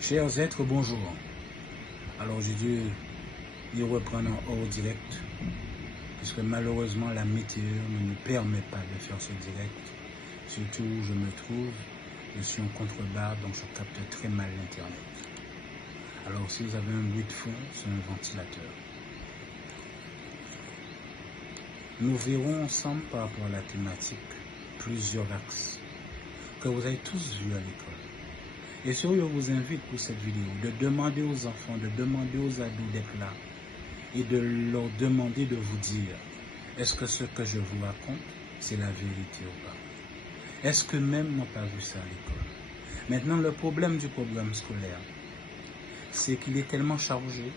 Chers êtres, bonjour. Alors j'ai dû y reprendre en hors direct, puisque malheureusement la météo ne nous permet pas de faire ce direct. Surtout où je me trouve, je suis en contrebas, donc je capte très mal l'internet. Alors si vous avez un bruit de fond, c'est un ventilateur. Nous verrons ensemble par rapport à la thématique plusieurs axes que vous avez tous vus à l'école. Et je vous invite pour cette vidéo de demander aux enfants, de demander aux adultes d'être là et de leur demander de vous dire est-ce que ce que je vous raconte, c'est la vérité ou pas? Est-ce que même n'ont pas vu ça à l'école? Maintenant, le problème du programme scolaire, c'est qu'il est tellement chargé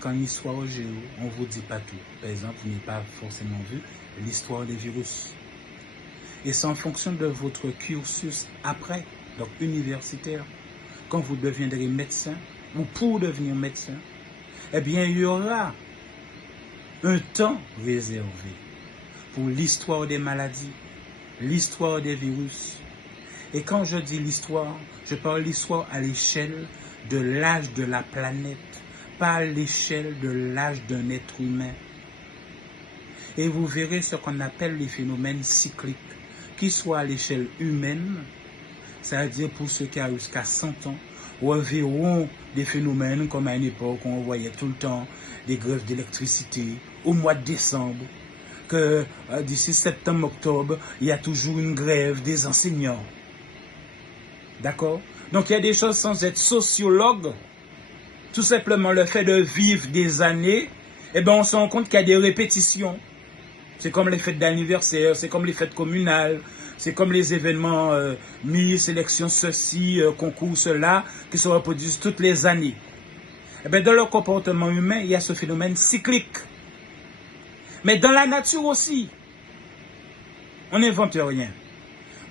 qu'en histoire au géo, on ne vous dit pas tout. Par exemple, vous n'avez pas forcément vu l'histoire des virus. Et c'est en fonction de votre cursus après, donc universitaire, quand vous deviendrez médecin, ou pour devenir médecin, eh bien, il y aura un temps réservé pour l'histoire des maladies, l'histoire des virus. Et quand je dis l'histoire, je parle l'histoire à l'échelle de l'âge de la planète, pas à l'échelle de l'âge d'un être humain. Et vous verrez ce qu'on appelle les phénomènes cycliques, qui soient à l'échelle humaine, c'est-à-dire pour ceux qui arrivent jusqu'à 100 ans, reverront des phénomènes comme à une époque où on voyait tout le temps des grèves d'électricité au mois de décembre, que d'ici septembre-octobre, il y a toujours une grève des enseignants. D'accord? Donc il y a des choses sans être sociologue, tout simplement le fait de vivre des années, eh ben on se rend compte qu'il y a des répétitions. C'est comme les fêtes d'anniversaire, c'est comme les fêtes communales, c'est comme les événements mi-sélection, ceci, concours, cela, qui se reproduisent toutes les années. Eh bien, dans le comportement humain, il y a ce phénomène cyclique. Mais dans la nature aussi, on n'invente rien.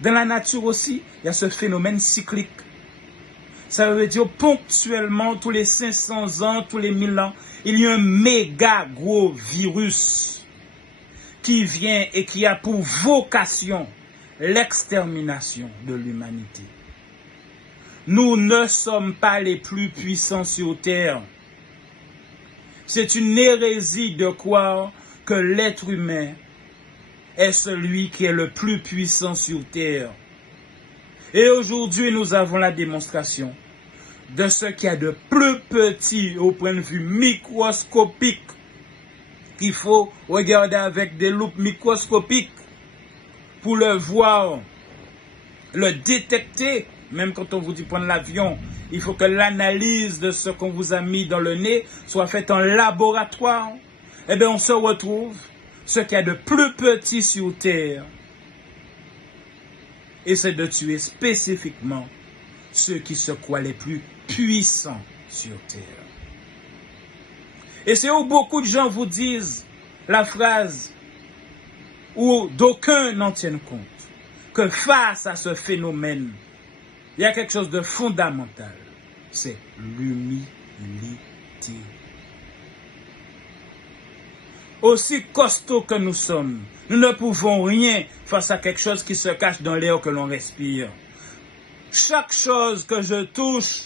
Dans la nature aussi, il y a ce phénomène cyclique. Ça veut dire ponctuellement, tous les 500 ans, tous les 1000 ans, il y a un méga gros virus qui vient et qui a pour vocation l'extermination de l'humanité. Nous ne sommes pas les plus puissants sur Terre. C'est une hérésie de croire que l'être humain est celui qui est le plus puissant sur Terre. Et aujourd'hui, nous avons la démonstration de ce qu'il y a de plus petit au point de vue microscopique qu'il faut regarder avec des loupes microscopiques pour le voir, le détecter. Même quand on vous dit prendre l'avion, il faut que l'analyse de ce qu'on vous a mis dans le nez soit faite en laboratoire. Eh bien, on se retrouve ce qu'il y a de plus petit sur Terre. Et c'est de tuer spécifiquement ceux qui se croient les plus puissants sur Terre. Et c'est où beaucoup de gens vous disent la phrase où d'aucuns n'en tiennent compte, que face à ce phénomène, il y a quelque chose de fondamental, c'est l'humilité. Aussi costaud que nous sommes, nous ne pouvons rien face à quelque chose qui se cache dans l'air que l'on respire. Chaque chose que je touche,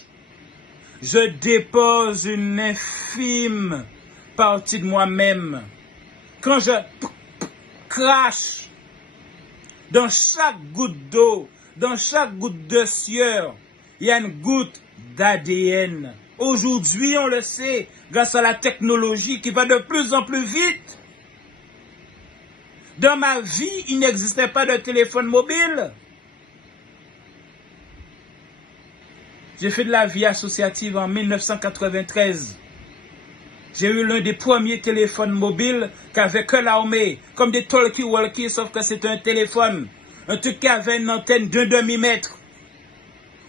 je dépose une infime partie de moi-même. Quand je crache, dans chaque goutte d'eau, dans chaque goutte de sueur, il y a une goutte d'ADN. Aujourd'hui, on le sait, grâce à la technologie qui va de plus en plus vite. Dans ma vie, il n'existait pas de téléphone mobile. J'ai fait de la vie associative en 1993. J'ai eu l'un des premiers téléphones mobiles qu'avait que l'armée, comme des talkie-walkie, sauf que c'était un téléphone. Un truc qui avait une antenne d'un demi-mètre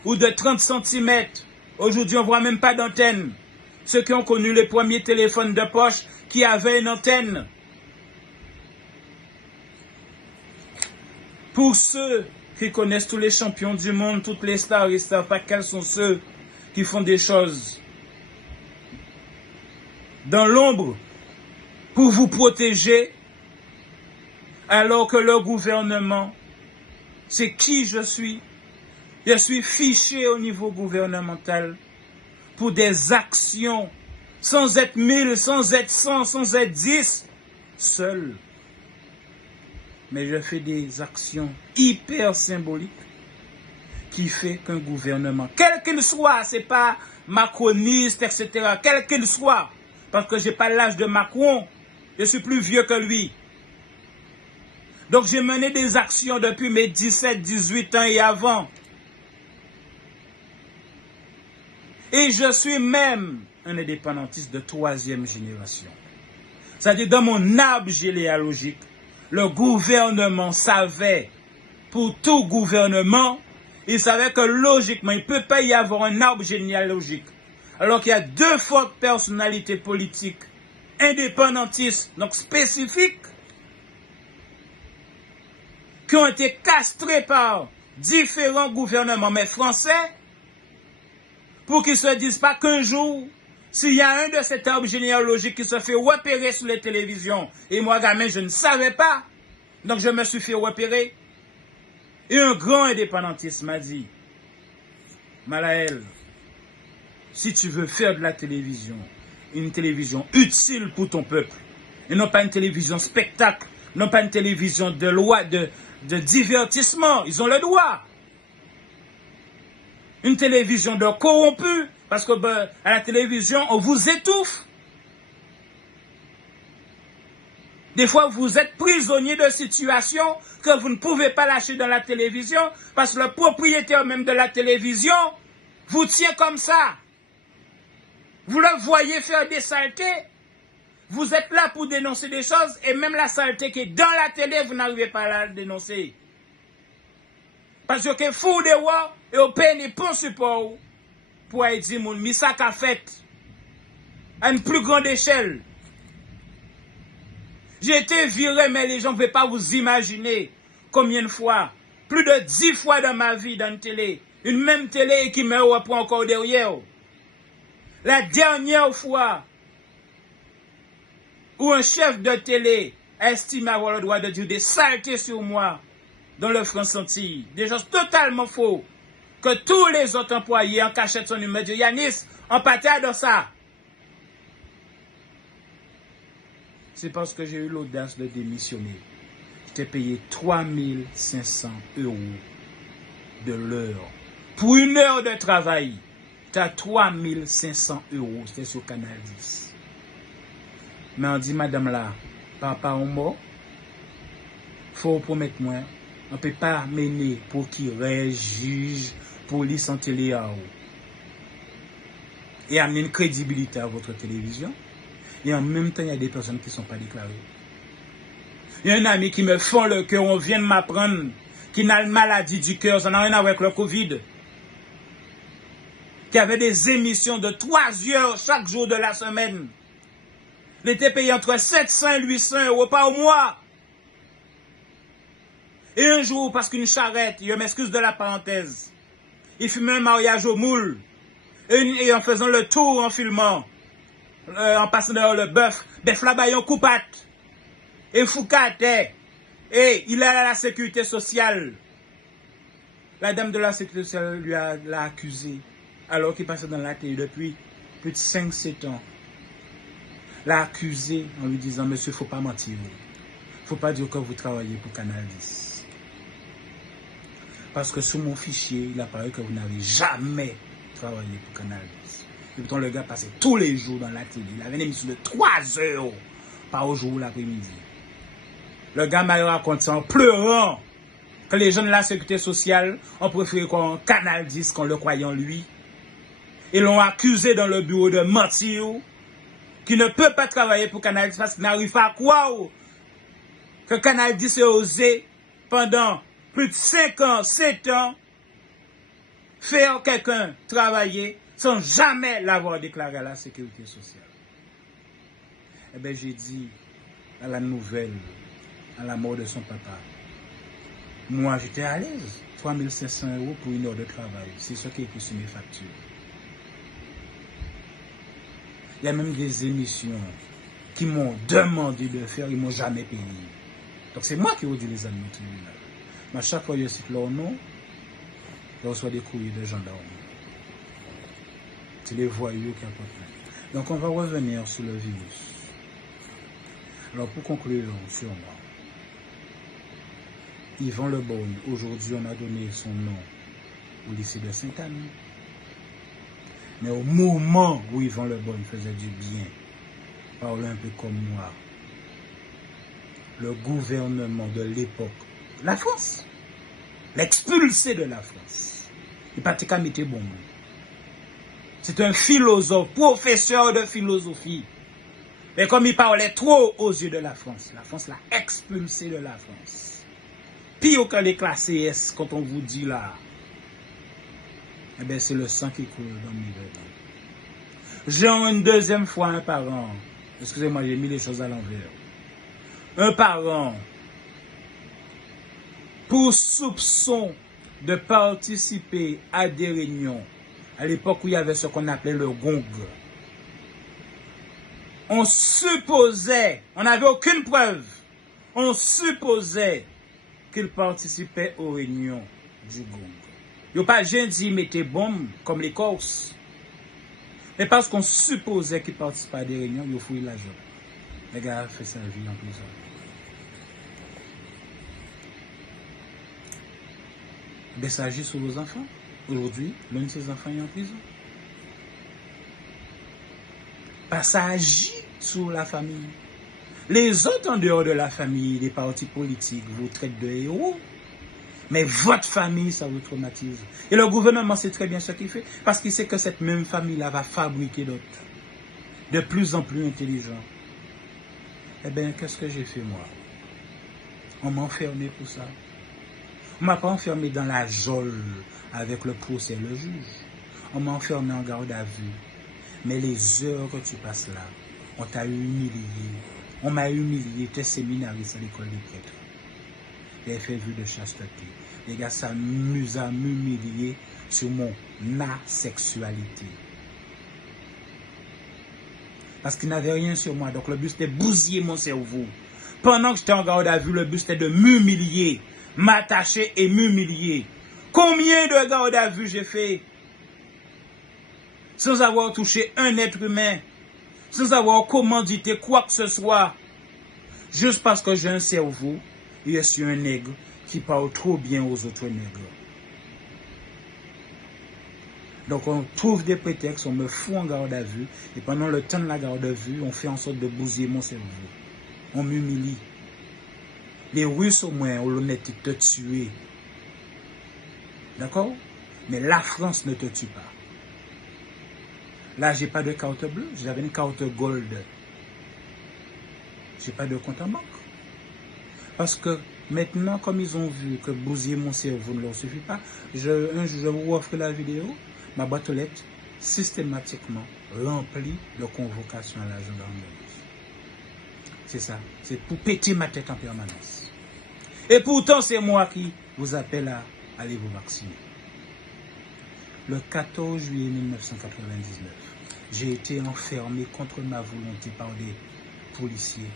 ou de 30 cm. Aujourd'hui, on ne voit même pas d'antenne. Ceux qui ont connu les premiers téléphones de poche qui avaient une antenne. Pour ceux qui connaissent tous les champions du monde, toutes les stars, ils ne savent pas quels sont ceux qui font des choses dans l'ombre pour vous protéger, alors que le gouvernement, c'est qui je suis. Je suis fiché au niveau gouvernemental pour des actions, sans être 1000, sans être 100, sans être 10, seul. Mais je fais des actions hyper symboliques qui fait qu'un gouvernement, quel qu'il soit, c'est pas macroniste, etc., quel qu'il soit, parce que j'ai pas l'âge de Macron, je suis plus vieux que lui. Donc j'ai mené des actions depuis mes 17, 18 ans et avant. Et je suis même un indépendantiste de 3e génération. C'est-à-dire dans mon arbre généalogique, le gouvernement savait, pour tout gouvernement, il savait que logiquement, il ne peut pas y avoir un arbre généalogique. Alors qu'il y a 2 fortes personnalités politiques, indépendantistes, donc spécifiques, qui ont été castrés par différents gouvernements, mais français, pour qu'ils ne se disent pas qu'un jour, s'il y a un de cet arbre généalogique qui se fait repérer sur les télévisions, et moi, gamin, je ne savais pas, donc je me suis fait repérer, et un grand indépendantiste m'a dit, Malaël, si tu veux faire de la télévision, une télévision utile pour ton peuple, et non pas une télévision spectacle, non pas une télévision de loi, de divertissement, ils ont le droit. Une télévision de corrompus, parce que à la télévision, on vous étouffe. Des fois, vous êtes prisonnier de situations que vous ne pouvez pas lâcher dans la télévision, parce que le propriétaire même de la télévision vous tient comme ça. Vous le voyez faire des saletés. Vous êtes là pour dénoncer des choses, et même la saleté qui est dans la télé, vous n'arrivez pas à la dénoncer. Parce que fou de wa, et au pays n'est pas support pour Haïti, moun, mais ça qu'a fait à une plus grande échelle. J'ai été viré, mais les gens ne peuvent pas vous imaginer combien de fois, plus de 10 fois dans ma vie dans une télé, une même télé qui me reprend encore derrière. La dernière fois où un chef de télé estime avoir le droit de dire des saletés sur moi dans le France-Antilles, des choses totalement faux, que tous les autres employés en cachette son numéro de Yanis, en pâté dans ça. C'est parce que j'ai eu l'audace de démissionner. J'étais payé 3500 € de l'heure. Pour 1 heure de travail, t'as 3500 €, c'était sur Canal 10. Mais on dit, madame là, papa ou mort, faut promettre moi, on ne peut pas mener pour qui juge, police en télé à haut. Et amener une crédibilité à votre télévision. Et en même temps, il y a des personnes qui ne sont pas déclarées. Il y a un ami qui me fend le cœur, on vient de m'apprendre, qui n'a une maladie du cœur, ça n'a rien à voir avec le Covid. Qui avait des émissions de 3 heures chaque jour de la semaine. Il était payé entre 700 et 800 € par mois. Et un jour, parce qu'une charrette, je m'excuse de la parenthèse, il fumait un mariage au moule. Et en faisant le tour, en filmant, en passant derrière le bœuf, flabayon coupate. Et Foucault, et il est à la sécurité sociale. La dame de la sécurité sociale l'a accusé, alors qu'il passait dans la télé depuis plus de 5-7 ans. L'a accusé en lui disant, monsieur, il ne faut pas mentir. Il ne faut pas dire que vous travaillez pour Canal 10. Parce que sur mon fichier, il apparaît que vous n'avez jamais travaillé pour Canal 10. Et pourtant, le gars passait tous les jours dans la télé. Il avait une émission de 3 heures par jour l'après-midi. Le gars m'a raconté ça en pleurant que les gens de la sécurité sociale ont préféré qu'on Canal 10 qu'on le croyait en lui. Ils l'ont accusé dans le bureau de mentir, qui ne peut pas travailler pour Canal 10 parce qu'il n'arrive pas à croire que Canal 10 ait osé pendant plus de 5 ans, 7 ans, faire quelqu'un travailler sans jamais l'avoir déclaré à la sécurité sociale. Eh bien, j'ai dit à la nouvelle, à la mort de son papa, moi j'étais à l'aise. 3500 € pour 1 heure de travail. C'est ce qui est écrit sur mes factures. Il y a même des émissions qui m'ont demandé de faire, ils ne m'ont jamais payé. Donc c'est moi qui ai dit les amis au tribunal. Mais à chaque fois que je cite leur nom, je reçois des courriers de gendarmes. C'est les voyous qui apportent. Donc on va revenir sur le virus. Alors pour conclure sur moi, Yvan Le Bon, aujourd'hui on a donné son nom au lycée de Sainte-Anne. Mais au moment où Yvan Le Bon faisait du bien, parle un peu comme moi, le gouvernement de l'époque, la France, l'expulsé de la France, il pas qu'à mettre bon. C'est un philosophe, professeur de philosophie. Mais comme il parlait trop aux yeux de la France l'a expulsé de la France. Pire que les classes CS, quand on vous dit là, eh bien c'est le sang qui coule dans mes veines. Genre une deuxième fois un parent, excusez-moi, j'ai mis les choses à l'envers. Un parent, pour soupçon de participer à des réunions, à l'époque où il y avait ce qu'on appelait le gong, on supposait, on n'avait aucune preuve, on supposait qu'il participait aux réunions du gong. Il n'y a pas de gens qui mettaient bombe comme les Corses. Mais parce qu'on supposait qu'il participait à des réunions, il a fouillé l'argent. Les gars ont fait sa vie en prison. Mais ça agit sur vos enfants. Aujourd'hui, l'un de ces enfants est en prison. Parce que ça agit sur la famille. Les autres en dehors de la famille, les partis politiques, vous traitent de héros. Mais votre famille, ça vous traumatise. Et le gouvernement sait très bien ce qu'il fait. Parce qu'il sait que cette même famille-là va fabriquer d'autres. De plus en plus intelligents. Eh bien, qu'est-ce que j'ai fait moi? On m'a enfermé pour ça. On ne m'a pas enfermé dans la geôle avec le procès et le juge. On m'a enfermé en garde à vue. Mais les heures que tu passes là, on t'a humilié. On m'a humilié, t'es séminariste à l'école des prêtres. J'ai fait vue de chasteté. Les gars s'amusent à m'humilier sur mon asexualité. Parce qu'ils n'avaient rien sur moi. Donc le but c'était de bousiller mon cerveau. Pendant que j'étais en garde à vue, le but c'était de m'humilier. M'attacher et m'humilier. Combien de gardes à vue j'ai fait sans avoir touché un être humain, sans avoir commandité quoi que ce soit, juste parce que j'ai un cerveau et je suis un nègre qui parle trop bien aux autres nègres. Donc on trouve des prétextes, on me fout en garde à vue, et pendant le temps de la garde à vue, on fait en sorte de bousiller mon cerveau. On m'humilie. Les Russes au moins ont l'honnêteté de te tuer. D'accord? Mais la France ne te tue pas. Là, j'ai pas de carte bleue, j'avais une carte gold. J'ai pas de compte en banque. Parce que maintenant, comme ils ont vu que bousiller mon cerveau ne leur suffit pas, je vous offre la vidéo, ma boîte aux lettres, systématiquement remplie de convocations à la gendarmerie. C'est ça. C'est pour péter ma tête en permanence. Et pourtant, c'est moi qui vous appelle à aller vous vacciner. Le 14 juillet 1999, j'ai été enfermé contre ma volonté par des policiers,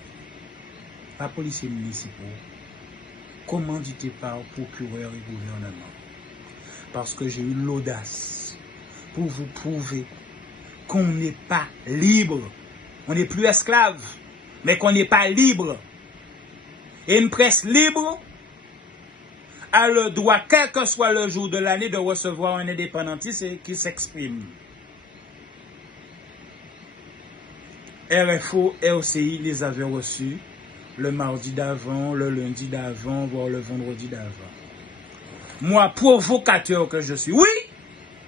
pas policiers municipaux, commandités par procureur et gouvernement. Parce que j'ai eu l'audace pour vous prouver qu'on n'est pas libre. On n'est plus esclave, mais qu'on n'est pas libre. Et une presse libre a le droit, quel que soit le jour de l'année, de recevoir un indépendantiste qui s'exprime. RFO, RCI les avait reçus le mardi d'avant, le lundi d'avant, voire le vendredi d'avant. Moi, provocateur que je suis, oui,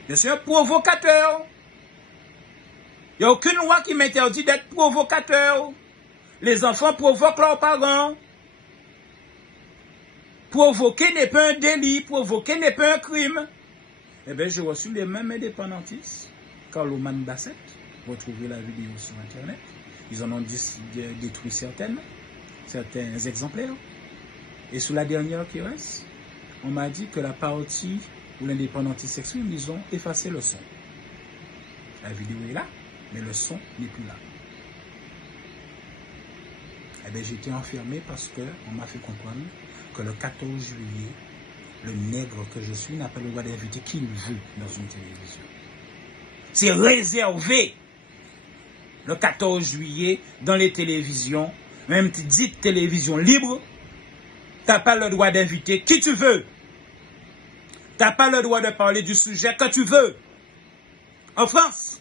je suis un provocateur. Il n'y a aucune loi qui m'interdit d'être provocateur. Les enfants provoquent leurs parents. Provoquer n'est pas un délit, provoquer n'est pas un crime. Eh bien, j'ai reçu les mêmes indépendantistes. Carloman Bassett, vous retrouvez la vidéo sur Internet. Ils en ont détruit certains exemplaires. Et sous la dernière qui reste, on m'a dit que la partie où l'indépendantiste s'exprime, ils ont effacé le son. La vidéo est là, mais le son n'est plus là. Eh bien, j'ai été enfermé parce qu'on m'a fait comprendre que le 14 juillet, le nègre que je suis n'a pas le droit d'inviter qui il veut dans une télévision. C'est réservé le 14 juillet dans les télévisions, même dites télévision libre. Tu n'as pas le droit d'inviter qui tu veux. Tu n'as pas le droit de parler du sujet que tu veux. En France,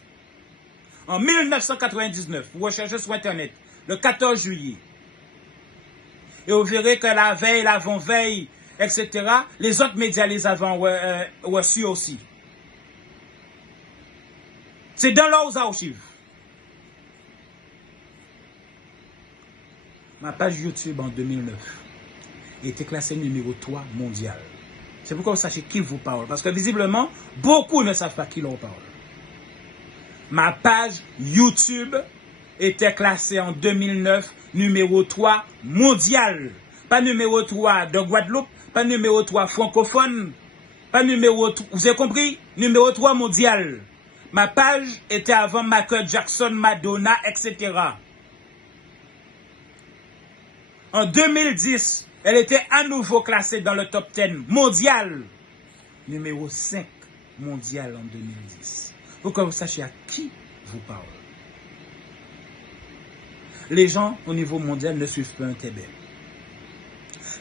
en 1999, vous recherchez sur Internet, le 14 juillet, et vous verrez que la veille, l'avant-veille, etc., les autres médias les avaient reçus aussi. C'est dans leurs archives. Ma page YouTube en 2009 était classée numéro 3 mondial. C'est pourquoi vous sachez qui vous parle. Parce que visiblement, beaucoup ne savent pas qui l'on parle. Ma page YouTube était classée en 2009 numéro 3 mondial. Pas numéro 3 de Guadeloupe, pas numéro 3 francophone, pas numéro 3, vous avez compris? Numéro 3 mondial. Ma page était avant Michael Jackson, Madonna, etc. En 2010, elle était à nouveau classée dans le top 10 mondial. Numéro 5 mondial en 2010. Pour que vous sachiez à qui vous parle. Les gens au niveau mondial ne suivent pas un TB.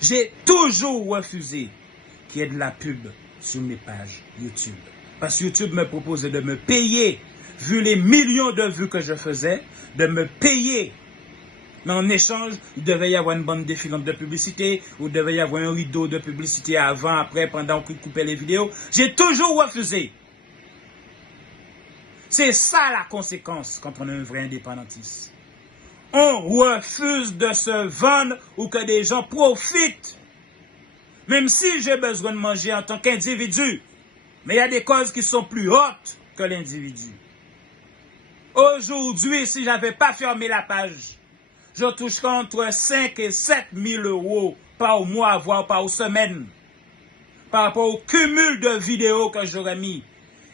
J'ai toujours refusé qu'il y ait de la pub sur mes pages YouTube. Parce que YouTube me proposait de me payer, vu les millions de vues que je faisais, de me payer. Mais en échange, il devait y avoir une bande défilante de publicité, ou il devait y avoir un rideau de publicité avant, après, pendant qu'on coupait les vidéos. J'ai toujours refusé. C'est ça la conséquence quand on est un vrai indépendantiste. On refuse de se vendre ou que des gens profitent. Même si j'ai besoin de manger en tant qu'individu. Mais il y a des causes qui sont plus hautes que l'individu. Aujourd'hui, si je n'avais pas fermé la page, je toucherais entre 5 et 7 000 euros par mois, voire par semaine. Par rapport au cumul de vidéos que j'aurais mis.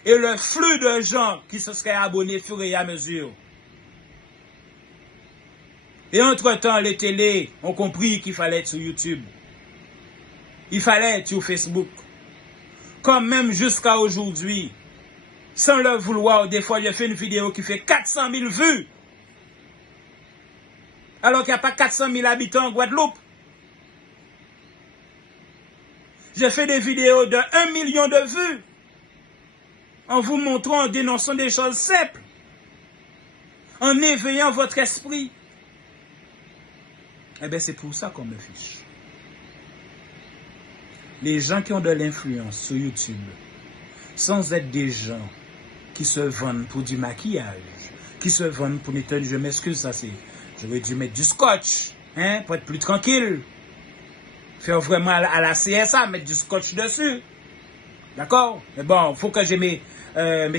Et le flux de gens qui se seraient abonnés fur et à mesure. Et entre-temps, les télés ont compris qu'il fallait être sur YouTube. Il fallait être sur Facebook. Comme même jusqu'à aujourd'hui, sans le vouloir, des fois, j'ai fait une vidéo qui fait 400 000 vues. Alors qu'il n'y a pas 400 000 habitants en Guadeloupe. J'ai fait des vidéos de 1 million de vues. En vous montrant, en dénonçant des choses simples. En éveillant votre esprit. Eh bien, c'est pour ça qu'on me fiche. Les gens qui ont de l'influence sur YouTube, sans être des gens qui se vendent pour du maquillage, qui se vendent pour nettoyer, je m'excuse, ça c'est, j'aurais dû mettre du scotch, hein, pour être plus tranquille. Faire vraiment à la CSA, mettre du scotch dessus. D'accord? Mais bon, il faut que j'ai mes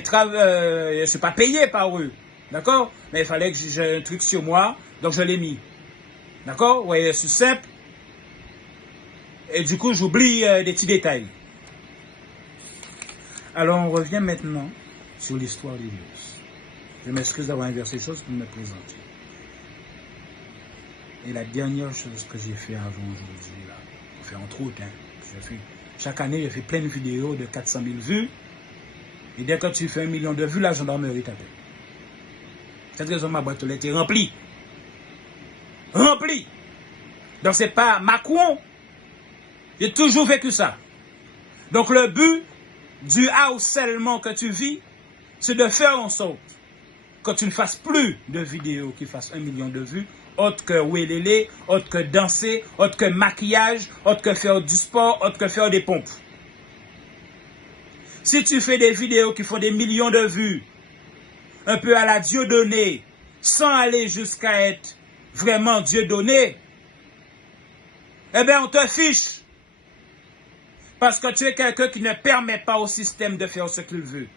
travaux, je ne suis pas payé par eux. D'accord? Mais il fallait que j'ai un truc sur moi, donc je l'ai mis. D'accord? Vous voyez, c'est simple. Et du coup, j'oublie des petits détails. Alors, on revient maintenant sur l'histoire des virus. Je m'excuse d'avoir inversé les choses pour me présenter. Et la dernière chose que j'ai fait avant aujourd'hui, là, j'ai fait entre autres, hein, chaque année, j'ai fait plein de vidéos de 400 000 vues. Et dès que tu fais 1 million de vues, la gendarmerie t'appelle. Cette raison, ma boîte aux lettres est remplie. Remplie. Donc, c'est pas Macron. J'ai toujours vécu ça. Donc, le but du harcèlement que tu vis, c'est de faire en sorte que tu ne fasses plus de vidéos qui fassent 1 million de vues, autre que wélélé, autre que danser, autre que maquillage, autre que faire du sport, autre que faire des pompes. Si tu fais des vidéos qui font des millions de vues, un peu à la Dieudonné, sans aller jusqu'à être vraiment Dieudonné, eh bien, on te fiche. Parce que tu es quelqu'un qui ne permet pas au système de faire ce qu'il veut.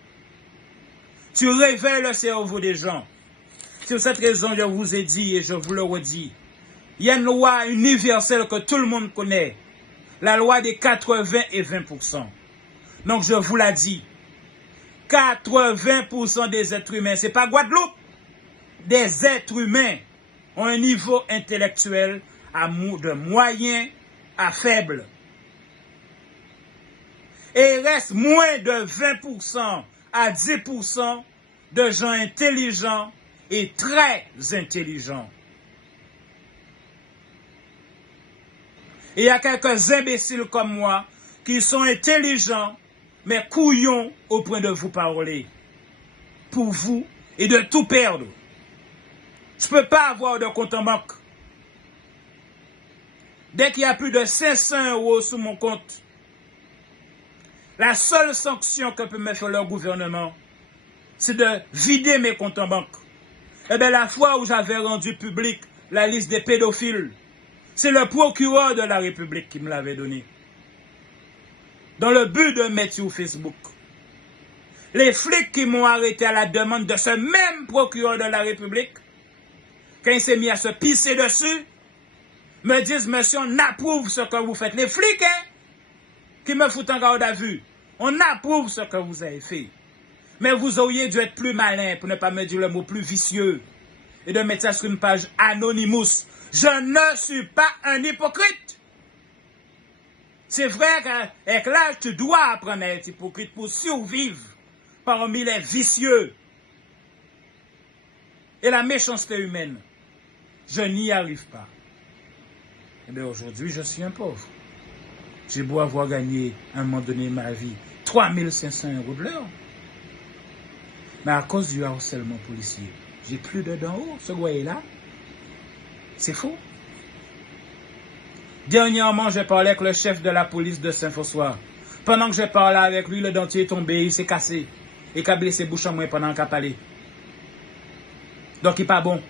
Tu réveilles le cerveau des gens. C'est pour cette raison que je vous ai dit et je vous le redis. Il y a une loi universelle que tout le monde connaît. La loi des 80 et 20%. Donc je vous l'ai dit. 80% des êtres humains, c'est pas Guadeloupe. Des êtres humains ont un niveau intellectuel de moyen à faible. Et il reste moins de 20% à 10% de gens intelligents et très intelligents. Et il y a quelques imbéciles comme moi qui sont intelligents, mais couillons au point de vous parler. Pour vous et de tout perdre. Je ne peux pas avoir de compte en banque. Dès qu'il y a plus de 500 € sur mon compte, la seule sanction que peut me faire le gouvernement, c'est de vider mes comptes en banque. Eh bien, la fois où j'avais rendu public la liste des pédophiles, c'est le procureur de la République qui me l'avait donné. Dans le but de mettre sur Facebook. Les flics qui m'ont arrêté à la demande de ce même procureur de la République, quand il s'est mis à se pisser dessus, me disent, monsieur, on approuve ce que vous faites. Les flics, hein, qui me foutent en garde à vue, on approuve ce que vous avez fait. Mais vous auriez dû être plus malin pour ne pas me dire le mot plus vicieux et de mettre ça sur une page Anonymous. Je ne suis pas un hypocrite. C'est vrai qu'avec l'âge, tu dois apprendre à être hypocrite pour survivre parmi les vicieux et la méchanceté humaine. Je n'y arrive pas. Et bien aujourd'hui, je suis un pauvre. J'ai beau avoir gagné à un moment donné ma vie 3500 € de l'heure. Mais à cause du harcèlement policier, j'ai plus de d'en haut. Ce goyer-là, c'est faux. Dernièrement, j'ai parlé avec le chef de la police de Saint-François. Pendant que j'ai parlé avec lui, le dentier est tombé, il s'est cassé. Et qu'a blessé bouche en moi pendant qu'il a parlé. Donc il n'est pas bon.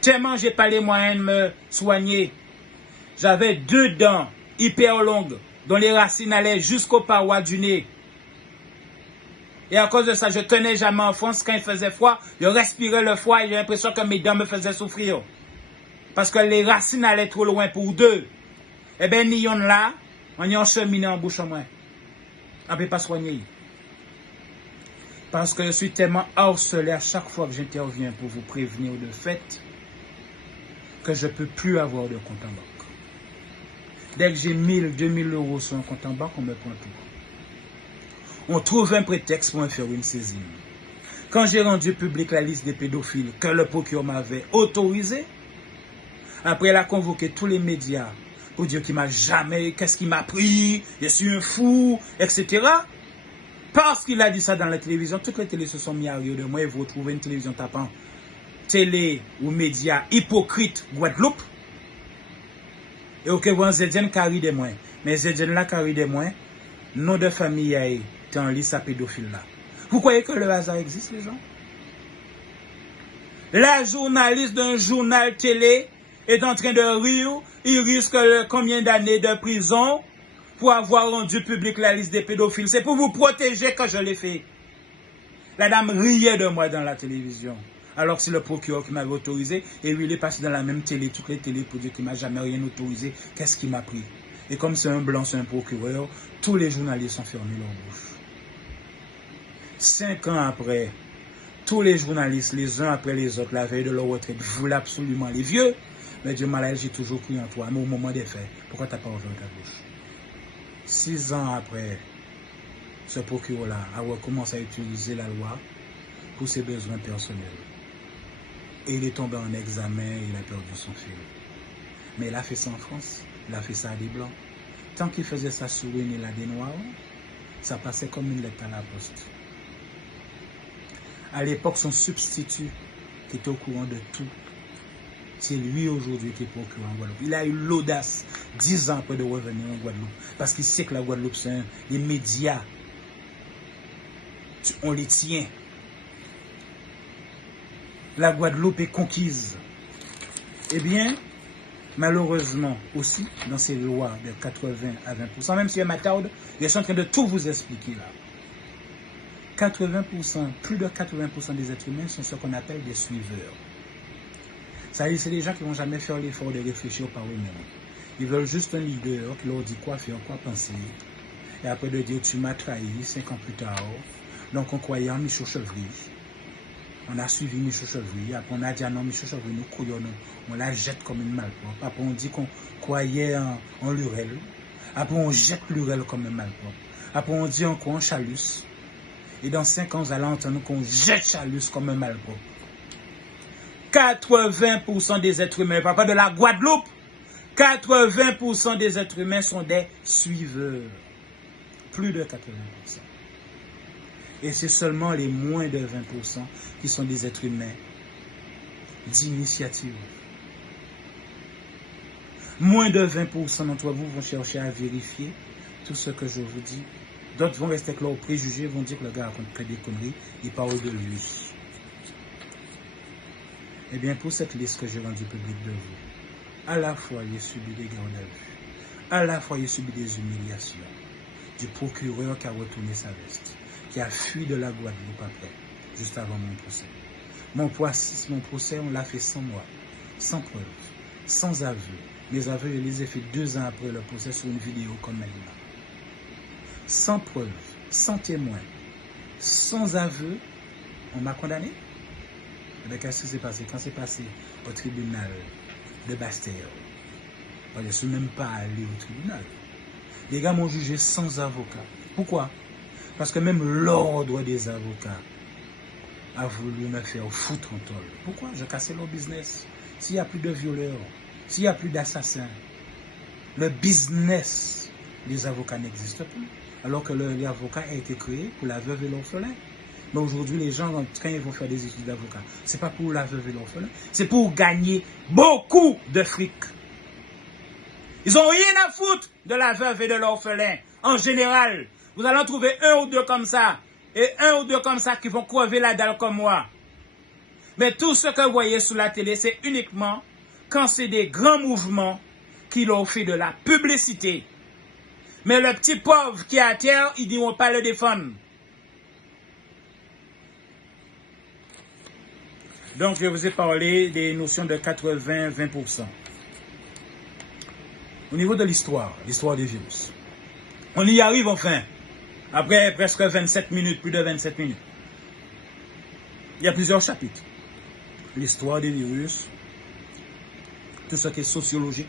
Tellement j'ai pas les moyens de me soigner. J'avais 2 dents hyper longues dont les racines allaient jusqu'aux parois du nez. Et à cause de ça, je tenais jamais en France. Quand il faisait froid, je respirais le froid et j'ai l'impression que mes dents me faisaient souffrir. Parce que les racines allaient trop loin pour 2. Eh bien, ni on là, on y a cheminé en bouche en moins. On ne peut pas soigner. Parce que je suis tellement harcelé à chaque fois que j'interviens pour vous prévenir de fait que je ne peux plus avoir de compte en banque. Dès que j'ai 1000, 2000 € sur un compte en banque, on me prend tout. On trouve un prétexte pour me faire une saisine. Quand j'ai rendu public la liste des pédophiles que le procureur m'avait autorisé, après il a convoqué tous les médias pour dire qu'il m'a jamais, qu'est-ce qu'il m'a pris, je suis un fou, etc. Parce qu'il a dit ça dans la télévision, toutes les télés se sont mis à rire de moi et vous retrouvez une télévision tapant télé ou médias hypocrite Guadeloupe. Et ok, vous Zedjen carré des moins. Mais Zedjen là carré des moins, nom de famille a été en liste à pédophile là. Vous croyez que le hasard existe, les gens? La journaliste d'un journal télé est en train de rire, il risque combien d'années de prison pour avoir rendu public la liste des pédophiles. C'est pour vous protéger que je l'ai fait. La dame riait de moi dans la télévision. Alors que c'est le procureur qui m'avait autorisé. Et lui, il est passé dans la même télé, toutes les télés, pour dire qu'il ne m'a jamais rien autorisé. Qu'est-ce qu'il m'a pris? Et comme c'est un blanc, c'est un procureur, tous les journalistes ont fermé leur bouche. 5 ans après, tous les journalistes, les uns après les autres, la veille de leur retraite, voulaient absolument les vieux. Mais Dieu m'a dit, j'ai toujours cru en toi. Mais au moment des faits, pourquoi tu n'as pas ouvert ta bouche? 6 ans après, ce procureur-là a recommencé à utiliser la loi pour ses besoins personnels. Et il est tombé en examen, il a perdu son fil. Mais il a fait ça en France, il a fait ça à des Blancs. Tant qu'il faisait ça sur une île à des Noirs, ça passait comme une lettre à la poste. À l'époque, son substitut, qui était au courant de tout, c'est lui aujourd'hui qui est procureur en Guadeloupe. Il a eu l'audace, 10 ans après, de revenir en Guadeloupe. Parce qu'il sait que la Guadeloupe, c'est les médias. On les tient. La Guadeloupe est conquise. Eh bien, malheureusement aussi, dans ces lois de 80 à 20%, même si elle m'attarde, je suis en train de tout vous expliquer là. 80%, plus de 80% des êtres humains sont ce qu'on appelle des suiveurs. Ça veut dire c'est des gens qui ne vont jamais faire l'effort de réfléchir par eux-mêmes. Ils veulent juste un leader qui leur dit quoi faire, quoi penser. Et après de dire tu m'as trahi 5 ans plus tard. Donc on croyait en Michel Chevry. On a suivi Michel Chevry. Après on a dit ah non, Michel Chevry nous couillons, on la jette comme une malpropre. Après on dit qu'on croyait en Lurel. Après, on jette l'urel comme un malpropre. Après, on dit encore un chalus. Et dans 5 ans, vous allez entendre qu'on jette chalus comme un malpropre. 80% des êtres humains, pas de la Guadeloupe, 80% des êtres humains sont des suiveurs. Plus de 80%. Et c'est seulement les moins de 20% qui sont des êtres humains d'initiative. Moins de 20% d'entre vous vont chercher à vérifier tout ce que je vous dis. D'autres vont rester avec leurs préjugés, vont dire que le gars raconte que des conneries, il parle de lui. Eh bien, pour cette liste que j'ai rendue publique de vous, à la fois il a subi des gardes à vue, à la fois il a subi des humiliations, du procureur qui a retourné sa veste, qui a fui de la Guadeloupe après, juste avant mon procès. Mon procès, on l'a fait sans moi, sans preuve, sans aveu. Mes aveux, je les ai fait 2 ans après le procès sur une vidéo comme maintenant. Sans preuve, sans témoin, sans aveu, on m'a condamné. Mais qu'est-ce qui s'est passé? Quand c'est passé au tribunal de Bastère, je ne suis même pas allé au tribunal. Les gars m'ont jugé sans avocat. Pourquoi? Parce que même l'ordre des avocats a voulu me faire foutre en tôle. Pourquoi? Je cassais leur business. S'il n'y a plus de violeurs, s'il n'y a plus d'assassins, le business des avocats n'existe plus. Alors que l'avocat a été créé pour la veuve et l'orphelin. Mais aujourd'hui, les gens, quand ils vont faire des études d'avocat, ce n'est pas pour la veuve et l'orphelin, c'est pour gagner beaucoup de fric. Ils n'ont rien à foutre de la veuve et de l'orphelin. En général, vous allez en trouver 1 ou 2 comme ça. Et 1 ou 2 comme ça qui vont crever la dalle comme moi. Mais tout ce que vous voyez sur la télé, c'est uniquement quand c'est des grands mouvements qui leur fait de la publicité. Mais le petit pauvre qui est à terre, ils ne diront pas le défendre. Donc, je vous ai parlé des notions de 80-20%. Au niveau de l'histoire des virus. On y arrive enfin. Après presque 27 minutes, plus de 27 minutes. Il y a plusieurs chapitres. L'histoire des virus, tout ce qui est sociologique,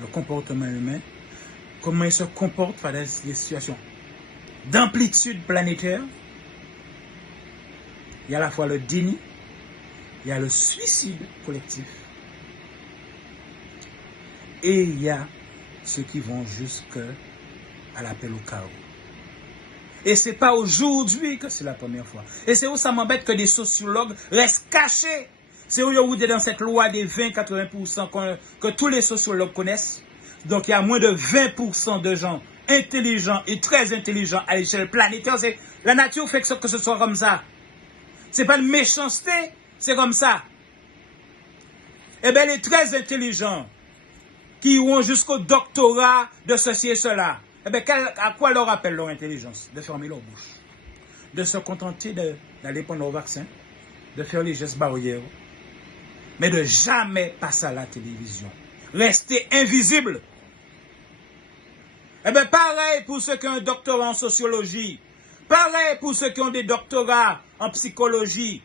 le comportement humain, comment ils se comportent face à des situations d'amplitude planétaire. Il y a à la fois le déni, il y a le suicide collectif, et il y a ceux qui vont jusqu'à l'appel au chaos. Et ce n'est pas aujourd'hui que c'est la première fois. Et c'est où ça m'embête que des sociologues restent cachés. C'est où vous êtes dans cette loi des 20-80% que tous les sociologues connaissent. Donc il y a moins de 20% de gens intelligents et très intelligents à l'échelle planétaire. La nature fait que ce soit comme ça. Ce n'est pas une méchanceté, c'est comme ça. Eh bien les très intelligents qui vont jusqu'au doctorat de ceci et cela, eh bien, à quoi leur appelle leur intelligence? De fermer leur bouche, de se contenter d'aller prendre leur vaccin, de faire les gestes barrières, mais de jamais passer à la télévision. Rester invisible. Eh bien, pareil pour ceux qui ont un doctorat en sociologie, pareil pour ceux qui ont des doctorats en psychologie,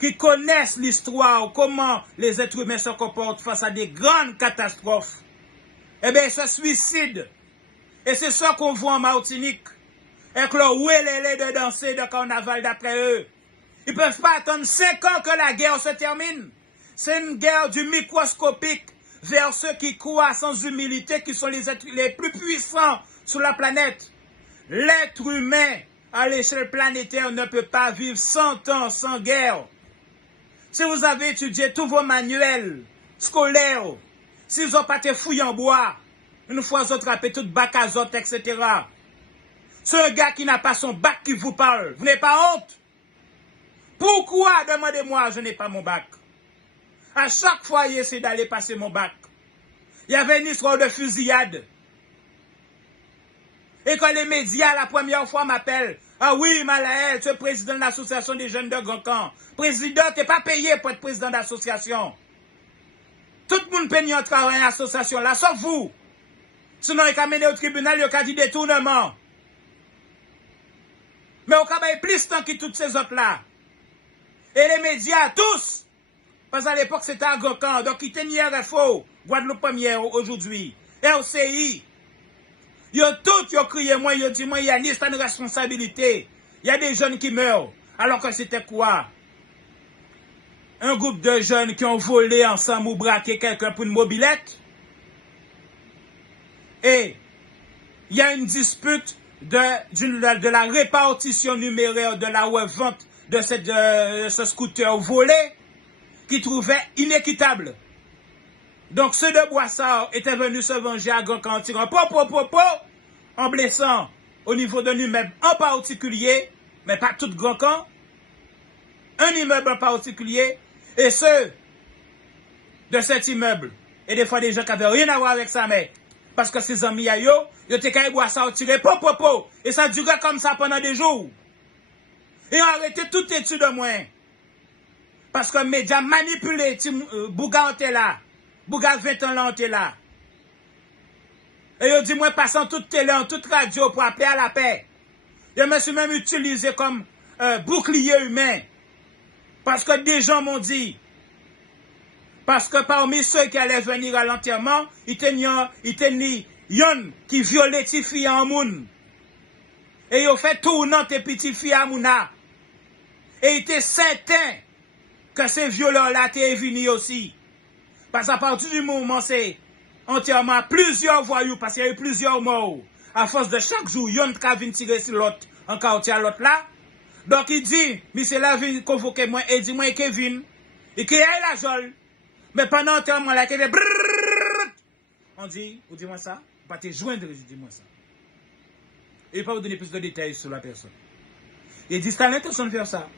qui connaissent l'histoire, comment les êtres humains se comportent face à des grandes catastrophes. Eh bien, ils se suicident. Et c'est ça qu'on voit en Martinique. Avec leur ouélélé de danser de carnaval d'après eux. Ils ne peuvent pas attendre 5 ans que la guerre se termine. C'est une guerre du microscopique vers ceux qui croient sans humilité, qui sont les êtres les plus puissants sur la planète. L'être humain, à l'échelle planétaire, ne peut pas vivre 100 ans sans guerre. Si vous avez étudié tous vos manuels scolaires, si vous n'avez pas été fouillés en bois, une fois vous attrapez tout bac azote, etc. C'est un gars qui n'a pas son bac qui vous parle. Vous n'avez pas honte? Pourquoi, demandez-moi, je n'ai pas mon bac? À chaque fois, il essaie d'aller passer mon bac. Il y avait une histoire de fusillade. Et quand les médias, la première fois, m'appellent, ah oui, Malaël, tu es président de l'association des jeunes de Grand Camp. Président, tu n'es pas payé pour être président d'association. Tout le monde paye en travail dans l'association là, sauf vous. Sinon, il a mené au tribunal, il a dit détournement. Mais au Cabaye, plus de temps que toutes ces autres-là. Et les médias, tous. Parce qu'à l'époque, c'était à Grand Camp. Donc, ils tenaient RFO, Guadeloupe première aujourd'hui. RCI. Yo tout, yo crié moi, yo dit moi, il y a une responsabilité. Il y a des jeunes qui meurent. Alors que c'était quoi? Un groupe de jeunes qui ont volé ensemble ou braqué quelqu'un pour une mobilette. Et il y a une dispute de la répartition numéraire de la revente de ce scooter volé qui trouvait inéquitable. Donc ceux de Boissard étaient venus se venger à Grand Camp en tirant en blessant au niveau d'un immeuble en particulier, mais pas tout Grand Camp, un immeuble en particulier, et ceux de cet immeuble, et des fois des gens qui n'avaient rien à voir avec ça, mais parce que ces amis à yo étaient qu'à Boissard tirer et ça durait comme ça pendant des jours. Et on a arrêté toute étude de moi. Parce que les médias manipulés, Bouga était là. Bouga 20 ans là, on était là. Et ils dit, moi, passant toute télé, toute radio pour appeler à la paix. Je me suis même utilisé comme bouclier humain. Parce que des gens m'ont dit, parce que parmi ceux qui allaient venir à l'enterrement, il y yon qui violait tes filles en moun. Et ils ont fait tournant tes petites filles à mouna. Et il était certain que ces violeurs-là étaient venus aussi. Parce qu'à partir du moment où c'est entièrement plusieurs voyous, parce qu'il y a eu plusieurs morts, à force de chaque jour, yon qui vient tirer sur l'autre, encore tirer l'autre là. Donc il dit, monsieur là vient convoquer moi, et dit moi Kevin, et qu'il y a la jole. Mais pendant l'enterrement là, il y a on dit, vous dites moi ça, pas te joindre, je dis moi ça. Et il ne pas vous donner plus de détails sur la personne. Il dit, c'est l'intention de faire ça.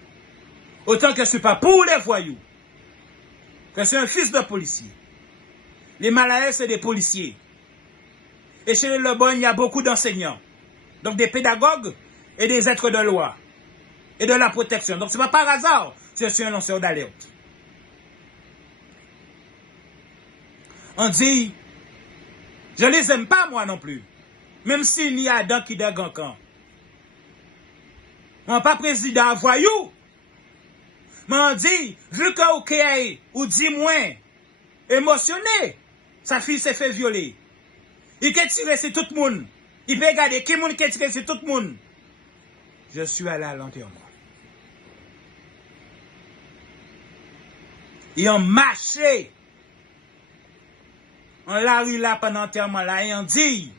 Autant que ce n'est pas pour les voyous, que c'est un fils de policier. Les Malaais, c'est des policiers. Et chez les Lebon, il y a beaucoup d'enseignants. Donc des pédagogues et des êtres de loi. Et de la protection. Donc ce n'est pas par hasard si je suis un lanceur d'alerte. On dit, je ne les aime pas moi non plus. Même s'il y a Adam qui est dans camp. On n'est pas président voyou. Mais on dit, vu que OK, ou dit moins émotionné, sa fille s'est fait violer. Il peut tirer sur tout le monde. Il peut regarder qui monde qui tire sur tout le monde. Je suis allé à l'enterrement. Ils ont marché. On l'a eu là pendant l'enterrement là et on dit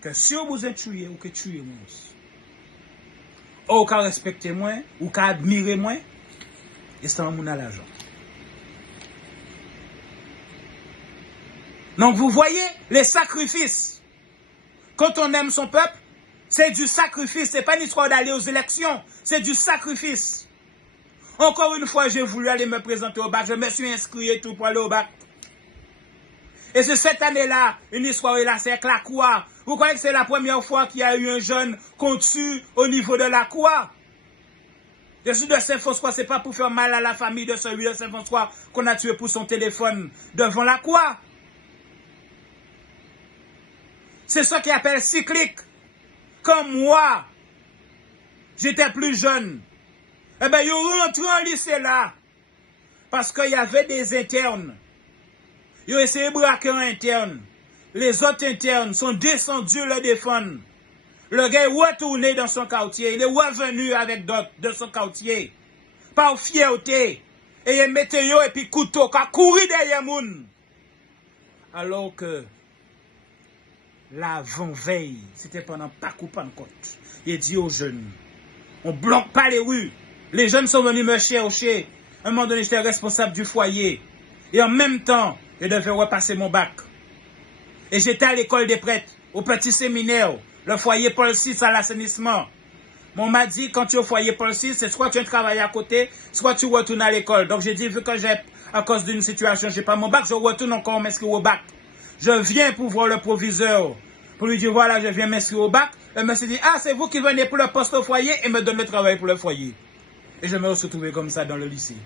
que si vous êtes tué ou que tuez moi, ou qu'à respecter moi, ou qu'à admirer moi, et c'est un moun à l'argent. Donc vous voyez les sacrifices. Quand on aime son peuple, c'est du sacrifice. C'est pas une histoire d'aller aux élections, c'est du sacrifice. Encore une fois, j'ai voulu aller me présenter au bac. Je me suis inscrit et tout pour aller au bac. Et c'est cette année-là, une histoire là, c'est avec la Croix. Vous croyez que c'est la première fois qu'il y a eu un jeune qu'on tue au niveau de la Croix? Je suis de Saint-François, c'est pas pour faire mal à la famille de celui de Saint-François qu'on a tué pour son téléphone devant la Croix. C'est ce qu'ils appellent cyclique. Comme moi, j'étais plus jeune. Eh bien, ils rentrent en lycée là. Parce qu'il y avait des internes. Ils ont essayé de braquer un interne. Les autres internes sont descendus le défendre. Le gars est retourné dans son quartier. Il est revenu avec d'autres de son quartier. Par fierté. Et il mettait yo et puis couteau. Qui a couru derrière moun. Alors que l'avant-veille, c'était pendant Pâques ou Pentecôte. Il dit aux jeunes, on ne bloque pas les rues. Les jeunes sont venus me chercher. À un moment donné, j'étais responsable du foyer. Et en même temps, je devais repasser mon bac. Et j'étais à l'école des prêtres, au petit séminaire, le foyer Paul VI à l'assainissement. On m'a dit, quand tu es au foyer Paul VI, c'est soit tu travailles à côté, soit tu retournes à l'école. Donc j'ai dit, vu que à cause d'une situation, je n'ai pas mon bac, je retourne encore m'inscrire au bac. Je viens pour voir le proviseur, pour lui dire, voilà, je viens m'inscrire au bac. Elle me s'est dit, ah, c'est vous qui venez pour le poste au foyer et me donne le travail pour le foyer. Et je me suis retrouvé comme ça dans le lycée,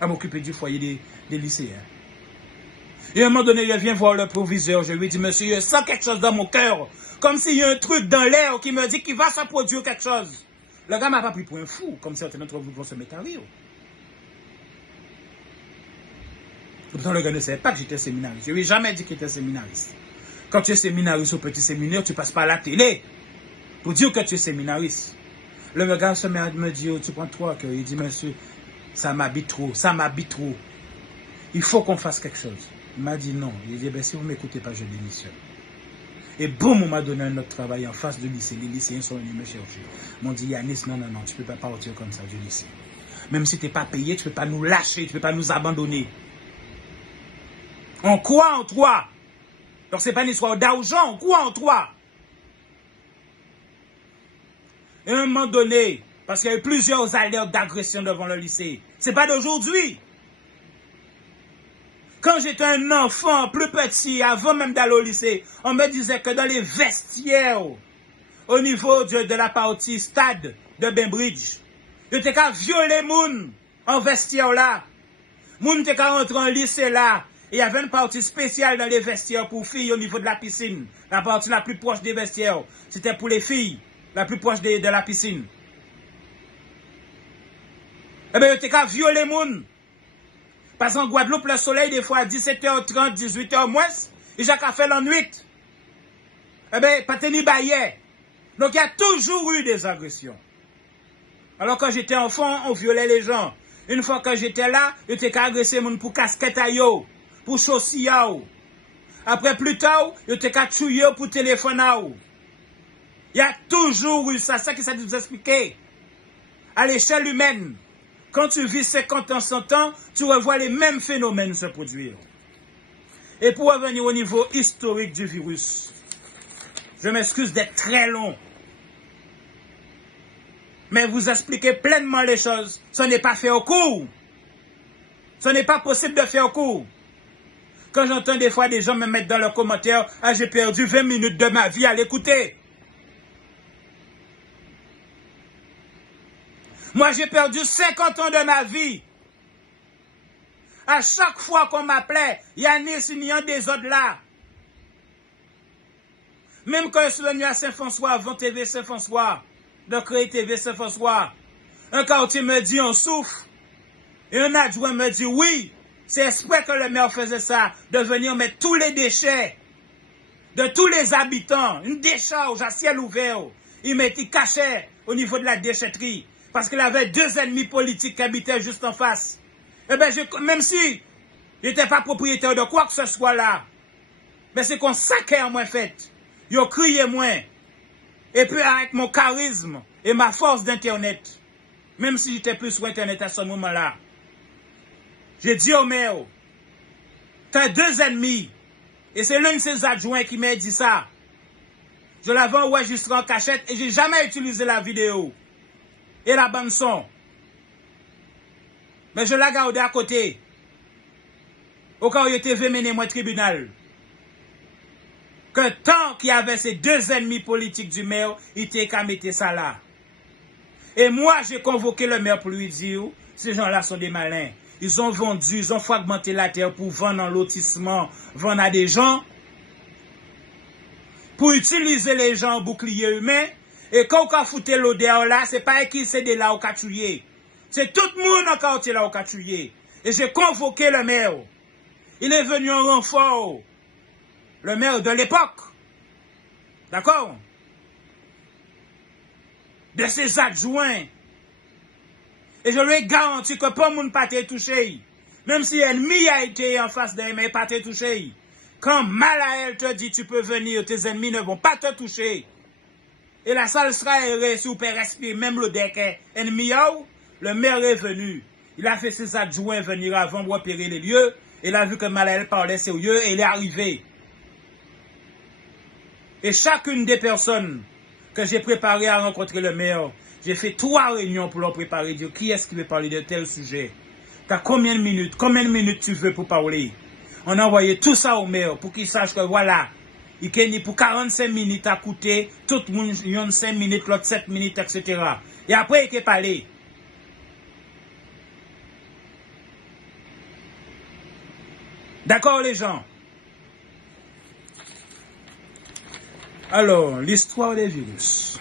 à m'occuper du foyer des lycéens. Et à un moment donné, je viens voir le proviseur, je lui dis, monsieur, je sens quelque chose dans mon cœur, comme s'il y a un truc dans l'air qui me dit qu'il va se produire quelque chose. Le gars m'a pas pris pour un fou, comme certains d'entre vous vont se mettre à rire. Pourtant, le gars ne savait pas que j'étais séminariste. Je ne lui ai jamais dit qu'il était séminariste. Quand tu es séminariste au petit séminaire, tu passes par la télé pour dire que tu es séminariste. Le gars se met à me dire, tu prends trop à cœur. Il dit, monsieur, ça m'habite trop, ça m'habite trop. Il faut qu'on fasse quelque chose. Il m'a dit non. Il dit, ben, si vous ne m'écoutez pas, je démissionne. Et boum, on m'a donné un autre travail en face du lycée. Les lycéens sont venus me chercher. Ils m'ont dit, Yanis, non, tu ne peux pas partir comme ça du lycée. Même si tu n'es pas payé, tu ne peux pas nous lâcher, tu ne peux pas nous abandonner. On croit en toi. Donc, ce n'est pas une histoire d'argent, on croit en toi. Et à un moment donné, parce qu'il y a eu plusieurs alertes d'agression devant le lycée, ce n'est pas d'aujourd'hui. Quand j'étais un enfant plus petit, avant même d'aller au lycée, on me disait que dans les vestiaires, au niveau de la partie stade de Bainbridge, je n'étais qu'à violer moun en vestiaire là. Moun n'était qu'à rentrer en lycée là. Et il y avait une partie spéciale dans les vestiaires pour filles au niveau de la piscine. La partie la plus proche des vestiaires, c'était pour les filles, la plus proche de la piscine. Eh bien, j'étais qu'à violer moun. Parce qu'en Guadeloupe, le soleil, des fois, à 17h30, 18h moins, et j'ai qu'à faire l'ennui. Eh bien, pas tenu baillet. Donc, il y a toujours eu des agressions. Alors, quand j'étais enfant, on violait les gens. Une fois que j'étais là, j'étais qu'à agresser moun pour casquette à yo, pour chaussures à yo. Après, plus tard, j'étais qu'à tuer pour téléphone à yo. Il y a toujours eu ça. C'est ça qui s'est vous expliquer. À l'échelle humaine. Quand tu vis 50 ans, 100 ans, tu revois les mêmes phénomènes se produire. Et pour revenir au niveau historique du virus, je m'excuse d'être très long, mais vous expliquez pleinement les choses. Ce n'est pas fait au cours. Ce n'est pas possible de faire au cours. Quand j'entends des fois des gens me mettre dans leurs commentaires, « Ah, j'ai perdu 20 minutes de ma vie à l'écouter. » Moi, j'ai perdu 50 ans de ma vie. À chaque fois qu'on m'appelait, Yanis, il y a des autres là. Même quand je suis venu à Saint-François, avant TV Saint-François, de créer TV Saint-François, un quartier me dit on souffre. Et un adjoint me dit oui, c'est exprès que le maire faisait ça, de venir mettre tous les déchets de tous les habitants, une décharge à ciel ouvert. Il cachait au niveau de la déchetterie. Parce qu'il avait 2 ennemis politiques qui habitaient juste en face. Eh bien, même si je n'étais pas propriétaire de quoi que ce soit là, mais c'est qu'on saquait en moins fait. Ils ont crié moins. Et puis avec mon charisme et ma force d'internet, même si j'étais plus sur internet à ce moment-là, j'ai dit au maire, tu as 2 ennemis. Et c'est l'un de ses adjoints qui m'a dit ça. Je l'avais enregistré en cachette et j'ai jamais utilisé la vidéo. Et la bande son. Mais je l'ai gardé à côté. Au cas où il était mené moi au tribunal. Que tant qu'il y avait ces 2 ennemis politiques du maire, il était qu'à mettre ça là. Et moi, j'ai convoqué le maire pour lui dire, ces gens-là sont des malins. Ils ont vendu, ils ont fragmenté la terre pour vendre en lotissement, vendre à des gens. Pour utiliser les gens en bouclier humain. Et quand on a foutu l'odeur là, c'est pas qui c'est de là au catouillé. C'est tout le monde en quartier là au catouillé. Et j'ai convoqué le maire. Il est venu en renfort. Le maire de l'époque. D'accord? De ses adjoints. Et je lui ai garanti que pas monde pas été touché. Même si l'ennemi a été en face d'elle, mais pas été touché. Quand Malaël te dit tu peux venir, tes ennemis ne vont pas te toucher. Et la salle sera aérée si vous pouvez respirer, même le deck ennemi, le maire est venu. Il a fait ses adjoints venir avant pour repérer les lieux. Il a vu que Malaël parlait sérieux et il est arrivé. Et chacune des personnes que j'ai préparées à rencontrer le maire, j'ai fait 3 réunions pour leur préparer, dire qui est-ce qui veut parler de tel sujet. T'as combien de minutes tu veux pour parler. On a envoyé tout ça au maire pour qu'il sache que voilà, il a pour 45 minutes à coûter, tout le monde, il y a 5 minutes, l'autre 7 minutes, etc. Et après, il a parlé. D'accord, les gens? Alors, l'histoire des virus.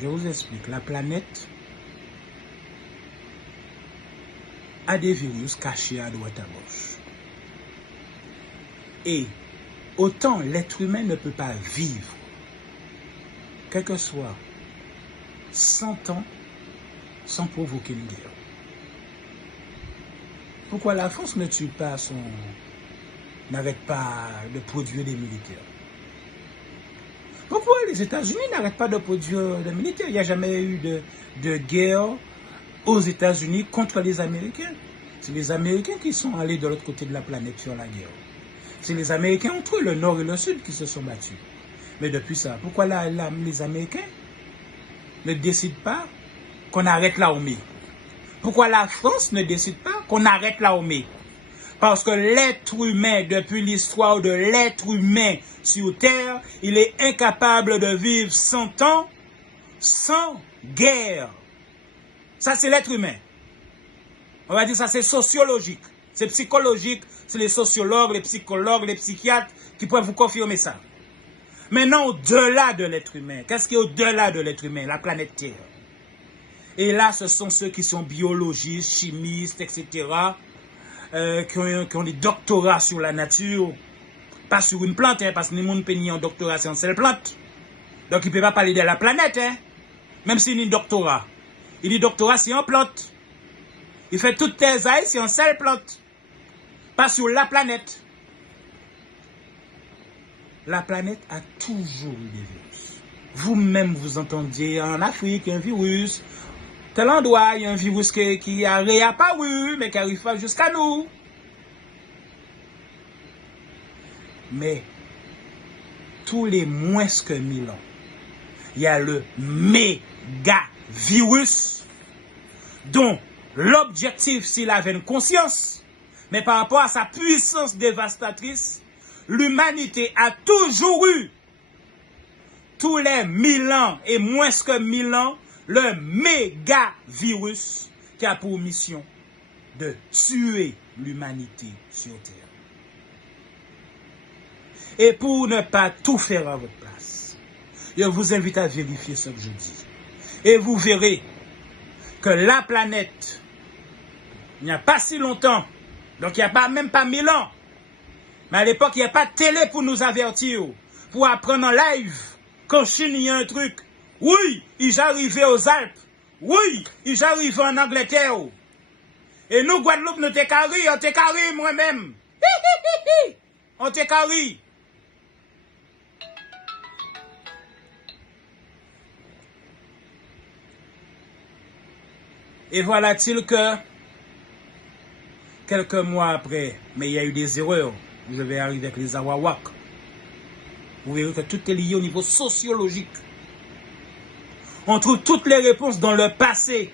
Je vous explique. La planète à des virus cachés à droite à gauche. Et autant l'être humain ne peut pas vivre, quel que soit 100 ans, sans provoquer une guerre. Pourquoi la France ne tue pas n'arrête pas de produire des militaires? Pourquoi les États-Unis n'arrêtent pas de produire des militaires? Il n'y a jamais eu de guerre aux États-Unis contre les Américains. C'est les Américains qui sont allés de l'autre côté de la planète sur la guerre. C'est les Américains entre eux, le Nord et le Sud, qui se sont battus. Mais depuis ça, pourquoi les Américains ne décident pas qu'on arrête l'armée? Pourquoi la France ne décide pas qu'on arrête l'armée? Parce que l'être humain, depuis l'histoire de l'être humain sur Terre, il est incapable de vivre 100 ans sans guerre. Ça, c'est l'être humain. On va dire ça, c'est sociologique, c'est psychologique, c'est les sociologues, les psychologues, les psychiatres qui peuvent vous confirmer ça. Maintenant, au-delà de l'être humain, qu'est-ce qui est au-delà de l'être humain? La planète Terre. Et là, ce sont ceux qui sont biologistes, chimistes, etc., qui ont des doctorats sur la nature, pas sur une plante, hein, parce que les gens qui ont un doctorat sur une seule plante. Donc, il ne peut pas parler de la planète, hein, même s'il a un doctorat. Il dit doctorat sur une plante. Il fait toutes tes ailes sur une seule plante, pas sur la planète. La planète a toujours eu des virus. Vous-même, vous entendiez en Afrique un virus. Tel endroit, il y a un virus qui a réapparu, mais qui n'arrive pas jusqu'à nous. Mais, tous les moins que 1000 ans, il y a le méga-virus, dont l'objectif, s'il avait une conscience, mais par rapport à sa puissance dévastatrice, l'humanité a toujours eu, tous les 1000 ans et moins que 1000 ans, le méga-virus qui a pour mission de tuer l'humanité sur Terre. Et pour ne pas tout faire à votre place, je vous invite à vérifier ce que je dis. Et vous verrez que la planète, il n'y a pas si longtemps, donc il n'y a pas, même pas 1000 ans, mais à l'époque, il n'y a pas de télé pour nous avertir, pour apprendre en live qu'en Chine, il y a un truc. Oui, ils arrivaient aux Alpes. Oui, ils arrivaient en Angleterre. Et nous, Guadeloupe, nous t'es carré, on t'est carré moi-même. On t'est carré. Et voilà-t-il que, quelques mois après, mais il y a eu des erreurs, je vais arriver avec les Awawak, vous verrez que tout est lié au niveau sociologique. On trouve toutes les réponses dans le passé.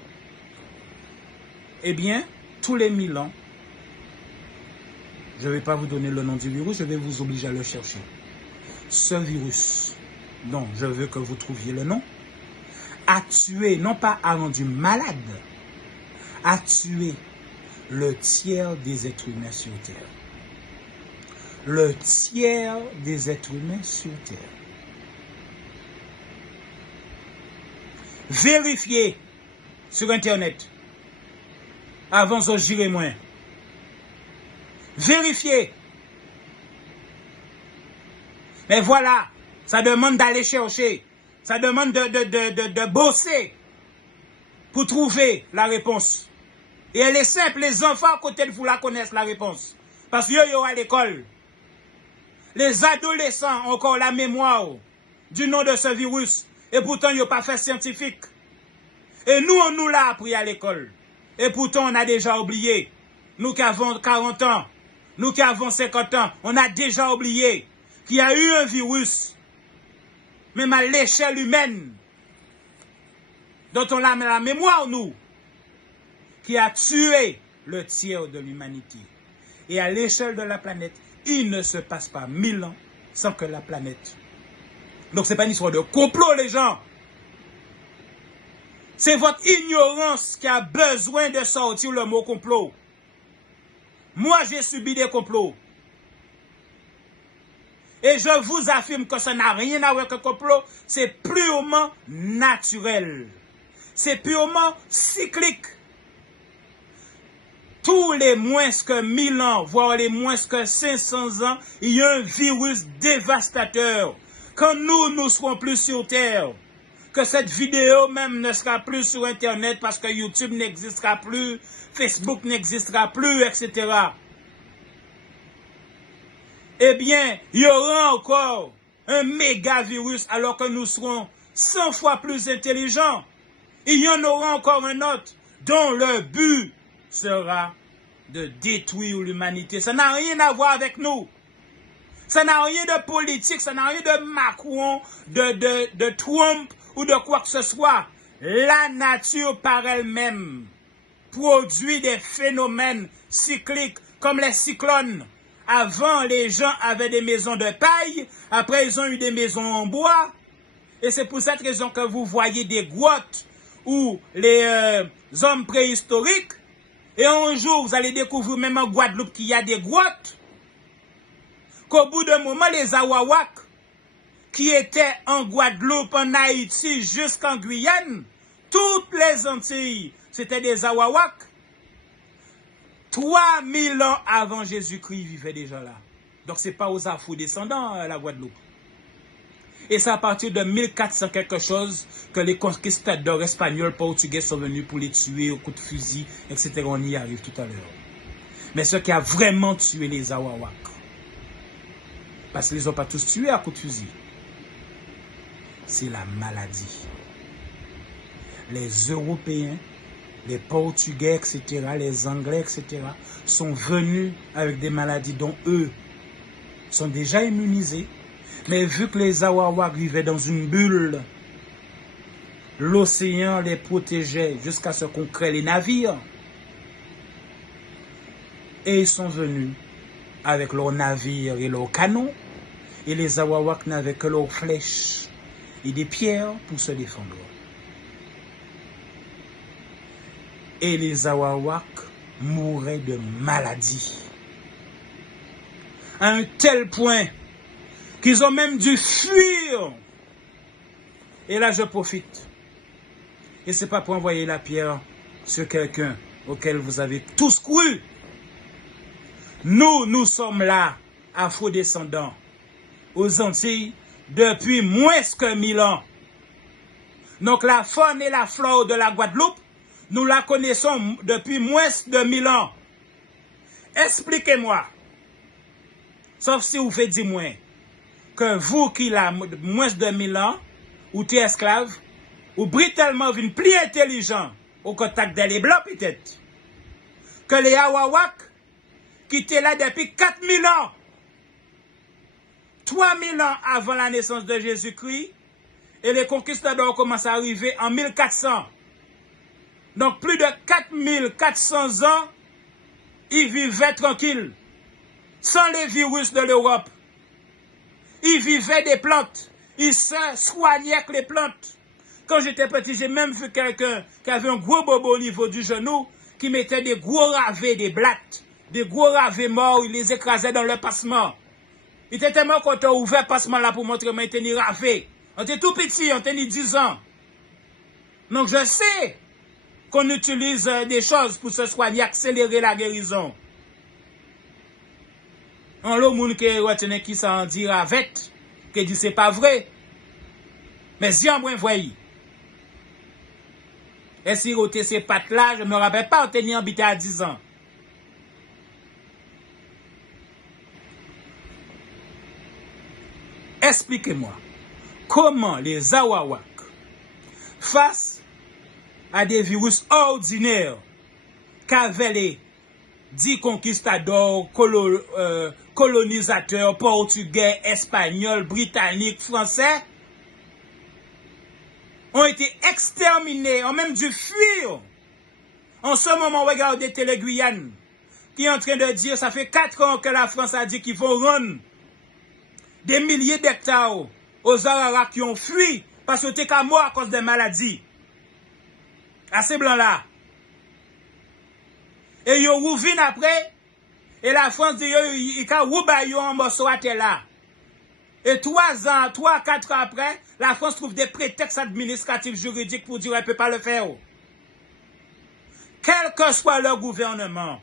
Eh bien, tous les 1000 ans, je ne vais pas vous donner le nom du virus, je vais vous obliger à le chercher. Ce virus, dont je veux que vous trouviez le nom, a tué, non pas a rendu malade, a tué le tiers des êtres humains sur Terre. Le tiers des êtres humains sur Terre. Vérifiez sur Internet. Avant de gérer moins. Vérifiez. Mais voilà, ça demande d'aller chercher. Ça demande de bosser pour trouver la réponse. Et elle est simple, les enfants à côté de vous la connaissent la réponse. Parce que yo à l'école. Les adolescents ont encore la mémoire du nom de ce virus. Et pourtant, ils n'ont pas fait scientifique. Et nous, on nous l'a appris à l'école. Et pourtant, on a déjà oublié. Nous qui avons 40 ans, nous qui avons 50 ans, on a déjà oublié qu'il y a eu un virus, même à l'échelle humaine, dont on a la mémoire, nous, qui a tué le tiers de l'humanité. Et à l'échelle de la planète, il ne se passe pas 1000 ans sans que la planète. Donc, ce n'est pas une histoire de complot, les gens. C'est votre ignorance qui a besoin de sortir le mot complot. Moi, j'ai subi des complots. Et je vous affirme que ça n'a rien à voir avec un complot. C'est purement naturel. C'est purement cyclique. tous les moins que 1000 ans, voire les moins que 500 ans, il y a un virus dévastateur. Quand nous serons plus sur Terre, que cette vidéo même ne sera plus sur Internet parce que YouTube n'existera plus, Facebook n'existera plus, etc. Eh bien, il y aura encore un méga virus alors que nous serons 100 fois plus intelligents. Il y en aura encore un autre dont le but sera de détruire l'humanité. Ça n'a rien à voir avec nous. Ça n'a rien de politique, ça n'a rien de Macron, de Trump ou de quoi que ce soit. La nature par elle-même produit des phénomènes cycliques comme les cyclones. Avant, les gens avaient des maisons de paille, après ils ont eu des maisons en bois. Et c'est pour cette raison que vous voyez des grottes où les hommes préhistoriques, et un jour vous allez découvrir même en Guadeloupe qu'il y a des grottes, qu'au bout d'un moment les Awawak, qui étaient en Guadeloupe, en Haïti, jusqu'en Guyane, toutes les Antilles, c'était des Awawak. 3000 ans avant Jésus-Christ vivaient déjà là. Donc c'est pas aux Afro-descendants la Guadeloupe. Et c'est à partir de 1400 quelque chose que les conquistadors espagnols, portugais sont venus pour les tuer au coup de fusil, etc. On y arrive tout à l'heure. Mais ce qui a vraiment tué les Awawak, parce qu'ils ne les ont pas tous tués à coup de fusil, c'est la maladie. Les Européens, les Portugais, etc., les Anglais, etc., sont venus avec des maladies dont eux sont déjà immunisés. Mais vu que les Awawak vivaient dans une bulle, l'océan les protégeait jusqu'à ce qu'on crée les navires. Et ils sont venus avec leurs navires et leurs canons. Et les Awawak n'avaient que leurs flèches et des pierres pour se défendre. Et les Awawak mouraient de maladie. À un tel point qu'ils ont même dû fuir. Et là, je profite. Et ce n'est pas pour envoyer la pierre sur quelqu'un auquel vous avez tous cru. Nous sommes là, afro-descendants, aux Antilles, depuis moins que 1000 ans. Donc la faune et la flore de la Guadeloupe, nous la connaissons depuis moins de 1000 ans. Expliquez-moi, sauf si vous faites dire moins, que vous qui la moins de 1000 ans, ou t'es esclave, ou brutalement vin plus intelligent au contact des blancs peut-être, que les Awawak qui étaient là depuis 4000 ans, 3000 ans avant la naissance de Jésus-Christ, et les conquistadors commencent à arriver en 1400. Donc plus de 4400 ans, ils vivaient tranquilles, sans les virus de l'Europe. Ils vivaient des plantes. Ils se soignaient avec les plantes. Quand j'étais petit, j'ai même vu quelqu'un qui avait un gros bobo au niveau du genou, qui mettait des gros ravets, des blattes, des gros ravets morts, il les écrasait dans le passement. Il était tellement content ouvert le passement là pour montrer qu'il était ravé. On était tout petit, on était 10 ans. Donc je sais qu'on utilise des choses pour se soigner, accélérer la guérison. On le monde qui retient qui s'en dit ravette, qui dit c'est pas vrai. Mais si on moins voyez. Et si on ces pattes là, je me rappelle pas, on tenait habité à 10 ans. Expliquez-moi, comment les Awawak, face à des virus ordinaires qu'avaient les 10 conquistadors, colonisateurs, portugais, espagnols, britanniques, français, ont été exterminés, ont même dû fuir. En ce moment, regardez Télé-Guyane, qui est en train de dire, ça fait 4 ans que la France a dit qu'ils vont rendre des milliers d'hectares aux Araras qui ont fui parce qu'ils étaient qu'à mort à cause des maladies. À ces blancs-là. Et ils reviennent après, et la France dit, ils ont un morceau à terre là. Et 3 ans, 3-4 ans après, la France trouve des prétextes administratifs juridiques pour dire qu'elle ne peut pas le faire. Quel que soit leur gouvernement,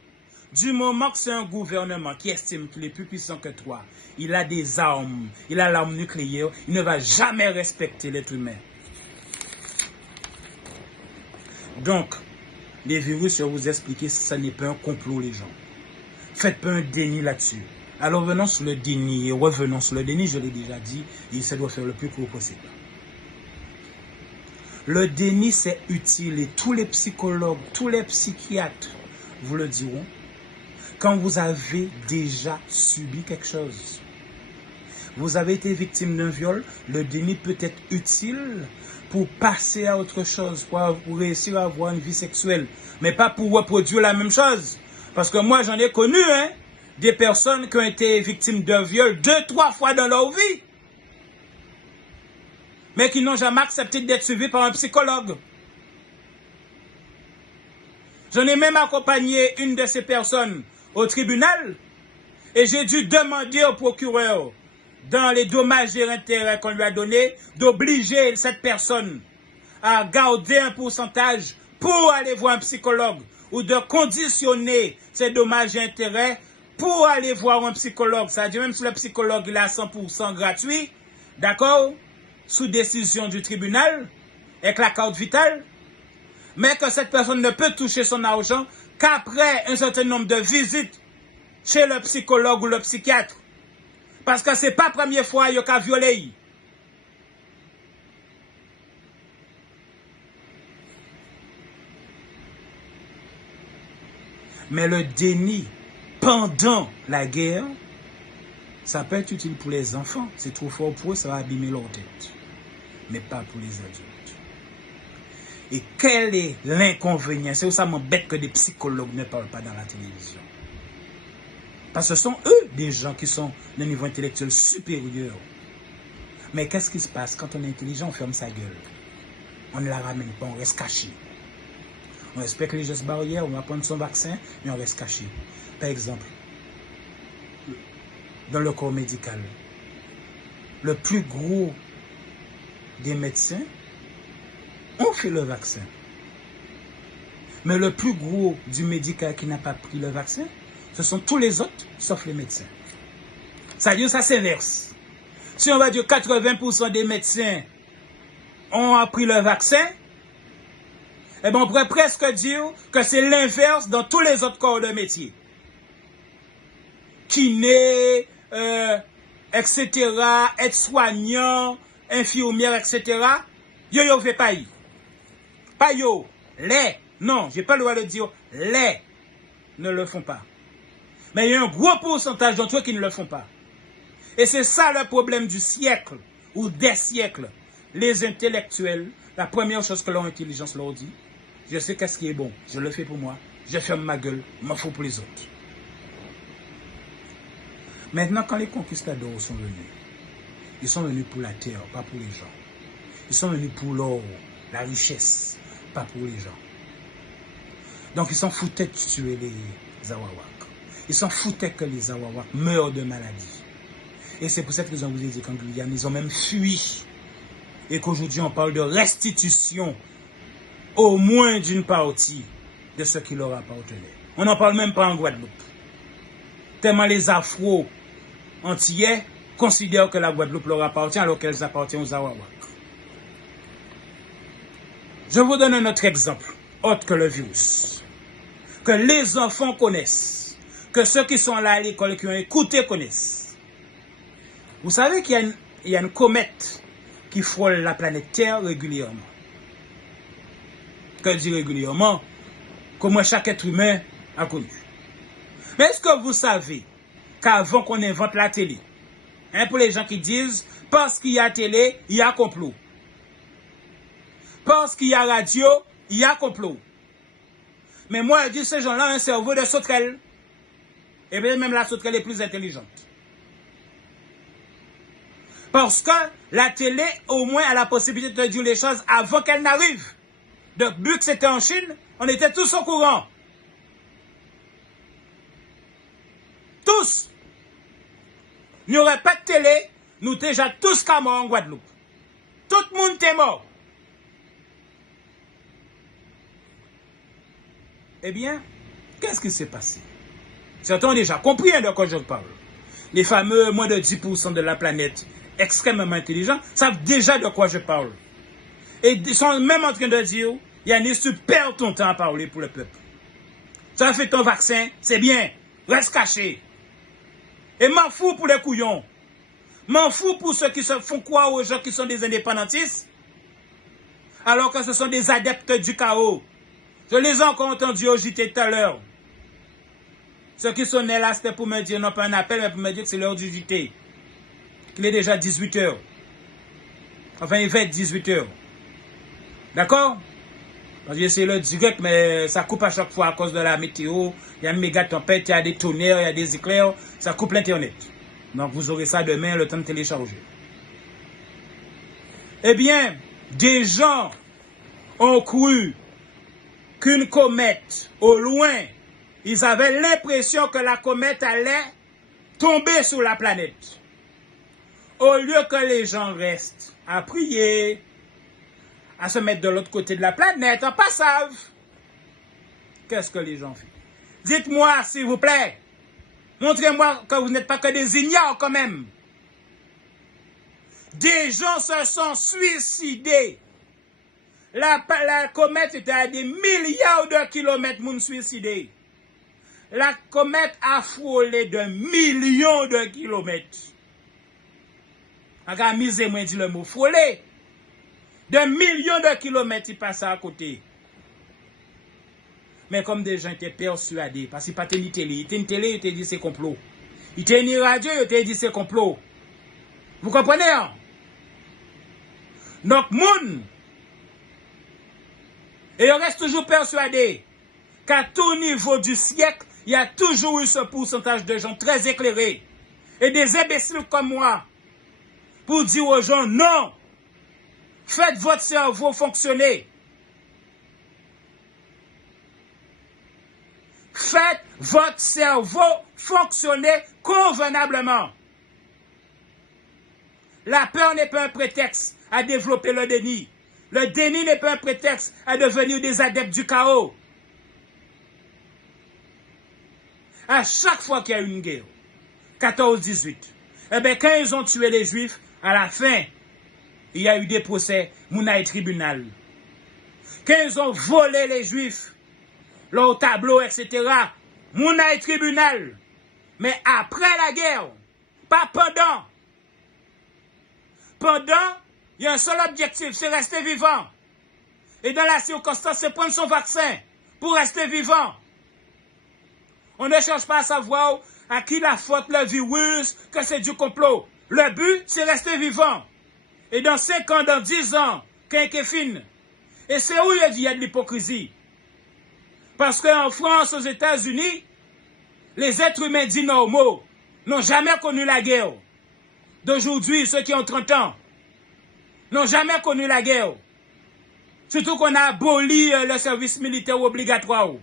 Du moment que c'est un gouvernement qui estime qu'il est plus puissant que toi, il a des armes, il a l'arme nucléaire, il ne va jamais respecter l'être humain. Donc, les virus, je vais vous expliquer, ce n'est pas un complot, les gens. Faites pas un déni là-dessus. Alors revenons sur le déni, je l'ai déjà dit, et ça doit faire le plus court possible. Le déni, c'est utile, et tous les psychologues, tous les psychiatres vous le diront, quand vous avez déjà subi quelque chose. Vous avez été victime d'un viol, le déni peut être utile pour passer à autre chose, pour réussir à avoir une vie sexuelle, mais pas pour reproduire la même chose. Parce que moi, j'en ai connu, des personnes qui ont été victimes d'un viol 2-3 fois dans leur vie, mais qui n'ont jamais accepté d'être suivies par un psychologue. J'en ai même accompagné une de ces personnes au tribunal et j'ai dû demander au procureur, dans les dommages et intérêts qu'on lui a donnés, d'obliger cette personne à garder un pourcentage pour aller voir un psychologue ou de conditionner ces dommages et intérêts pour aller voir un psychologue. Ça veut dire même si le psychologue il est à 100% gratuit, d'accord, sous décision du tribunal, avec la carte vitale, mais que cette personne ne peut toucher son argent qu'après un certain nombre de visites chez le psychologue ou le psychiatre. Parce que ce n'est pas la première fois qu'il a violé. Mais le déni pendant la guerre, ça peut être utile pour les enfants. C'est trop fort pour eux, ça va abîmer leur tête. Mais pas pour les adultes. Et quel est l'inconvénient? C'est où ça m'embête que des psychologues ne parlent pas dans la télévision. Parce que ce sont eux des gens qui sont d'un niveau intellectuel supérieur. Mais qu'est-ce qui se passe? Quand on est intelligent, on ferme sa gueule. On ne la ramène pas, on reste caché. On respecte les gestes barrières, on va prendre son vaccin, mais on reste caché. Par exemple, dans le corps médical, le plus gros des médecins ont fait le vaccin. Mais le plus gros du médical qui n'a pas pris le vaccin, ce sont tous les autres, sauf les médecins. Ça veut dire ça s'inverse. Si on va dire 80% des médecins ont pris le vaccin, eh bien on pourrait presque dire que c'est l'inverse dans tous les autres corps de métier. Kiné, etc., aide-soignant, infirmière, etc. Yo fait pas y. Pas yo, les. Non, j'ai pas le droit de dire les ne le font pas. Mais il y a un gros pourcentage d'entre eux qui ne le font pas. Et c'est ça le problème du siècle ou des siècles. Les intellectuels, la première chose que leur intelligence leur dit, je sais qu'est-ce qui est bon, je le fais pour moi, je ferme ma gueule, m'en fous pour les autres. Maintenant, quand les conquistadors sont venus, ils sont venus pour la terre, pas pour les gens. Ils sont venus pour l'or, la richesse, pas pour les gens. Donc ils s'en foutaient de tuer les Awawak. Ils s'en foutaient que les Awawak meurent de maladie. Et c'est pour cette raison que vous avez dit qu'en Guyane, ils ont même fui. Et qu'aujourd'hui, on parle de restitution au moins d'une partie de ce qui leur appartenait. On n'en parle même pas en Guadeloupe. Tellement les Afro-Antillais considèrent que la Guadeloupe leur appartient alors qu'elles appartiennent aux Awawak. Je vous donne un autre exemple, autre que le virus, que les enfants connaissent, que ceux qui sont là à l'école, qui ont écouté, connaissent. Vous savez qu'il y a une comète qui frôle la planète Terre régulièrement. Que je dis régulièrement, que moi chaque être humain a connu. Mais est-ce que vous savez qu'avant qu'on invente la télé, pour les gens qui disent, parce qu'il y a télé, il y a complot. Parce qu'il y a radio, il y a complot. Mais moi, je dis, ces gens-là ont un cerveau de sauterelle. Et bien même la sauterelle est plus intelligente. Parce que la télé, au moins, a la possibilité de dire les choses avant qu'elles n'arrivent. Donc, vu que c'était en Chine, on était tous au courant. Tous. Il n'y aurait pas de télé, nous déjà tous comme en Guadeloupe. Tout le monde est mort. Eh bien, qu'est-ce qui s'est passé? Certains ont déjà compris de quoi je parle. Les fameux moins de 10% de la planète extrêmement intelligents savent déjà de quoi je parle. Et ils sont même en train de dire, Yanis, tu perds ton temps à parler pour le peuple. Tu as fait ton vaccin, c'est bien, reste caché. Et m'en fous pour les couillons. M'en fous pour ceux qui se font croire aux gens qui sont des indépendantistes, alors que ce sont des adeptes du chaos. Je les ai encore entendus au JT tout à l'heure. Ceux qui sont là, c'était pour me dire, non pas un appel, mais pour me dire que c'est l'heure du JT. Qu'il est déjà 18h. Enfin, il va être 18h. D'accord? J'essaie le direct, mais ça coupe à chaque fois à cause de la météo. Il y a une méga tempête, il y a des tonnerres, il y a des éclairs. Ça coupe l'internet. Donc vous aurez ça demain, le temps de télécharger. Eh bien, des gens ont cru qu'une comète, au loin, ils avaient l'impression que la comète allait tomber sur la planète. Au lieu que les gens restent à prier, à se mettre de l'autre côté de la planète, en passage, qu'est-ce que les gens font? Dites-moi, s'il vous plaît, montrez-moi que vous n'êtes pas que des ignorants quand même. Des gens se sont suicidés. La comète était à des milliards de kilomètres, moun suicidés. La comète a frôlé de millions de kilomètres. Encore misé, moi, dit le mot frôlé. De millions de kilomètres, il passe à côté. Mais comme des gens étaient persuadés, parce qu'il n'y a pas de télé, il était une télé, il était dit c'est complot. Il était une radio, il était dit c'est complot. Vous comprenez, hein? Donc, moun, et on reste toujours persuadé qu'à tout niveau du siècle, il y a toujours eu ce pourcentage de gens très éclairés et des imbéciles comme moi pour dire aux gens non, faites votre cerveau fonctionner. Faites votre cerveau fonctionner convenablement. La peur n'est pas un prétexte à développer le déni. Le déni n'est pas un prétexte à devenir des adeptes du chaos. À chaque fois qu'il y a une guerre, 14-18, eh bien, quand ils ont tué les Juifs, à la fin, il y a eu des procès, mouna et tribunal. Quand ils ont volé les Juifs, leur tableau, etc., mouna et tribunal. Mais après la guerre, pas pendant. Pendant, il y a un seul objectif, c'est rester vivant. Et dans la circonstance, c'est prendre son vaccin pour rester vivant. On ne cherche pas à savoir à qui la faute le virus, que c'est du complot. Le but, c'est rester vivant. Et dans 5 ans, dans 10 ans, quand il est fini. Et c'est où il y a de l'hypocrisie. Parce qu'en France, aux États-Unis, les êtres humains dits normaux n'ont jamais connu la guerre. D'aujourd'hui, ceux qui ont 30 ans, n'ont jamais connu la guerre. Surtout qu'on a aboli le service militaire obligatoire.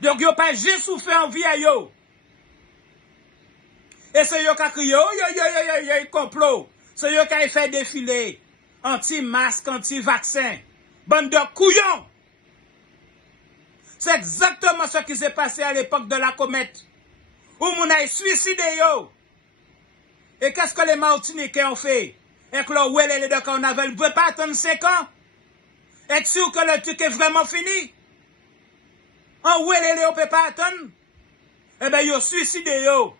Donc, ils n'ont pas juste souffert en vie à eux. Et c'est eux qui ont crié, complot. C'est eux qui ont fait défiler anti-masque, anti-vaccin. Bande de couillons. C'est exactement ce qui s'est passé à l'époque de la comète. Où on a suicidé yo. Et qu'est-ce que les Martiniquais ont fait? Et que le ouel et le carnaval ne veut pas attendre 5 ans? Êtes sûr que le truc est vraiment fini? En ouel et le on ne peut pas attendre? Eh bien, ils ont suicidé yo.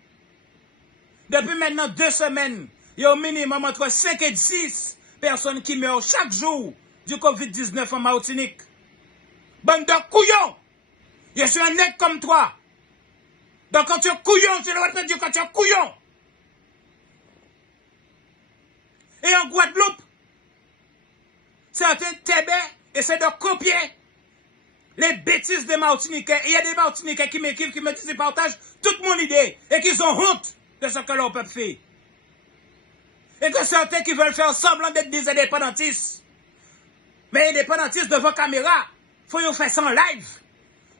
Depuis maintenant 2 semaines, il y a au minimum entre 5 et 10 personnes qui meurent chaque jour du Covid-19 en Martinique. Bande de couillons! Je suis un nègre comme toi. Donc quand tu es couillon, je dois te dire quand tu es couillon. Et en Guadeloupe, certains tébés essaient de copier les bêtises des Martiniquais. Et il y a des Martiniquais qui m'écrivent, qui me disent, ils partagent toute mon idée et qu'ils ont honte de ce que leur peuple fait. Et que certains qui veulent faire semblant d'être des indépendantistes. Mais indépendantistes devant caméra, il faut faire ça en live.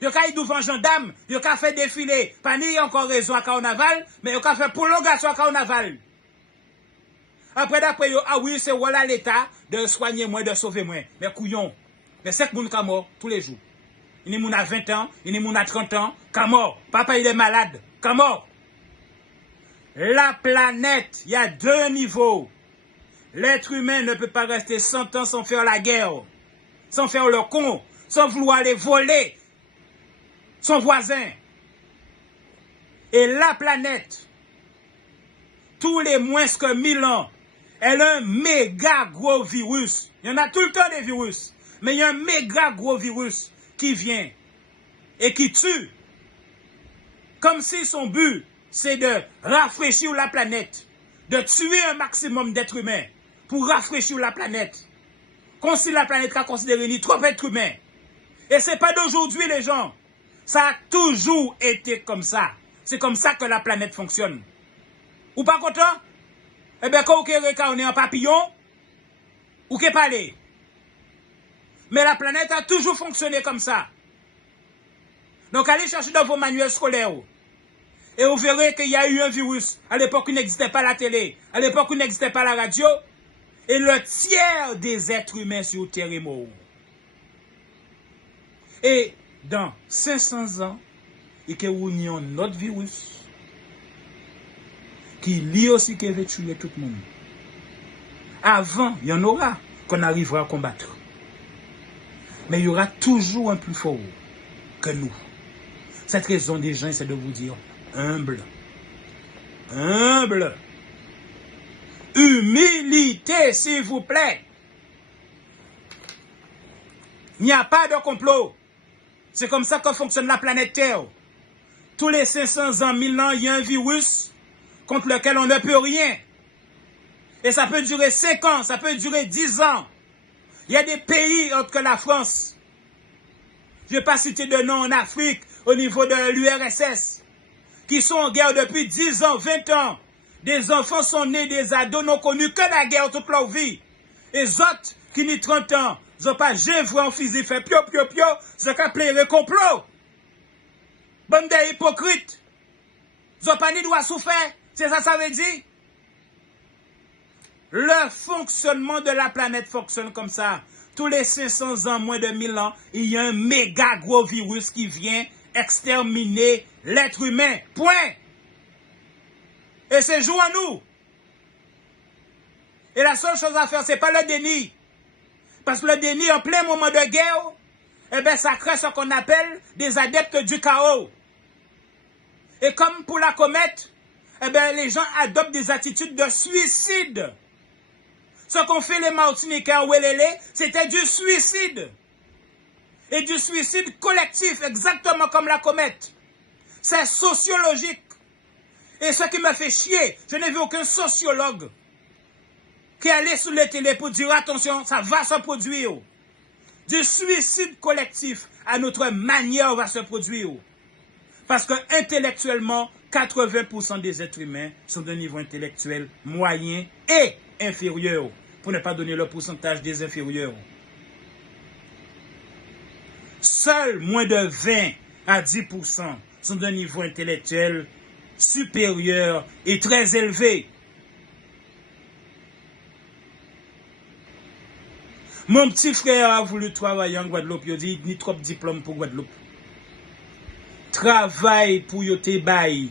Il y a devant gendarme, il y a fait défiler. Pas ni encore raison à carnaval, mais il y a fait prolongation à carnaval. Après d'après, ah oui, c'est voilà l'État de soigner moi, de sauver moi. Mais couillon. Mais 5 personnes qui mort tous les jours. il y a moun à 20 ans, il y a moun à 30 ans, comment? Papa il est malade, comment? La planète, il y a deux niveaux. L'être humain ne peut pas rester 100 ans sans faire la guerre, sans faire le con, sans vouloir aller voler son voisin. Et la planète, tous les moins que 1000 ans, elle a un méga gros virus. Il y en a tout le temps des virus, mais il y a un méga gros virus qui vient et qui tue. Comme si son but, c'est de rafraîchir la planète, de tuer un maximum d'êtres humains pour rafraîchir la planète. Comme si la planète a considéré ni trop êtres humains. Et c'est pas d'aujourd'hui les gens. Ça a toujours été comme ça. C'est comme ça que la planète fonctionne. Ou pas content? Eh bien, quand on est un papillon, ou qu'est parler. Mais la planète a toujours fonctionné comme ça. Donc, allez chercher dans vos manuels scolaires. Et vous verrez qu'il y a eu un virus. À l'époque, il n'existait pas la télé. À l'époque, il n'existait pas la radio. Et le tiers des êtres humains sur Terre est mort. Et dans 500 ans, il y a eu un autre virus qui lui aussi qui va tuer tout le monde. Avant, il y en aura qu'on arrivera à combattre. Mais il y aura toujours un plus fort que nous. Cette raison des gens, c'est de vous dire humble. Humble. Humilité, s'il vous plaît. Il n'y a pas de complot. C'est comme ça que fonctionne la planète Terre. Tous les 500 ans, 1000 ans, il y a un virus contre lequel on ne peut rien. Et ça peut durer 5 ans, ça peut durer 10 ans. Il y a des pays autres que la France. Je ne vais pas citer de nom en Afrique, au niveau de l'URSS, qui sont en guerre depuis 10 ans, 20 ans. Des enfants sont nés, des ados n'ont connu que la guerre toute leur vie. Et les autres qui n'ont 30 ans, ils n'ont pas vu en physique, fait pio, pio, pio, ils ont qu'à plaire complot. Bande d'hypocrites. Ils n'ont pas ni droit souffrir. C'est ça, ça veut dire? Le fonctionnement de la planète fonctionne comme ça. Tous les 500 ans, moins de 1000 ans, il y a un méga gros virus qui vient exterminer l'être humain. Point. Et c'est joue à nous. Et la seule chose à faire, c'est pas le déni. Parce que le déni, en plein moment de guerre, eh bien, ça crée ce qu'on appelle des adeptes du chaos. Et comme pour la comète, eh bien, les gens adoptent des attitudes de suicide. Ce qu'ont fait les Martiniquais en Welele, c'était du suicide. Et du suicide collectif, exactement comme la comète. C'est sociologique. Et ce qui me fait chier, je n'ai vu aucun sociologue qui allait sur les télé pour dire attention, ça va se produire. Du suicide collectif à notre manière va se produire. Parce que intellectuellement, 80% des êtres humains sont de niveau intellectuel moyen et inférieur, pour ne pas donner le pourcentage des inférieurs. Seuls moins de 20 à 10% sont de niveau intellectuel supérieur et très élevé. Mon petit frère a voulu travailler en Guadeloupe, il dit ni trop de diplôme pour Guadeloupe. Travail pour yote bail,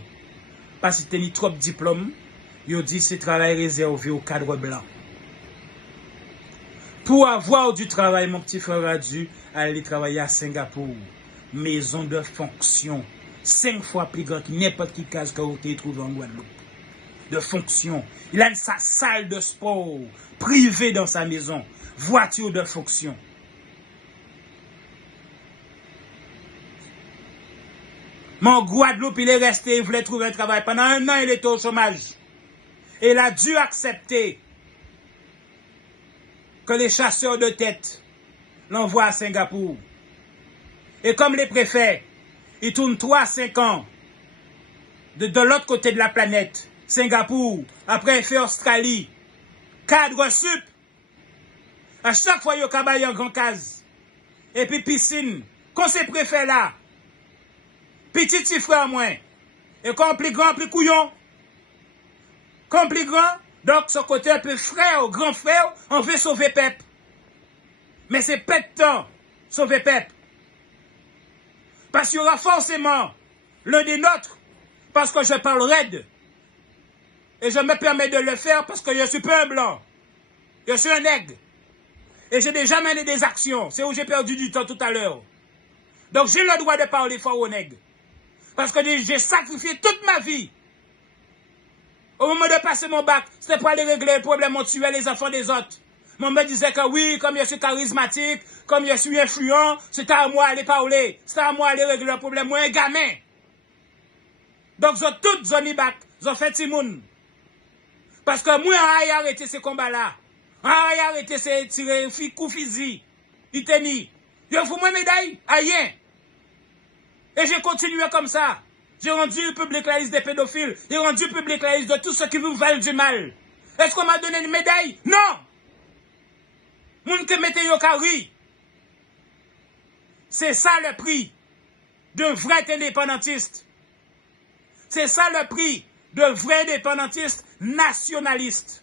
parce que ni trop de diplôme, il dit c'est travail réservé au cadre blanc. Pour avoir du travail, mon petit frère a dû aller travailler à Singapour. Maison de fonction. 5 fois plus grande que n'importe qui case que vous avez trouvé en Guadeloupe. De fonction. Il a sa salle de sport privée dans sa maison. Voiture de fonction. Mon Guadeloupe, il est resté, il voulait trouver un travail. Pendant 1 an, il était au chômage. Et il a dû accepter que les chasseurs de tête l'envoient à Singapour. Et comme les préfets, ils tournent 3-5 ans de l'autre côté de la planète, Singapour, après il fait Australie, cadre sup. À chaque fois, il y a un grand case. Et puis piscine. Quand ces préfets là, petit frère moins. Et quand plus grand, plus couillon. Quand plus grand, donc ce côté un peu frère, grand frère, on veut sauver Pep. Mais c'est pas de temps, sauver Pep. Parce qu'il y aura forcément l'un des nôtres, parce que je parle raide. Et je me permets de le faire parce que je suis pas un blanc. Je suis un nègre. Et j'ai déjà mené des actions. C'est où j'ai perdu du temps tout à l'heure. Donc j'ai le droit de parler fort aux nègres. Parce que j'ai sacrifié toute ma vie. Au moment de passer mon bac, c'était pour aller régler le problème, on tuait les enfants des autres. Mon me disait que oui, comme je suis charismatique, comme je suis influent, c'était à moi d'aller parler. C'était à moi d'aller régler le problème. Moi, un gamin. Donc, ils ont toutes zone bac. Ils ont fait Timoun. Parce que moi, j'ai arrêté ces combats-là. J'ai arrêté ces tirer coup fusil. Iteni. Je fous moi médaille. Rien. Et j'ai continué comme ça. J'ai rendu public la liste des pédophiles. J'ai rendu public la liste de tous ceux qui vous veulent du mal. Est-ce qu'on m'a donné une médaille? Non! Moun que mettez yo kari. C'est ça le prix d'un vrai indépendantiste. C'est ça le prix d'un vrai indépendantiste nationaliste.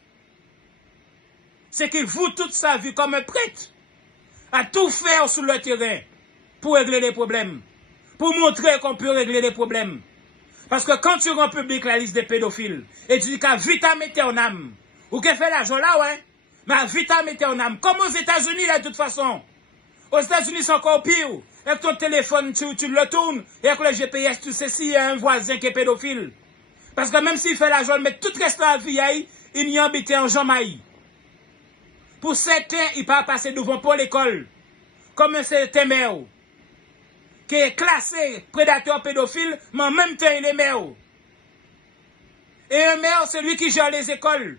C'est qu'il voue toute sa vie comme un prêtre à tout faire sur le terrain pour régler les problèmes. Pour montrer qu'on peut régler les problèmes. Parce que quand tu rends public la liste des pédophiles, et tu dis qu'à vitam aeternam, ou qu'elle fait l'argent là, ouais, mais à vitam aeternam, comme aux États-Unis, là, de toute façon. Aux États-Unis, c'est encore pire. Avec ton téléphone, tu le tournes, et avec le GPS, tu sais s'il y a un voisin qui est pédophile. Parce que même s'il fait l'argent, mais tout reste la vie, il y a habité en Jamaïque. Pour certains, il peut passer devant pour l'école, comme un certain maire, qui est classé prédateur pédophile, mais en même temps, il est maire. Et un maire, c'est lui qui gère les écoles.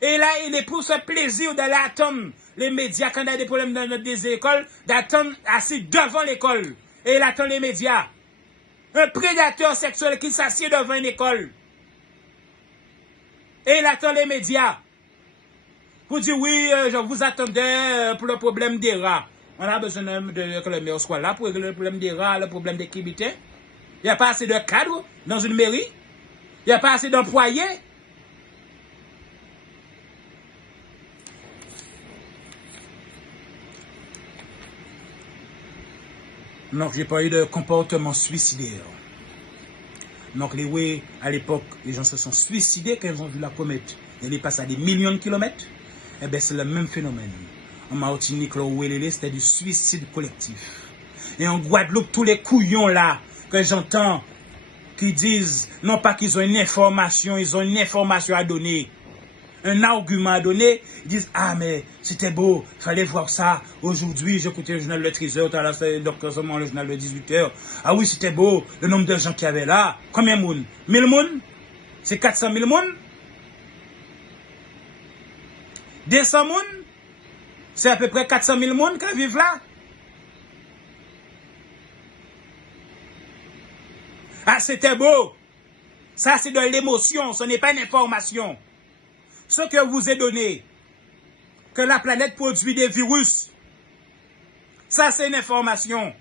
Et là, il est pour ce plaisir d'aller attendre les médias quand il y a des problèmes dans des écoles, d'attendre assis devant l'école. Et il attend les médias. Un prédateur sexuel qui s'assied devant une école. Et il attend les médias. Pour dire oui, je vous attendais pour le problème des rats. On a besoin que le maire soit là pour régler le problème des rats, le problème des kibitins. Il n'y a pas assez de cadres dans une mairie. Il n'y a pas assez d'employés. Donc, j'ai parlé de comportement suicidaire. Donc, à l'époque, les gens se sont suicidés quand ils ont vu la comète. Elle est passée à des millions de kilomètres. Eh bien, c'est le même phénomène. En Martinique, c'était du suicide collectif. Et en Guadeloupe, tous les couillons là, que j'entends, qui disent, non pas qu'ils ont une information, ils ont une information à donner. Un argument à donner, ils disent, ah mais c'était beau, fallait voir ça. Aujourd'hui, j'écoutais le journal de 13h, tout à l'heure, le journal de 18h. Ah oui, c'était beau, le nombre de gens qu'il y avait là. Combien de monde? 1000 moun? C'est 400 000 moun? 200 moun? C'est à peu près 400 000 moun qui vivent là. Ah, c'était beau. Ça, c'est de l'émotion, ce n'est pas une information. Ce que vous est donné, que la planète produit des virus, ça c'est une information.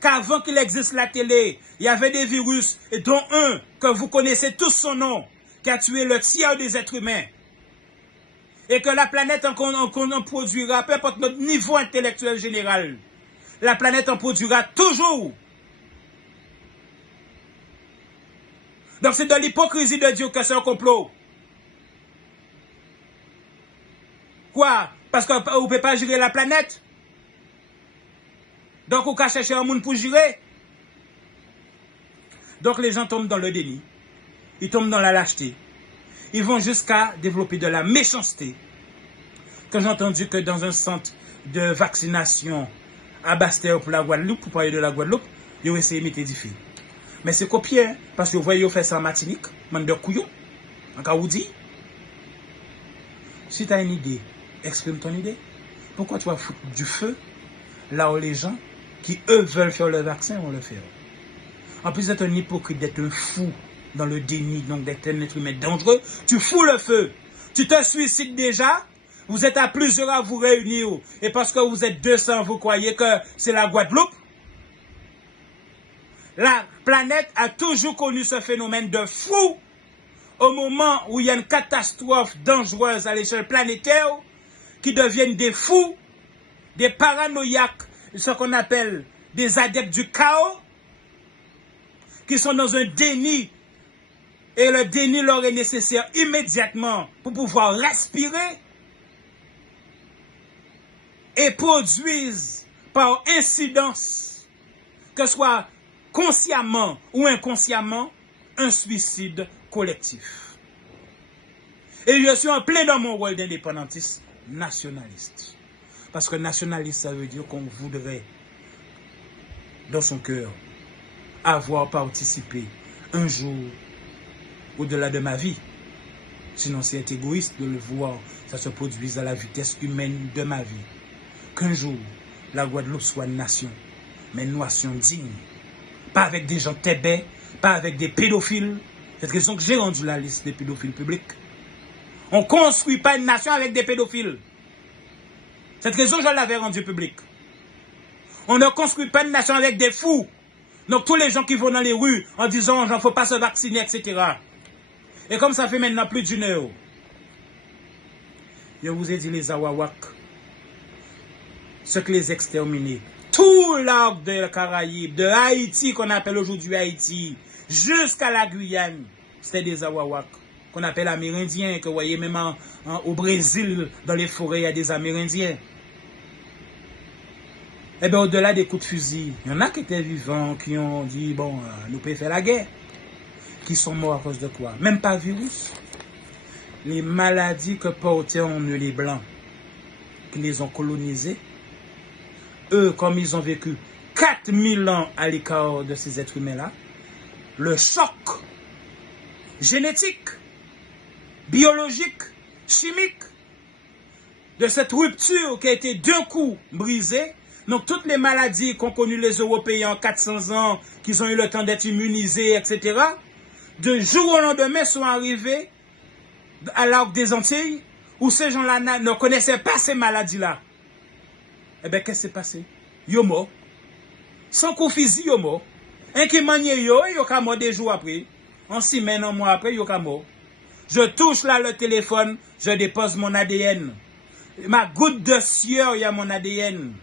Qu'avant qu'il existe la télé, il y avait des virus, et dont un que vous connaissez tous son nom, qui a tué le tiers des êtres humains. Et que la planète en produira, peu importe notre niveau intellectuel général, la planète en produira toujours. Donc c'est de l'hypocrisie de Dieu que c'est un complot. Quoi? Parce qu'on ne peut pas gérer la planète? Donc on peut chercher un monde pour gérer? Donc les gens tombent dans le déni. Ils tombent dans la lâcheté. Ils vont jusqu'à développer de la méchanceté. Quand j'ai entendu que dans un centre de vaccination à Bastère pour la Guadeloupe, pour parler de la Guadeloupe, ils ont essayé de mettre des filles. Mais c'est copié, hein, parce que vous voyez, ils font ça en Martinique, man de couillon, en Kaoudi. Si tu as une idée, exprime ton idée. Pourquoi tu vas foutre du feu là où les gens qui, eux, veulent faire le vaccin vont le faire? En plus d'être un hypocrite, d'être un fou dans le déni, donc d'être un être humain dangereux, tu fous le feu. Tu te suicides déjà, vous êtes à plusieurs à vous réunir, et parce que vous êtes 200, vous croyez que c'est la Guadeloupe? La planète a toujours connu ce phénomène de fou. Au moment où il y a une catastrophe dangereuse à l'échelle planétaire, qui deviennent des fous, des paranoïaques, ce qu'on appelle des adeptes du chaos qui sont dans un déni. Et le déni leur est nécessaire immédiatement pour pouvoir respirer et produisent par incidence, que ce soit consciemment ou inconsciemment, un suicide collectif. Et je suis en plein dans mon rôle d'indépendantiste nationaliste. Parce que nationaliste, ça veut dire qu'on voudrait, dans son cœur, avoir participé un jour au-delà de ma vie. Sinon, c'est égoïste de le voir, ça se produise à la vitesse humaine de ma vie. Qu'un jour, la Guadeloupe soit une nation, mais une nation digne. Pas avec des gens tébés, pas avec des pédophiles. C'est cette raison que j'ai rendu la liste des pédophiles publics. On ne construit pas une nation avec des pédophiles. Cette raison, je l'avais rendu public. On ne construit pas une nation avec des fous. Donc tous les gens qui vont dans les rues en disant il ne faut pas se vacciner, etc. Et comme ça fait maintenant plus d'une heure, je vous ai dit les Awawak, ce que les exterminés, tout l'arc de la Caraïbe, de Haïti qu'on appelle aujourd'hui Haïti, jusqu'à la Guyane, c'était des Awawak, qu'on appelle Amérindiens, que vous voyez même au Brésil, dans les forêts, il y a des Amérindiens. Eh bien, au-delà des coups de fusil, il y en a qui étaient vivants, qui ont dit, bon, nous pouvons faire la guerre. Qui sont morts à cause de quoi? Même pas virus. Les maladies que portaient en eux les Blancs, qui les ont colonisés, eux, comme ils ont vécu 4000 ans à l'écart de ces êtres humains-là, le choc génétique, biologique, chimique, de cette rupture qui a été d'un coup brisée. Donc, toutes les maladies qu'ont connues les Européens en 400 ans, qu'ils ont eu le temps d'être immunisés, etc., de jour au lendemain sont arrivés à l'arc des Antilles, où ces gens-là ne connaissaient pas ces maladies-là. Eh bien, qu'est-ce qui s'est passé? Yo mort. Sans coup physique, yo mort. Un qui manie yo ka mort des jours après. En 6 semaines, un mois après, yo ka mort. Je touche là le téléphone, je dépose mon ADN. Ma goutte de sueur, il y a mon ADN.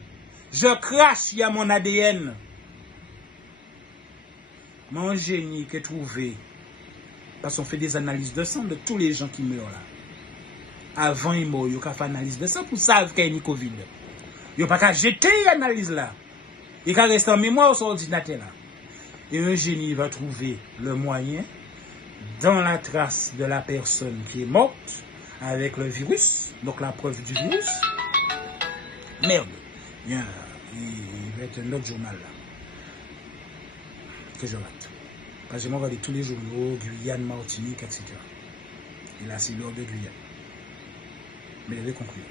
Je crache, il y a mon ADN. Mon génie qui est trouvé. Parce qu'on fait des analyses de sang de tous les gens qui meurent là. Avant ils meurent, ils ont fait analyse de sang pour savoir qu'il y a une Covid. Ils n'ont pas qu'à jeter l'analyse là. Ils ont rester en mémoire sur l'ordinateur là. Et un génie va trouver le moyen, dans la trace de la personne qui est morte, avec le virus, donc la preuve du virus. Merde, il va être un autre journal là. Que je rate. Parce que je regarde tous les journaux, Guyane, Martinique, etc. Et là, c'est l'heure de Guyane. Mais il avait conclu.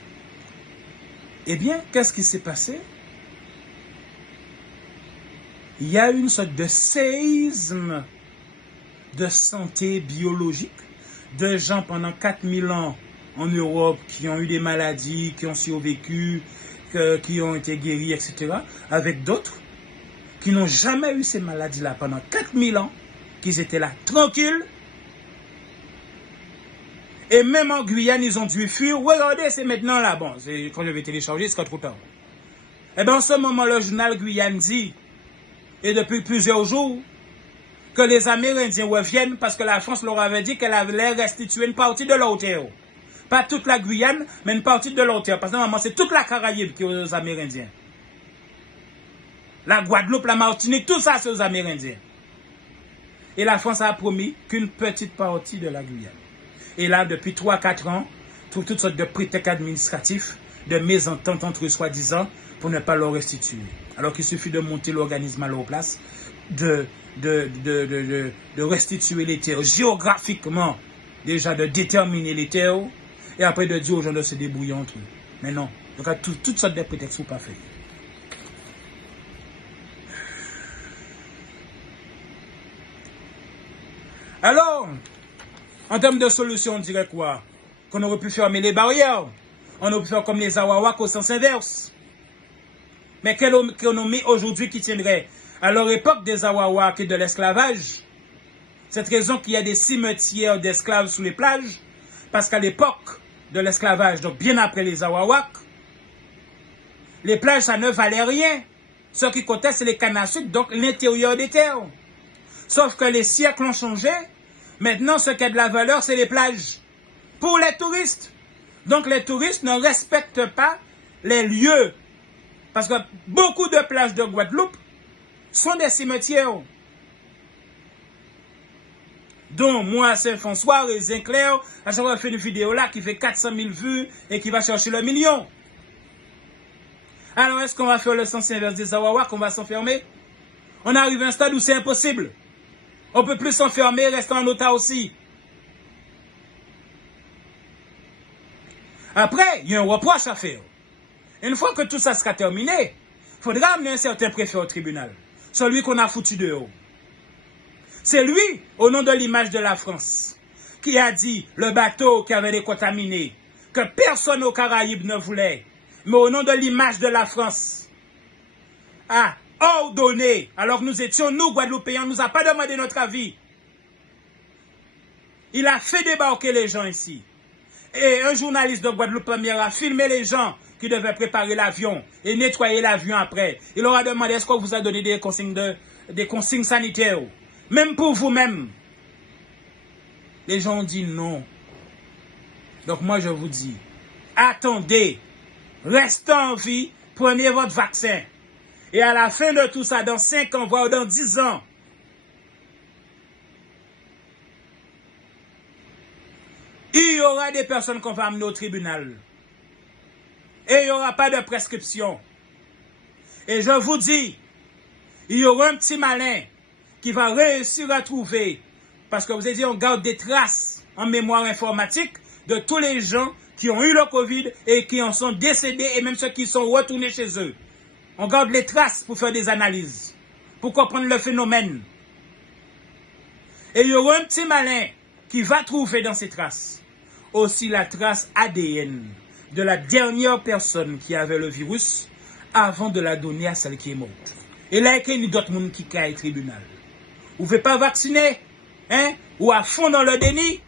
Eh bien, qu'est-ce qui s'est passé? Il y a une sorte de séisme de santé biologique de gens pendant 4000 ans en Europe qui ont eu des maladies, qui ont survécu, qui ont été guéris, etc. Avec d'autres qui n'ont jamais eu ces maladies-là pendant 4000 ans, qu'ils étaient là tranquilles. Et même en Guyane, ils ont dû fuir. Regardez, c'est maintenant là. Bon, quand je vais télécharger, c'est trop tard. Et bien, en ce moment, le journal Guyane dit, et depuis plusieurs jours, que les Amérindiens reviennent parce que la France leur avait dit qu'elle allait restituer une partie de leur terre. Pas toute la Guyane, mais une partie de leur terre. Parce que normalement, c'est toute la Caraïbe qui est aux Amérindiens. La Guadeloupe, la Martinique, tout ça, c'est aux Amérindiens. Et la France a promis qu'une petite partie de la Guyane. Et là, depuis 3-4 ans, trouve toutes sortes de prétextes administratifs, de mésententes entre eux soi-disant, pour ne pas leur restituer. Alors qu'il suffit de monter l'organisme à leur place, de restituer les terres géographiquement, déjà de déterminer les terres, et après de dire aux gens de se débrouiller entre eux. Mais non, donc toutes sortes de prétextes ne sont pas faits. Alors, en termes de solution, on dirait quoi? Qu'on aurait pu fermer les barrières. On aurait pu faire comme les Awawak au sens inverse. Mais quelle économie aujourd'hui qui tiendrait à leur époque des Awawak et de l'esclavage? Cette raison qu'il y a des cimetières d'esclaves sous les plages, parce qu'à l'époque de l'esclavage, donc bien après les Awawak, les plages, ça ne valait rien. Ce qui comptait, c'est les cannes à sucre, donc l'intérieur des terres. Sauf que les siècles ont changé. Maintenant, ce qui a de la valeur, c'est les plages. Pour les touristes. Donc, les touristes ne respectent pas les lieux. Parce que beaucoup de plages de Guadeloupe sont des cimetières. Donc, moi, à Saint-François, Raisin Clair, à chaque fois, je fais une vidéo là qui fait 400 000 vues et qui va chercher le million. Alors, est-ce qu'on va faire le sens inverse des Awawa, qu'on va s'enfermer? On arrive à un stade où c'est impossible. On ne peut plus s'enfermer, rester en otage aussi. Après, il y a un reproche à faire. Une fois que tout ça sera terminé, il faudra amener un certain préfet au tribunal. Celui qu'on a foutu dehors. C'est lui, au nom de l'image de la France, qui a dit le bateau qui avait été contaminé, que personne aux Caraïbes ne voulait, mais au nom de l'image de la France, a ordonné, alors que nous étions, nous, Guadeloupéens, on ne nous a pas demandé notre avis. Il a fait débarquer les gens ici. Et un journaliste de Guadeloupe Première a filmé les gens qui devaient préparer l'avion et nettoyer l'avion après. Il leur a demandé, est-ce qu'on vous a donné des consignes sanitaires? Même pour vous-même. Les gens ont dit non. Donc moi je vous dis, attendez, restez en vie, prenez votre vaccin. Et à la fin de tout ça, dans 5 ans, voire dans 10 ans, il y aura des personnes qu'on va amener au tribunal. Et il n'y aura pas de prescription. Et je vous dis, il y aura un petit malin qui va réussir à trouver, parce que vous avez dit, on garde des traces en mémoire informatique de tous les gens qui ont eu le Covid et qui en sont décédés, et même ceux qui sont retournés chez eux. On garde les traces pour faire des analyses, pour comprendre le phénomène. Et il y aura un petit malin qui va trouver dans ces traces aussi la trace ADN de la dernière personne qui avait le virus avant de la donner à celle qui est morte. Et là, il y a d'autres gens qui caillent au tribunal. Vous ne pouvez pas vacciner, hein? Ou à fond dans le déni.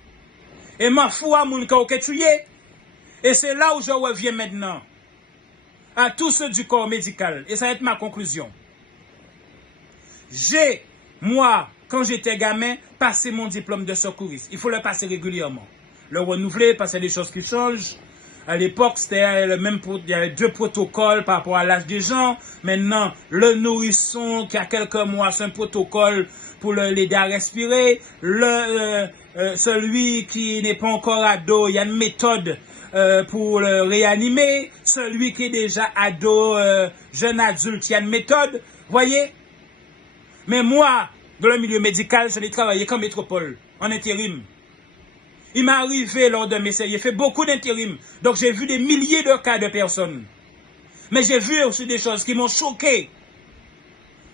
Et m'en fous à mon qui tué. Et c'est là où je reviens maintenant à tous ceux du corps médical. Et ça va être ma conclusion. Moi, quand j'étais gamin, passé mon diplôme de secouriste. Il faut le passer régulièrement. Le renouveler, parce qu'il y a des choses qui changent. À l'époque, c'était le même, il y avait 2 protocoles par rapport à l'âge des gens. Maintenant, le nourrisson qui a quelques mois, c'est un protocole pour l'aider à respirer. Celui qui n'est pas encore ado, il y a une méthode pour le réanimer. Celui qui est déjà ado, jeune adulte, il y a une méthode. Voyez? Mais moi, dans le milieu médical, je l'ai travaillé comme métropole, en intérim. Il m'est arrivé lors de mes séries, j'ai fait beaucoup d'intérim. Donc j'ai vu des milliers de cas de personnes. Mais j'ai vu aussi des choses qui m'ont choqué.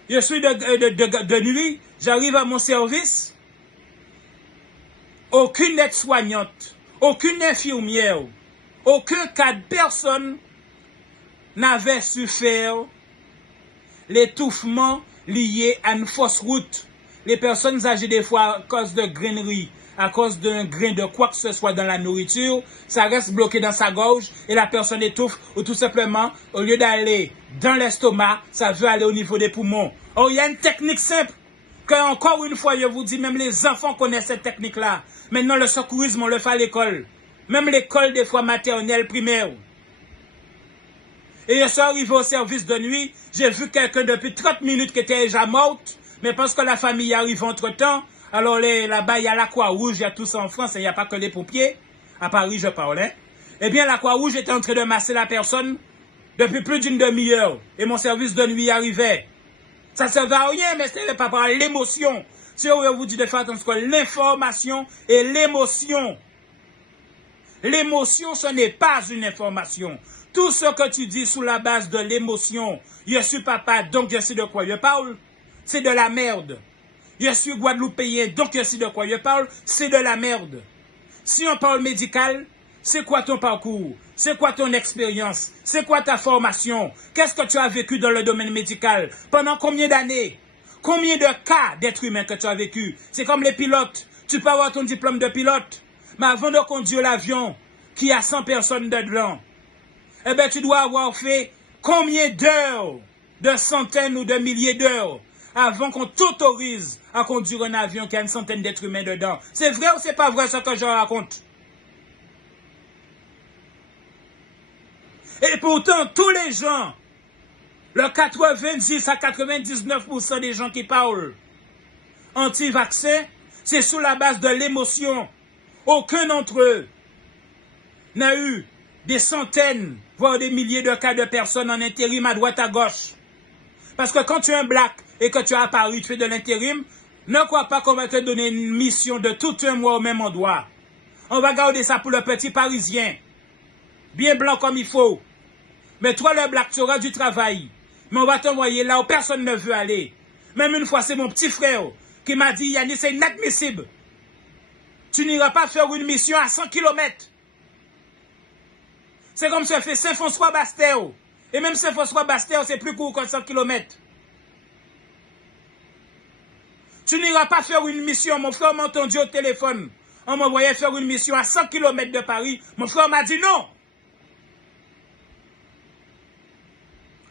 Je suis de nuit, j'arrive à mon service. Aucune aide-soignante, aucune infirmière, aucun cas de personne n'avait su faire l'étouffement lié à une fausse route. Les personnes âgées des fois à cause de grainerie, à cause d'un grain de quoi que ce soit dans la nourriture, ça reste bloqué dans sa gorge et la personne étouffe ou tout simplement, au lieu d'aller dans l'estomac, ça veut aller au niveau des poumons. Or, il y a une technique simple que, encore une fois, je vous dis, même les enfants connaissent cette technique-là. Maintenant, le secourisme, on le fait à l'école. Même l'école, des fois, maternelle, primaire. Et je suis arrivé au service de nuit, j'ai vu quelqu'un depuis 30 minutes qui était déjà morte, mais parce que la famille arrive entre-temps, alors là-bas, il y a la Croix-Rouge, il y a tout ça en France, il n'y a pas que les pompiers. À Paris, je parle, hein. Eh bien, la Croix-Rouge était en train de masser la personne depuis plus d'une demi-heure. Et mon service de nuit arrivait. Ça ne servait à rien, mais c'était pas par l'émotion. Si on vous dit de faire attention, l'information et l'émotion. L'émotion, ce n'est pas une information. Tout ce que tu dis sous la base de l'émotion, je suis papa, donc je sais de quoi je parle, c'est de la merde. Je suis Guadeloupéen, donc je sais de quoi je parle, c'est de la merde. Si on parle médical, c'est quoi ton parcours? C'est quoi ton expérience? C'est quoi ta formation? Qu'est-ce que tu as vécu dans le domaine médical? Pendant combien d'années? Combien de cas d'êtres humains que tu as vécu? C'est comme les pilotes. Tu peux avoir ton diplôme de pilote, mais avant de conduire l'avion qui a 100 personnes dedans, eh bien, tu dois avoir fait combien d'heures de centaines ou de milliers d'heures avant qu'on t'autorise à conduire un avion qui a une centaine d'êtres humains dedans. C'est vrai ou c'est pas vrai ce que je raconte? Et pourtant, tous les gens, le 90 à 99% des gens qui parlent anti-vaccin, c'est sous la base de l'émotion. Aucun d'entre eux n'a eu des centaines, voire des milliers de cas de personnes en intérim à droite à gauche. Parce que quand tu es un black et que tu as apparu, tu fais de l'intérim, ne crois pas qu'on va te donner une mission de tout un mois au même endroit. On va garder ça pour le petit Parisien. Bien blanc comme il faut. Mais toi, le black, tu auras du travail. Mais on va t'envoyer là où personne ne veut aller. Même une fois, c'est mon petit frère qui m'a dit, Yannis, c'est inadmissible. Tu n'iras pas faire une mission à 100 km. C'est comme ça fait Saint-François-Bastéo. Et même Saint-François-Bastéo, c'est plus court que 100 km. Tu n'iras pas faire une mission. Mon frère m'a entendu au téléphone. On m'envoyait faire une mission à 100 km de Paris. Mon frère m'a dit non.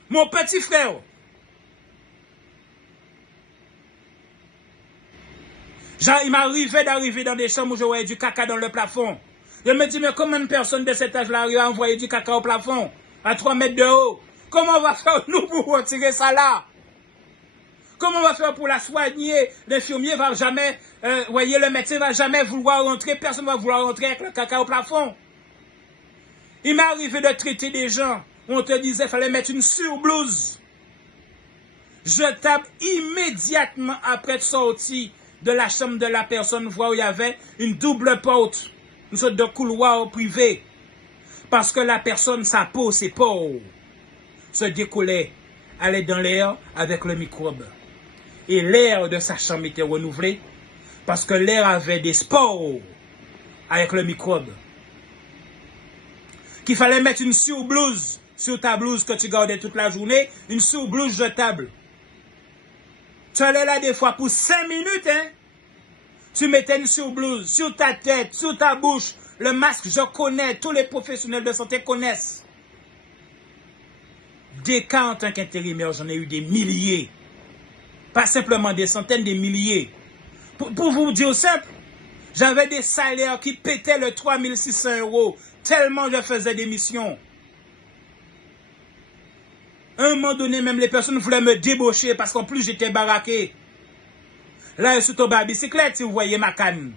Mon petit frère. Il m'arrivait d'arriver dans des chambres où je voyais du caca dans le plafond. Je me dis, mais comment une personne de cet âge-là arrive à envoyer du caca au plafond, à 3 mètres de haut? Comment on va faire nous pour retirer ça là? Comment on va faire pour la soigner? L'infirmier va jamais, voyez, le médecin va jamais vouloir rentrer, personne ne va vouloir rentrer avec le caca au plafond. Il m'est arrivé de traiter des gens où on te disait qu'il fallait mettre une surblouse. Jetable immédiatement après de sortir de la chambre de la personne, voir où il y avait une double porte, une sorte de couloir privé. Parce que la personne, sa peau, ses pores, se décollaient, allait dans l'air avec le microbe. Et l'air de sa chambre était renouvelé parce que l'air avait des spores avec le microbe. Qu'il fallait mettre une surblouse sur ta blouse que tu gardais toute la journée, une surblouse jetable. Tu allais là des fois pour 5 minutes, hein. Tu mettais une surblouse sur ta tête, sur ta bouche. Le masque, je connais, tous les professionnels de santé connaissent. Des cas en tant qu'intérimaire, j'en ai eu des milliers. Pas simplement des centaines, des milliers. Pour vous dire simple, j'avais des salaires qui pétaient le 3600 €, tellement je faisais des missions. À un moment donné, même les personnes voulaient me débaucher parce qu'en plus j'étais baraqué. Là, je suis tombé à bicyclette, si vous voyez ma canne.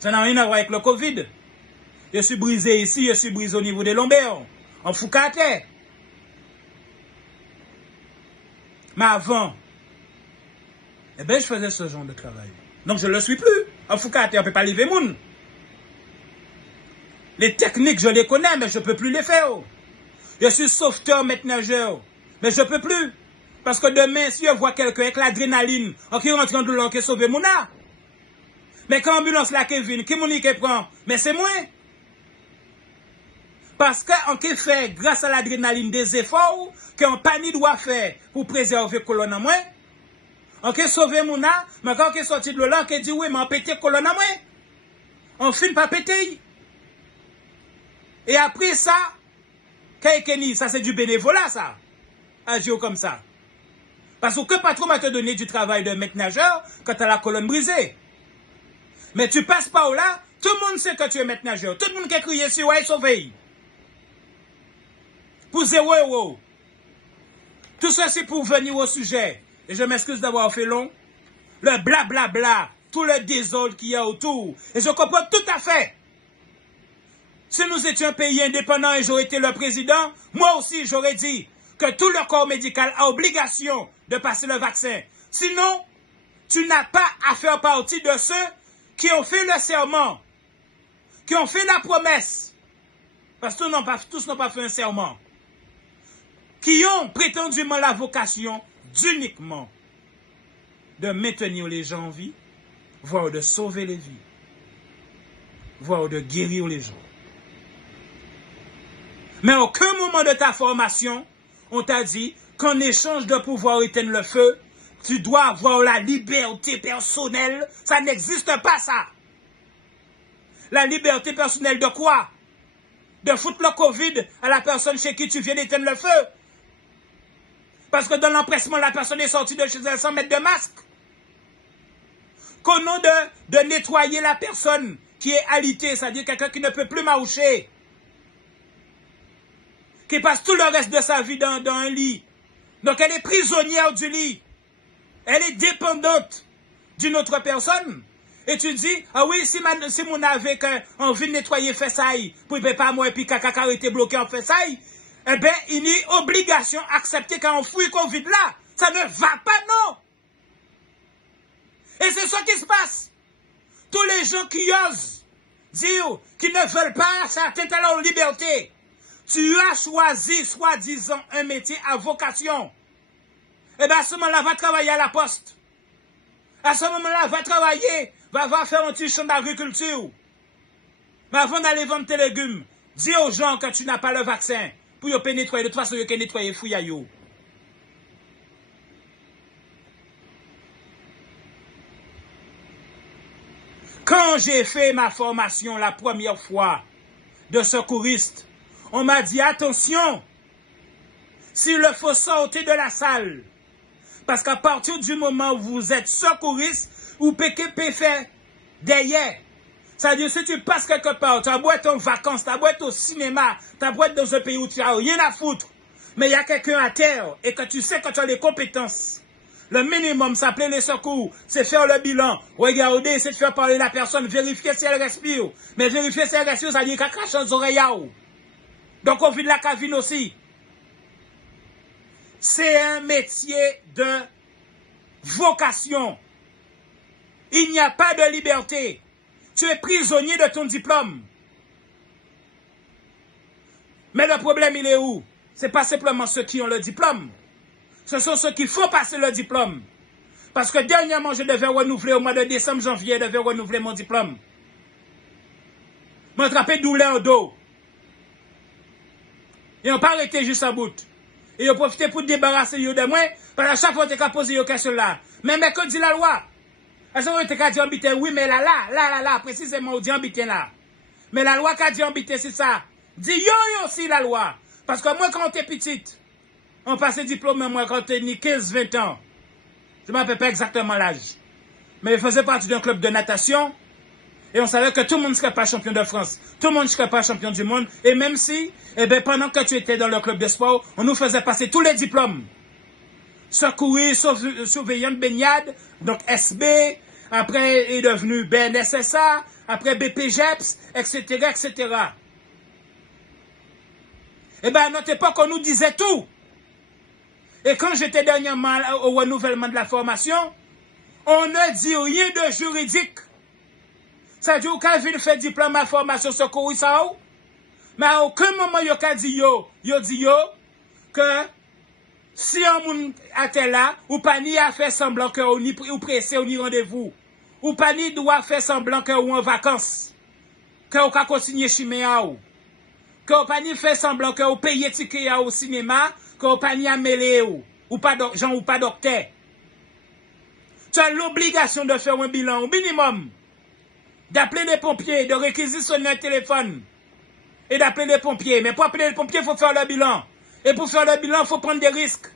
Ça n'a rien à voir avec le Covid. Je suis brisé ici, je suis brisé au niveau des lombaires. En Foucaté. Mais avant, eh bien, je faisais ce genre de travail. Donc, je ne le suis plus. En Foucaté, on ne peut pas lever moun. Les techniques, je les connais, mais je ne peux plus les faire. Je suis sauveteur, maître nageur. Mais je ne peux plus. Parce que demain, si je vois quelqu'un avec l'adrénaline, qui rentre dans l'eau, qui sauve mouna. Mais quand l'ambulance là qui vient, qui mouni qui prend, mais c'est moi. Parce qu'on qui fait, grâce à l'adrénaline, des efforts qu'un panier doit faire pour préserver colonne à moi. On qui sauve mouna, mais quand on est sorti de l'eau là, on qui dit oui, mais on pété colonne à moi. On finit pas péter. Et après ça, ça c'est du bénévolat ça. Agir comme ça. Parce que patron va te donner du travail de maître nageur quand tu as la colonne brisée. Mais tu passes par là, tout le monde sait que tu es maître nageur. Tout le monde qui a crié sur ouais, sauvé. Pour 0 €. Tout ça, c'est pour venir au sujet. Et je m'excuse d'avoir fait long. Le blablabla, tout le désordre qu'il y a autour. Et je comprends tout à fait. Si nous étions un pays indépendant et j'aurais été le président, moi aussi, j'aurais dit que tout le corps médical a obligation de passer le vaccin. Sinon, tu n'as pas à faire partie de ceux qui ont fait le serment, qui ont fait la promesse, parce que tous n'ont pas fait un serment, qui ont prétendument la vocation d'uniquement de maintenir les gens en vie, voire de sauver les vies, voire de guérir les gens. Mais à aucun moment de ta formation, on t'a dit qu'en échange de pouvoir éteindre le feu, tu dois avoir la liberté personnelle. Ça n'existe pas, ça. La liberté personnelle de quoi? De foutre le Covid à la personne chez qui tu viens d'éteindre le feu? Parce que dans l'empressement, la personne est sortie de chez elle sans mettre de masque. Qu'au nom de nettoyer la personne qui est alitée, c'est-à-dire quelqu'un qui ne peut plus marcher, qui passe tout le reste de sa vie dans un lit. Donc elle est prisonnière du lit. Elle est dépendante d'une autre personne. Et tu dis, ah oui, si mon avait envie de nettoyer fessaille, pour ne pas moi, et puis caca était bloqué en fessaille, eh bien, il y a obligation d'accepter qu'on fouille Covid là. Ça ne va pas, non. Et c'est ça qui se passe. Tous les gens qui osent dire qu'ils ne veulent pas certains talents de liberté. Tu as choisi, soi-disant, un métier à vocation. Eh bien, à ce moment-là, va travailler à la poste. À ce moment-là, va travailler, va faire un petit champ d'agriculture. Mais avant d'aller vendre tes légumes, dis aux gens que tu n'as pas le vaccin pour y nettoyer. De toute façon, il y a nettoyer fouilles. Quand j'ai fait ma formation la première fois de secouriste, on m'a dit attention, s'il faut sortir de la salle, parce qu'à partir du moment où vous êtes secouriste, ou PKP fait derrière. C'est-à-dire, si tu passes quelque part, tu as beau être en vacances, tu as beau être au cinéma, tu as beau être dans un pays où tu n'as rien à foutre, mais il y a quelqu'un à terre et que tu sais que tu as les compétences. Le minimum, s'appeler les secours, c'est faire le bilan, regarder, c'est de faire parler la personne, vérifier si elle respire. Mais vérifier si elle respire, ça veut dire qu'elle crache aux oreilles. Donc, on vit de la cabine aussi. C'est un métier de vocation. Il n'y a pas de liberté. Tu es prisonnier de ton diplôme. Mais le problème, il est où? Ce n'est pas simplement ceux qui ont le diplôme. Ce sont ceux qui font passer le diplôme. Parce que dernièrement, je devais renouveler, au mois de décembre, janvier, je devais renouveler mon diplôme. M'a attrapé douleur au dos. Et on pas arrêté juste à bout. Et on profité pour débarrasser de moi, parce que chaque fois, on a posé une question là. Mais que dit la loi? À ce moment, on a dit en oui, mais là, précisément, on dit en là. Mais la loi qu'a dit en c'est ça. Dis yo aussi la loi. Parce que moi, quand on était petite, on passait diplôme, moi, quand on était 15-20 ans. Je ne me rappelle pas exactement l'âge. Mais je faisais partie d'un club de natation. Et on savait que tout le monde ne serait pas champion de France. Tout le monde ne serait pas champion du monde. Et même si, eh bien, pendant que tu étais dans le club de sport, on nous faisait passer tous les diplômes. Secourir, surveillant de baignade, donc SB, après est devenu BNSSA, après BPGEPS, etc., etc. Eh bien, à notre époque, on nous disait tout. Et quand j'étais dernièrement au renouvellement de la formation, on ne dit rien de juridique. Ça dit, aucun ville fait diplôme à formation secours, ça ou? Mais à aucun moment, il a dit que si un monde était là, ou pas ni à faire semblant que ou pressé ou ni rendez-vous, ou pas ni doit faire semblant que ou en vacances, que ou ka continuer chiméa ou, que ou pas ni faire semblant que ou paye ticket au cinéma, que ou pas ni à mêler ou pas gens ou pas docteur. Tu as l'obligation de faire un bilan au minimum, d'appeler les pompiers, de réquisitionner un téléphone et d'appeler les pompiers. Mais pour appeler les pompiers, il faut faire le bilan. Et pour faire le bilan, il faut prendre des risques.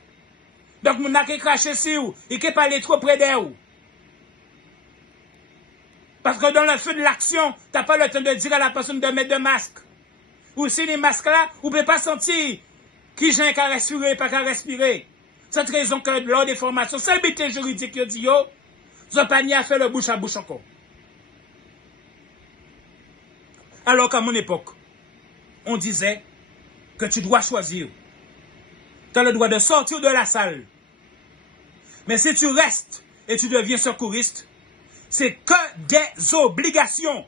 Donc, mon n'a qu'à cracher sur vous, il ne peut pas aller trop près d'eux. Parce que dans le feu de l'action, tu n'as pas le temps de dire à la personne de mettre de masque. Ou si les masques là, vous ne pouvez pas sentir qui j'ai qu'à respirer, pas qu'à respirer. Cette raison que lors des formations, c'est le but juridique qui dit, yo, vous n'avez pas ni à faire le bouche à bouche encore. Alors qu'à mon époque, on disait que tu dois choisir. Tu as le droit de sortir de la salle. Mais si tu restes et tu deviens secouriste, c'est que des obligations.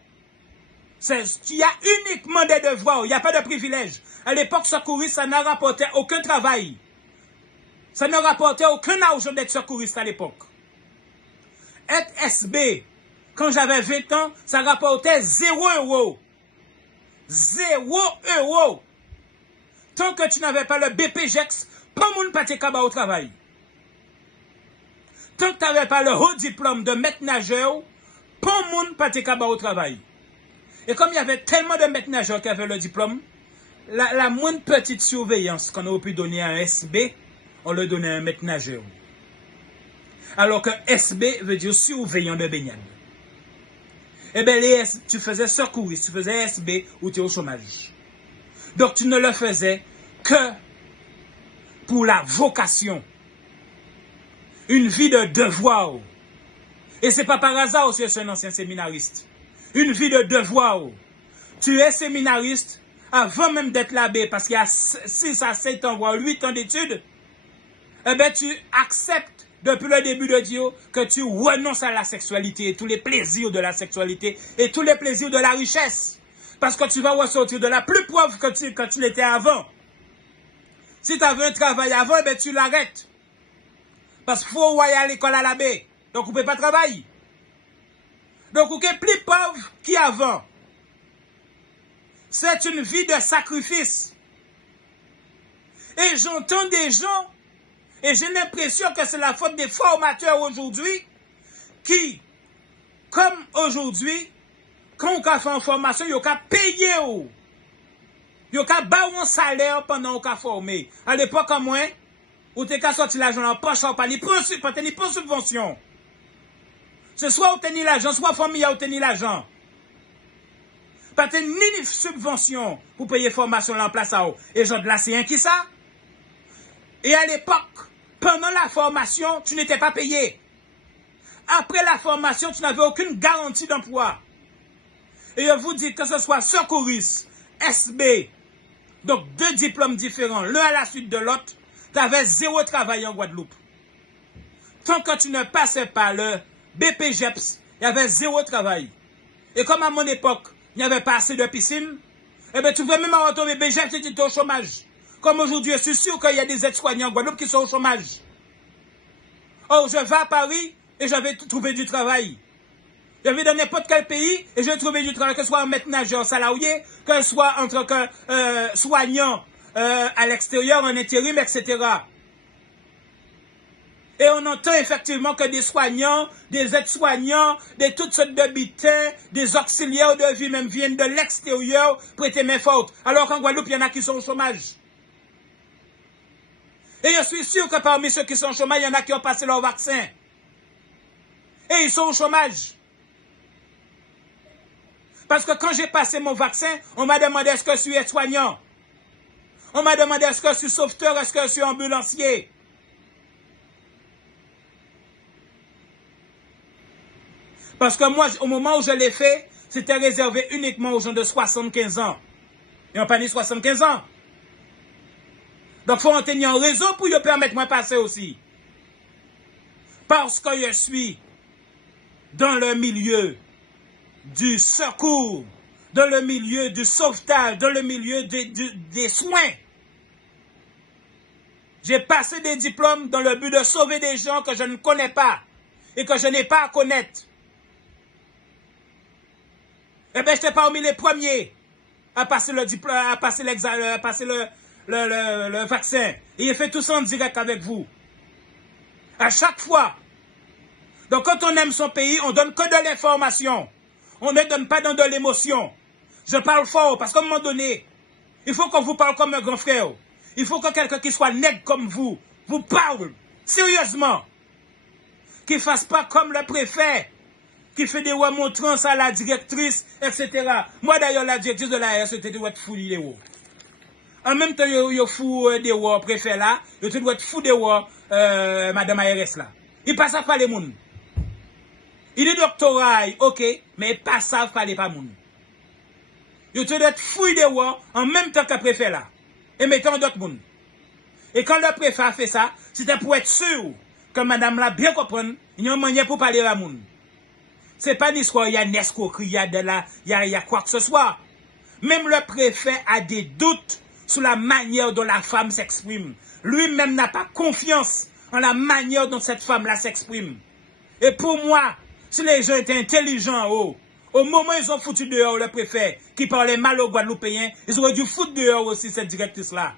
Il y a uniquement des devoirs, il n'y a pas de privilèges. À l'époque, secouriste, ça n'a rapporté aucun travail. Ça n'a rapporté aucun argent d'être secouriste à l'époque. Être SB, quand j'avais 20 ans, ça rapportait 0 €. 0 €. Tant que tu n'avais pas le BPGEX, pas moun pa te kaba au travail. Tant que tu n'avais pas le haut diplôme de maître nageur, pas moun pa te kaba au travail. Et comme il y avait tellement de maîtres nageurs qui avaient le diplôme, la moindre petite surveillance qu'on aurait pu donner à un SB, on leur donnait un maître nageur. Alors que SB veut dire surveillant de baignade. Eh bien, tu faisais secouriste, tu faisais SB ou tu es au chômage. Donc, tu ne le faisais que pour la vocation. Une vie de devoir. Et c'est pas par hasard que tu es un ancien séminariste. Une vie de devoir. Tu es séminariste avant même d'être l'abbé, parce qu'il y a 6 à 7 ans, voire 8 ans d'études. Eh bien, tu acceptes depuis le début de Dieu que tu renonces à la sexualité, et tous les plaisirs de la sexualité et tous les plaisirs de la richesse. Parce que tu vas ressortir de là plus pauvre que tu l'étais avant. Si tu avais un travail avant, eh bien, tu l'arrêtes. Parce qu'il faut aller à l'école à l'abbé. Donc, vous ne pouvez pas travailler. Donc, vous êtes plus pauvre qu'avant. C'est une vie de sacrifice. Et j'entends des gens, et j'ai l'impression que c'est la faute des formateurs aujourd'hui, qui, comme aujourd'hui, quand on a fait une formation, ils ont payé. Ils ont un salaire pendant qu'on a formé. À l'époque, comme moi, ou t'es qu'à sortir l'argent en poche, pas de subvention. C'est soit vous tenez l'argent, soit famille ou tenez l'argent. Pas de mini subvention pour payer formation en place à haut. Et genre de là, c'est un qui ça? Et à l'époque, pendant la formation, tu n'étais pas payé. Après la formation, tu n'avais aucune garantie d'emploi. Et je vous dis que ce soit secouriste, SB, donc 2 diplômes différents, l'un à la suite de l'autre, tu avais 0 travail en Guadeloupe. Tant que tu ne passais pas le BPGEPS, il y avait 0 travail. Et comme à mon époque, il n'y avait pas assez de piscine, eh bien tu pouvais même avoir ton BPGEPS et tu étais au chômage. Comme aujourd'hui, je suis sûr qu'il y a des aides-soignants en Guadeloupe qui sont au chômage. Oh, je vais à Paris et je vais trouver du travail. Je vais dans n'importe quel pays et je vais trouver du travail, que ce soit un maître nageur salarié, que ce soit en tant que soignant à l'extérieur, en intérim, etc. Et on entend effectivement que des soignants, des aides-soignants, de toutes sortes de butins, des auxiliaires de vie même viennent de l'extérieur prêter main forte. Alors qu'en Guadeloupe, il y en a qui sont au chômage. Et je suis sûr que parmi ceux qui sont au chômage, il y en a qui ont passé leur vaccin. Et ils sont au chômage. Parce que quand j'ai passé mon vaccin, on m'a demandé est-ce que je suis aide-soignant. On m'a demandé est-ce que je suis sauveteur, est-ce que je suis ambulancier. Parce que moi, au moment où je l'ai fait, c'était réservé uniquement aux gens de 75 ans. Ils n'ont pas dit 75 ans. Donc, il faut en tenir un réseau pour me permettre de passer aussi. Parce que je suis dans le milieu du secours, dans le milieu du sauvetage, dans le milieu des soins. J'ai passé des diplômes dans le but de sauver des gens que je ne connais pas et que je n'ai pas à connaître. Eh bien, j'étais parmi les premiers à passer le diplôme, à passer l'examen, à passer le vaccin. Et j'ai fait tout ça en direct avec vous. À chaque fois. Donc, quand on aime son pays, on donne que de l'information. On ne donne pas de l'émotion. Je parle fort parce qu'à un moment donné, il faut qu'on vous parle comme un grand frère. Il faut que quelqu'un qui soit nègre comme vous parle sérieusement. Qu'il ne fasse pas comme le préfet, qui fait des remontrances à la directrice, etc. Moi d'ailleurs, la directrice de la RS, c'était de être fou des hauts. En même temps, il fou des hauts préfet là, il doit être fou des hauts madame ARS là. Il passe à faire les moun. Il est doctorat, ok, mais pas ça, fallait pas moun. Il doit être fou des hauts en même temps que le préfet là. Et mettant d'autres moun. Et quand le préfet a fait ça, c'était pour être sûr que madame là bien comprendre, il y a un moyen pour parler à moun. C'est pas une histoire, il y a une escroquerie, il y a quoi que ce soit. Même le préfet a des doutes sur la manière dont la femme s'exprime. Lui-même n'a pas confiance en la manière dont cette femme-là s'exprime. Et pour moi, si les gens étaient intelligents, au moment où ils ont foutu dehors le préfet, qui parlait mal aux Guadeloupéens, ils auraient dû foutre dehors aussi cette directrice-là.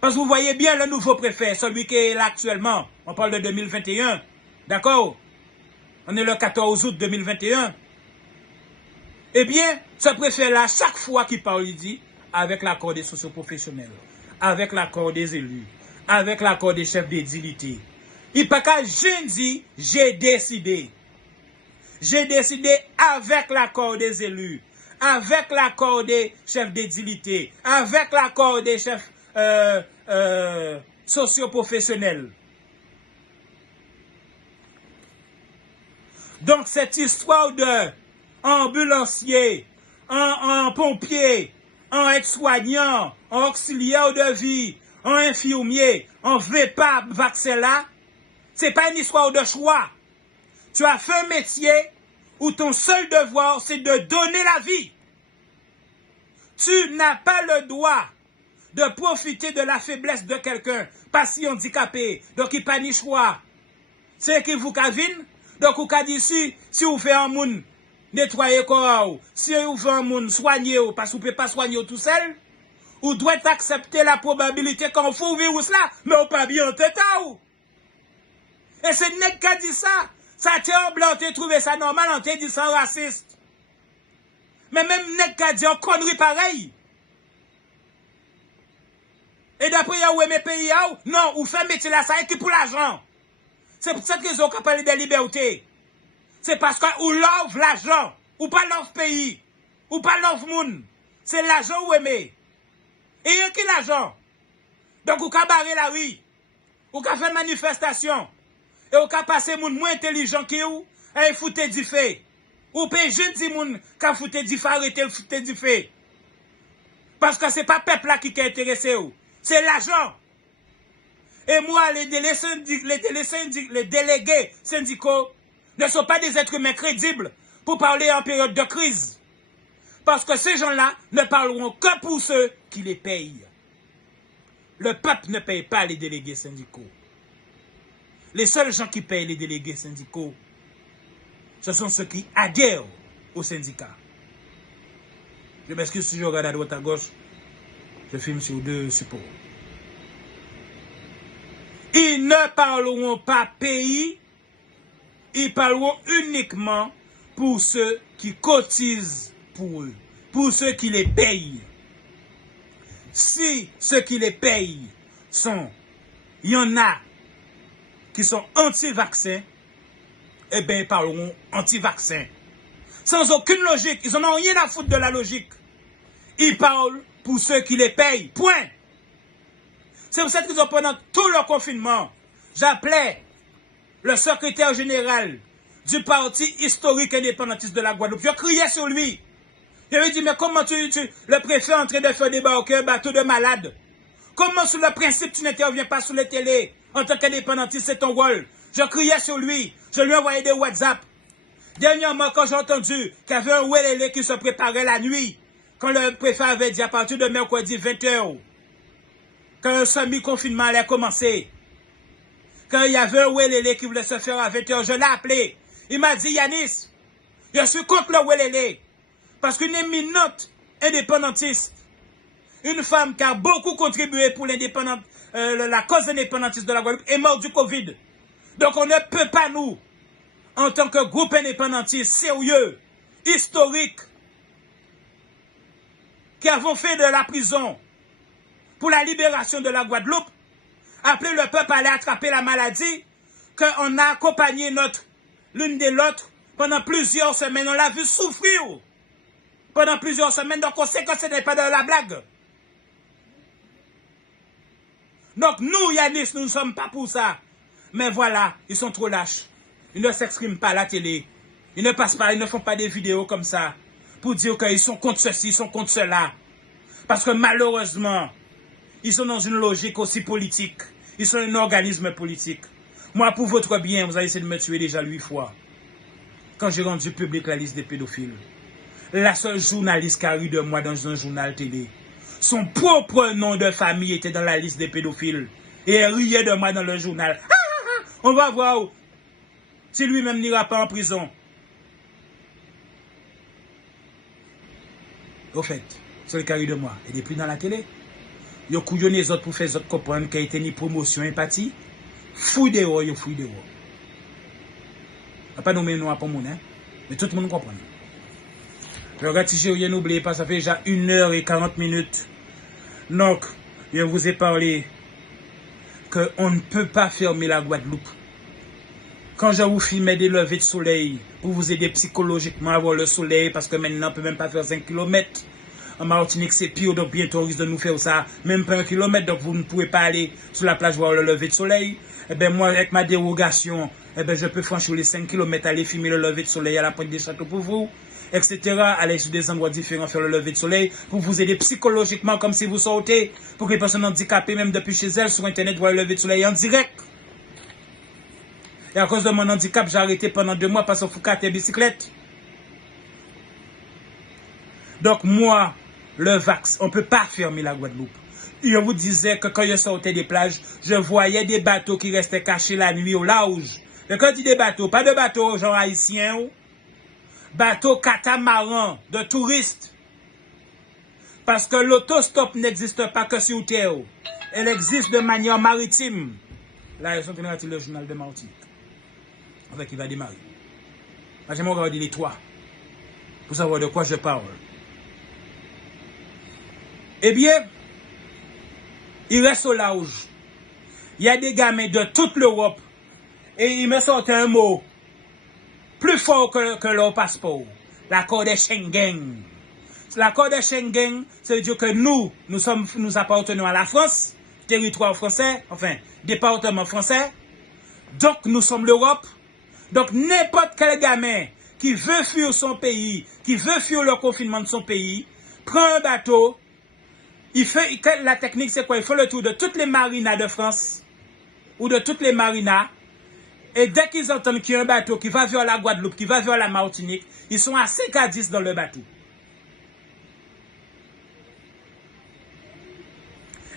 Parce que vous voyez bien le nouveau préfet, celui qui est là actuellement, on parle de 2021, d'accord? On est le 14 août 2021. Eh bien, ce préfet-là, chaque fois qu'il parle, il dit, avec l'accord des socioprofessionnels, avec l'accord des élus, avec l'accord des chefs d'édilité. Il pas qu'à dit, j'ai décidé. J'ai décidé avec l'accord des élus, avec l'accord des chefs d'édilité, avec l'accord des chefs socio-professionnels. Donc cette histoire de ambulancier, en pompier, en aide-soignant, en auxiliaire de vie, en infirmier, en VEPA vaccin là, c'est pas une histoire de choix. Tu as fait un métier où ton seul devoir, c'est de donner la vie. Tu n'as pas le droit de profiter de la faiblesse de quelqu'un, parce qu'il est handicapé, donc il n'a pas ni choix. C'est qui vous cavine, donc vous avez dit si vous faites un monde, nettoyer corps, si vous faites un monde, soigner, parce que vous ne pouvez pas soigner tout seul, vous devez accepter la probabilité qu'on faut vivre cela, mais vous pas bien en tête. Et c'est net qui a dit ça. Ça t'est en blanc, t'es trouvé ça normal, on t'a dit ça raciste. Mais même net qui a dit en connerie pareil. Et d'après vous aimez pays, non, vous faites métier là, ça est qui pour l'argent. C'est pour ça qu'ils ont parlé de liberté. C'est parce que vous love l'argent, ou pas love pays, ou pas love monde. C'est l'argent vous aimez. Et il y a qui l'argent? Donc vous avez barré la rue, vous avez fait manifestation. Et vous avez passé les gens moins intelligents que vous, et vous foutez du fait. Ou payez jeunes gens qui ont fouté du fait, arrêtez le fouter du fait. Parce que ce n'est pas le peuple là qui est intéressé, c'est l'argent. Et moi, les délégués syndicaux ne sont pas des êtres humains crédibles pour parler en période de crise. Parce que ces gens-là ne parleront que pour ceux qui les payent. Le peuple ne paye pas les délégués syndicaux. Les seuls gens qui payent les délégués syndicaux, ce sont ceux qui adhèrent aux syndicats. Je m'excuse si je regarde à droite à gauche. Je filme sur deux supports. Ils ne parleront pas pays, ils parleront uniquement pour ceux qui cotisent pour eux, pour ceux qui les payent. Si ceux qui les payent il y en a qui sont anti-vaccins, eh bien, ils parleront anti-vaccins. Sans aucune logique. Ils n'en ont rien à foutre de la logique. Ils parlent pour ceux qui les payent. Point. C'est pour ça qu'ils ont, pendant tout le confinement, j'appelais le secrétaire général du parti historique indépendantiste de la Guadeloupe. Je criais sur lui. Je lui ai dit, mais comment le préfet est en train de faire débarquer un bateau de malades? Comment, sur le principe, tu n'interviens pas sur les télés? En tant qu'indépendantiste, c'est ton rôle. Je criais sur lui. Je lui envoyais des WhatsApp. Dernièrement, quand j'ai entendu qu'il y avait un Welele qui se préparait la nuit, quand le préfet avait dit à partir de mercredi 20h, quand le semi-confinement allait commencer, quand il y avait un Welele qui voulait se faire à 20h, je l'ai appelé. Il m'a dit, Yanis, je suis contre le Welele. Parce qu'une éminente indépendantiste, une femme qui a beaucoup contribué pour la cause indépendantiste de la Guadeloupe, est morte du Covid. Donc on ne peut pas, nous, en tant que groupe indépendantiste sérieux, historique, qui avons fait de la prison pour la libération de la Guadeloupe, appeler le peuple à aller attraper la maladie, qu'on a accompagné l'une de l'autre pendant plusieurs semaines. On l'a vu souffrir pendant plusieurs semaines, donc on sait que ce n'est pas de la blague. Donc nous, Yanis, nous ne sommes pas pour ça. Mais voilà, ils sont trop lâches. Ils ne s'expriment pas à la télé. Ils ne passent pas, ils ne font pas des vidéos comme ça pour dire qu'ils sont contre ceci, ils sont contre cela. Parce que malheureusement, ils sont dans une logique aussi politique. Ils sont un organisme politique. Moi, pour votre bien, vous avez essayé de me tuer déjà 8 fois. Quand j'ai rendu public la liste des pédophiles. La seule journaliste qui a eu de moi dans un journal télé, son propre nom de famille était dans la liste des pédophiles. Et elle riait de moi dans le journal. Ah, ah, ah, on va voir si lui-même n'ira pas en prison. Au fait, celui qui a eu de moi, il n'est plus dans la télé. Il a couillonné les autres pour faire les autres comprendre qu'il y a été ni promotion, empathie. Fouille dehors, il fouille dehors. Il n'y a pas nommé nous à pas mon, hein. Mais tout le monde comprend. Je regarde si j'ai rien oublié, parce que ça fait déjà 1h40. Donc, je vous ai parlé qu'on ne peut pas fermer la Guadeloupe. Quand je vous filmais des levées de soleil, pour vous aider psychologiquement à voir le soleil, parce que maintenant on ne peut même pas faire 5 km. En Martinique, c'est pire, donc bientôt on risque de nous faire ça, même pas 1 kilomètre, donc vous ne pouvez pas aller sur la plage voir le lever de soleil. Eh bien, moi, avec ma dérogation, eh bien, je peux franchir les 5 km, aller filmer le lever de soleil à la Pointe des Châteaux pour vous, etc. Aller sur des endroits différents, faire le lever de soleil, pour vous aider psychologiquement, comme si vous sortez, pour que les personnes handicapées, même depuis chez elles, sur Internet, voient le lever de soleil en direct. Et à cause de mon handicap, j'ai arrêté pendant 2 mois parce qu'il faut quatre bicyclette. Donc moi, le Vax, on ne peut pas fermer la Guadeloupe. Je vous disais que quand je sortais des plages, je voyais des bateaux qui restaient cachés la nuit au large. Et quand je dis des bateaux, pas de bateaux genre haïtiens, bateaux catamarans de touristes. Parce que l'autostop n'existe pas que sur terre. Elle existe de manière maritime. Là, ils sont venus le journal de Martinique. Avec qui va démarrer. J'aimerais regarder les trois. Pour savoir de quoi je parle. Eh bien, il reste au large. Il y a des gamins de toute l'Europe. Et ils me sortent un mot plus fort que leur passeport. L'accord de Schengen. L'accord de Schengen, ça veut dire que nous appartenons à la France, territoire français, enfin, département français. Donc, nous sommes l'Europe. Donc, n'importe quel gamin qui veut fuir son pays, qui veut fuir le confinement de son pays, prend un bateau. La technique, c'est quoi? Il fait le tour de toutes les marinas de France ou de toutes les marinas. Et dès qu'ils entendent qu'il y a un bateau qui va vers la Guadeloupe, qui va vers la Martinique, ils sont à 5 à 10 dans le bateau.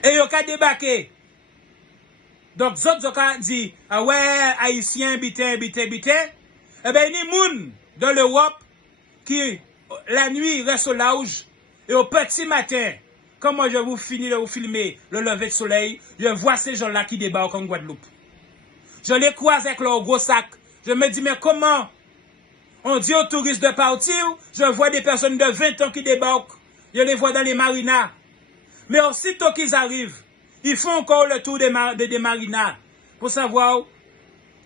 Et ils ont débarqué. Donc, d'autres ont dit, ah ouais, haïtiens, bitin. Eh bien, il y a des gens dans l'Europe qui, la nuit, restent au large. Et au petit matin, quand moi je vous finis de vous filmer le lever de soleil, je vois ces gens-là qui débarquent en Guadeloupe. Je les croise avec leur gros sac. Je me dis, mais comment on dit aux touristes de partir? Je vois des personnes de 20 ans qui débarquent. Je les vois dans les marinas. Mais aussitôt qu'ils arrivent, ils font encore le tour des marinas pour savoir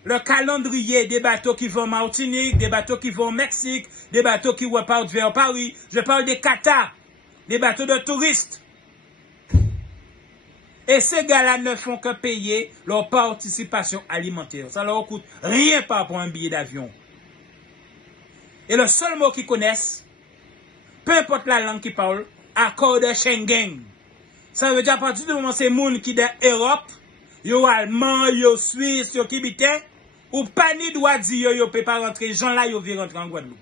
le calendrier des bateaux qui vont en Martinique, des bateaux qui vont au Mexique, des bateaux qui repartent vers Paris. Je parle des Qatar, des bateaux de touristes. Et ces gars-là ne font que payer leur participation alimentaire. Ça leur coûte rien par rapport à un billet d'avion. Et le seul mot qu'ils connaissent, peu importe la langue qu'ils parlent, accord de Schengen. Ça veut dire à partir du moment où c'est gens qui sont d'Europe, yo allemand, yo suisse, yo kibité, ou pas ni droit dire yo peut pas rentrer, gens là yo veulent rentrer en Guadeloupe.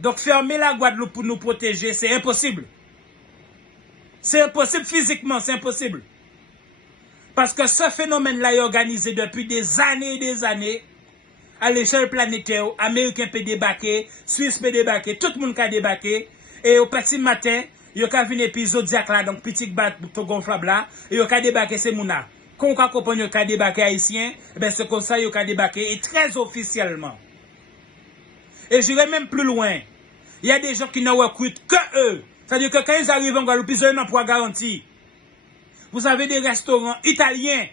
Donc fermer la Guadeloupe pour nous protéger, c'est impossible. C'est impossible physiquement, c'est impossible. Parce que ce phénomène-là est organisé depuis des années et des années. À l'échelle planétaire, Américains peuvent débarquer, Suisse peut débarquer, tout le monde peut débarquer. Et au petit matin, il y a un épisode là, donc petit bateau gonflable là, et il y a débarquer ces gens-là. Quand on comprend qu'il y a débarqué haïtien, ben c'est comme ça qu'il y a débarqué, et très officiellement. Et j'irai même plus loin. Il y a des gens qui n'ont recruté que eux. C'est-à-dire que quand ils arrivent en Guadeloupe, ils ont un emploi garanti. Vous avez des restaurants italiens.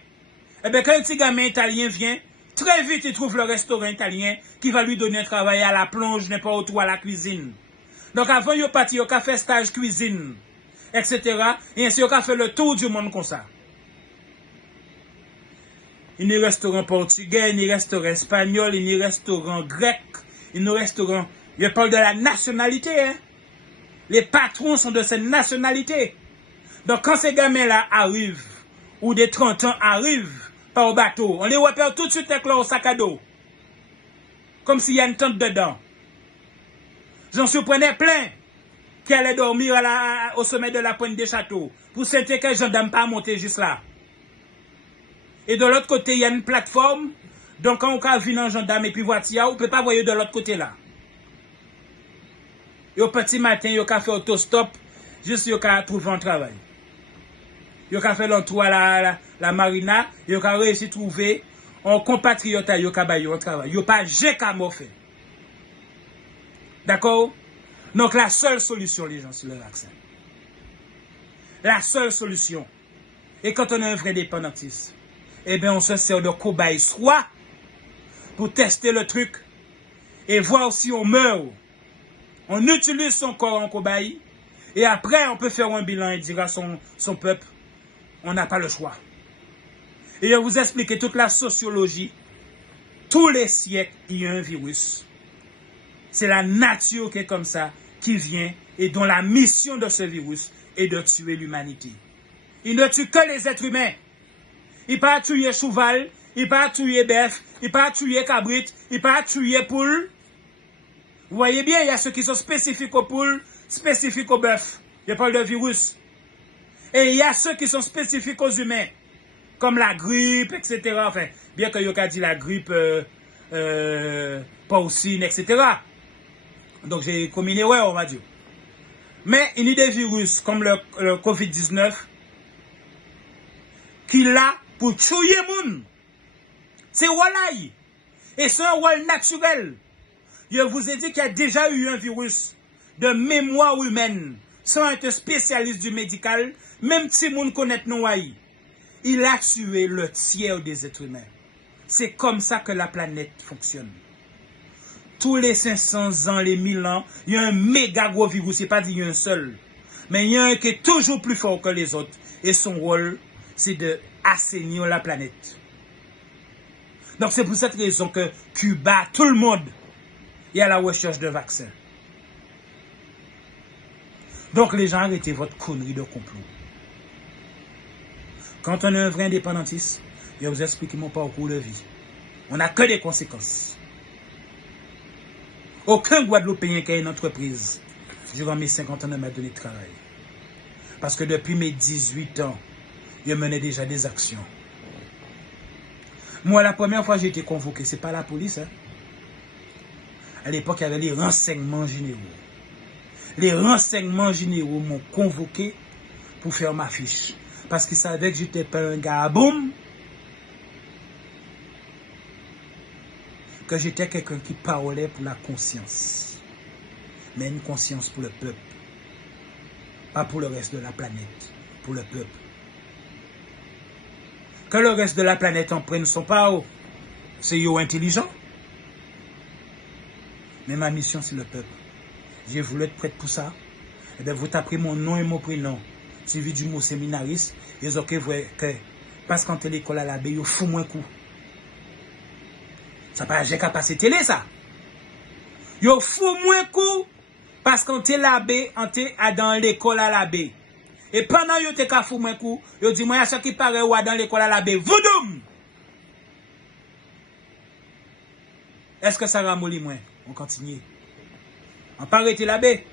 Eh bien, quand un petit gamin italien vient, très vite, il trouve le restaurant italien qui va lui donner un travail à la plonge, n'importe où, à la cuisine. Donc, avant, il a parti, il a fait stage cuisine, etc. Et ainsi, il a fait le tour du monde comme ça. Il y a des restaurants portugais, il y a des restaurants espagnols, il y a des restaurants grecs, il y a des restaurants... Je parle de la nationalité, hein. Les patrons sont de cette nationalité. Donc, quand ces gamins-là arrivent, ou des 30 ans arrivent par bateau, on les repère tout de suite avec leur sac à dos. Comme s'il y a une tente dedans. J'en surprenais plein qui allaient dormir au sommet de la Pointe des Châteaux. Pour sentir que les gendarmes pas monter juste là. Et de l'autre côté, il y a une plateforme. Donc, quand on vient en gendarme et puis voiture, on ne peut pas voir de l'autre côté là. Et au petit matin, il y a fait autostop, juste il y a trouvé un travail. Il y a fait l'entour à la marina, il y a réussi à trouver un compatriote à un travail. Il n'y a pas j'ai qu'à m'en faire. D'accord? Donc la seule solution, les gens, c'est le vaccin. La seule solution. Et quand on est un vrai indépendantiste, eh bien, on se sert de cobaye soit pour tester le truc et voir si on meurt. On utilise son corps en cobaye et après, on peut faire un bilan et dire à son peuple, on n'a pas le choix. Et je vais vous expliquer toute la sociologie. Tous les siècles, il y a un virus. C'est la nature qui est comme ça, qui vient et dont la mission de ce virus est de tuer l'humanité. Il ne tue que les êtres humains. Il ne peut pas tuer cheval, il ne peut pas tuer bœuf, il ne peut pas tuer cabrit, il ne peut pas tuer poule. Vous voyez bien, il y a ceux qui sont spécifiques aux poules, spécifiques aux bœufs. Je parle de virus. Et il y a ceux qui sont spécifiques aux humains, comme la grippe, etc. Enfin, bien que Yoka dit la grippe porcine, etc. Donc j'ai combiné, ouais, on va dire. Mais il y a des virus comme le COVID-19 qui là pour tuer les gens. C'est voilà. Et c'est un rôle naturel. Je vous ai dit qu'il y a déjà eu un virus de mémoire humaine, sans être spécialiste du médical, même si le monde connaît nous. Il a tué le tiers des êtres humains. C'est comme ça que la planète fonctionne. Tous les 500 ans, les 1000 ans, il y a un méga gros virus. C'est pas dit qu'il y a un seul. Mais il y a un qui est toujours plus fort que les autres. Et son rôle, c'est de assainir la planète. Donc c'est pour cette raison que Cuba, tout le monde, est à la recherche de vaccins. Donc les gens, arrêtez votre connerie de complot. Quand on est un vrai indépendantiste, je vais vous expliquer mon parcours de vie. On n'a que des conséquences. Aucun Guadeloupéen qui a une entreprise durant mes 50 ans ne m'a donné de travail. Parce que depuis mes 18 ans, je menais déjà des actions. Moi, la première fois que j'ai été convoqué, ce n'est pas la police. Hein. À l'époque, il y avait les renseignements généraux. Les renseignements généraux m'ont convoqué pour faire ma fiche. Parce qu'ils savaient que j'étais pas un gars à boum. Que j'étais quelqu'un qui parlait pour la conscience. Mais une conscience pour le peuple. Pas pour le reste de la planète. Pour le peuple. Que le reste de la planète en prenne son part. C'est yo intelligent. Mais ma mission, c'est le peuple. J'ai voulu être prête pour ça. Et bien, vous tapez mon nom et mon prénom. Suivi du mot séminariste. Et vous voyez que, parce qu'en l'école à l'abbé, il faut moins coup. Ça pas j'ai qu'à passer télé, ça. Il faut moins coup. Parce qu'en l'abbé, dans l'école à l'abbé. Et pendant que vous avez fait moins coup, vous dit, moi, il y a ce qui paraît dans l'école à l'abbé. Voudoum! Est-ce que ça ramollit moins? On continue. On pas arrêter l'abbé.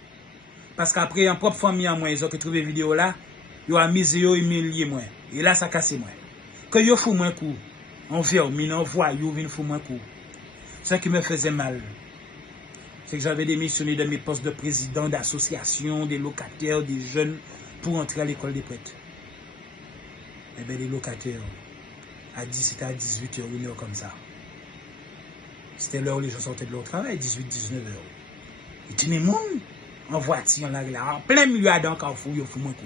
Parce qu'après, en propre famille, moi, ils ont trouvé vidéo là, ils ont amusé, ils ont humilié moi. Et là, ça casse moi. Que ils font moins coup, on vermine, on voit, ils viennent font moins coup. Ce qui me faisait mal, c'est que j'avais démissionné de mes postes de président d'association, des locataires, des jeunes, pour entrer à l'école des prêtres. Et bien, les locataires, c'était à 18h, 1h comme ça. C'était l'heure où les gens sortaient de leur travail, 18-19h. Ils tenaient monde en voiture, en plein milieu à dans Carrefour, ils font moins coup.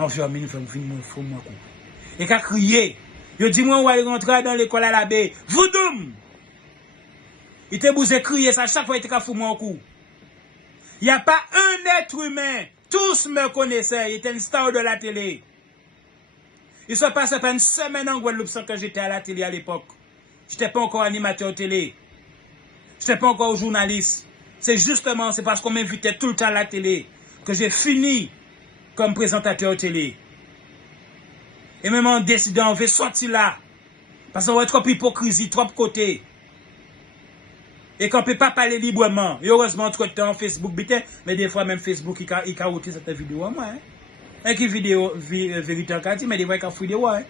En fermine, ils font moins coup. Et qu'à crier, ils disent, moi, on va aller rentrer dans l'école à l'abbé. Voudoum! Ils te bousé crier ça chaque fois, ils te font moins coup. Il n'y a pas un être humain, tous me connaissaient, ils étaient une star de la télé. Ils sont passés pas une semaine en Guadeloupe sans que j'étais à la télé à l'époque. Je n'étais pas encore animateur télé. Je n'étais pas encore journaliste. C'est justement, c'est parce qu'on m'invitait tout le temps à la télé que j'ai fini comme présentateur télé. Et même en décidant, on veut sortir là. Parce qu'on voit trop hypocrisie, trop côté. Et qu'on ne peut pas parler librement. Et heureusement, entre-temps, Facebook, mais des fois, même Facebook, il carotte cette vidéo à moi. Hein. Et qui vidéo, vérité en dit, mais des fois, il a fouillé vidéo. Hein.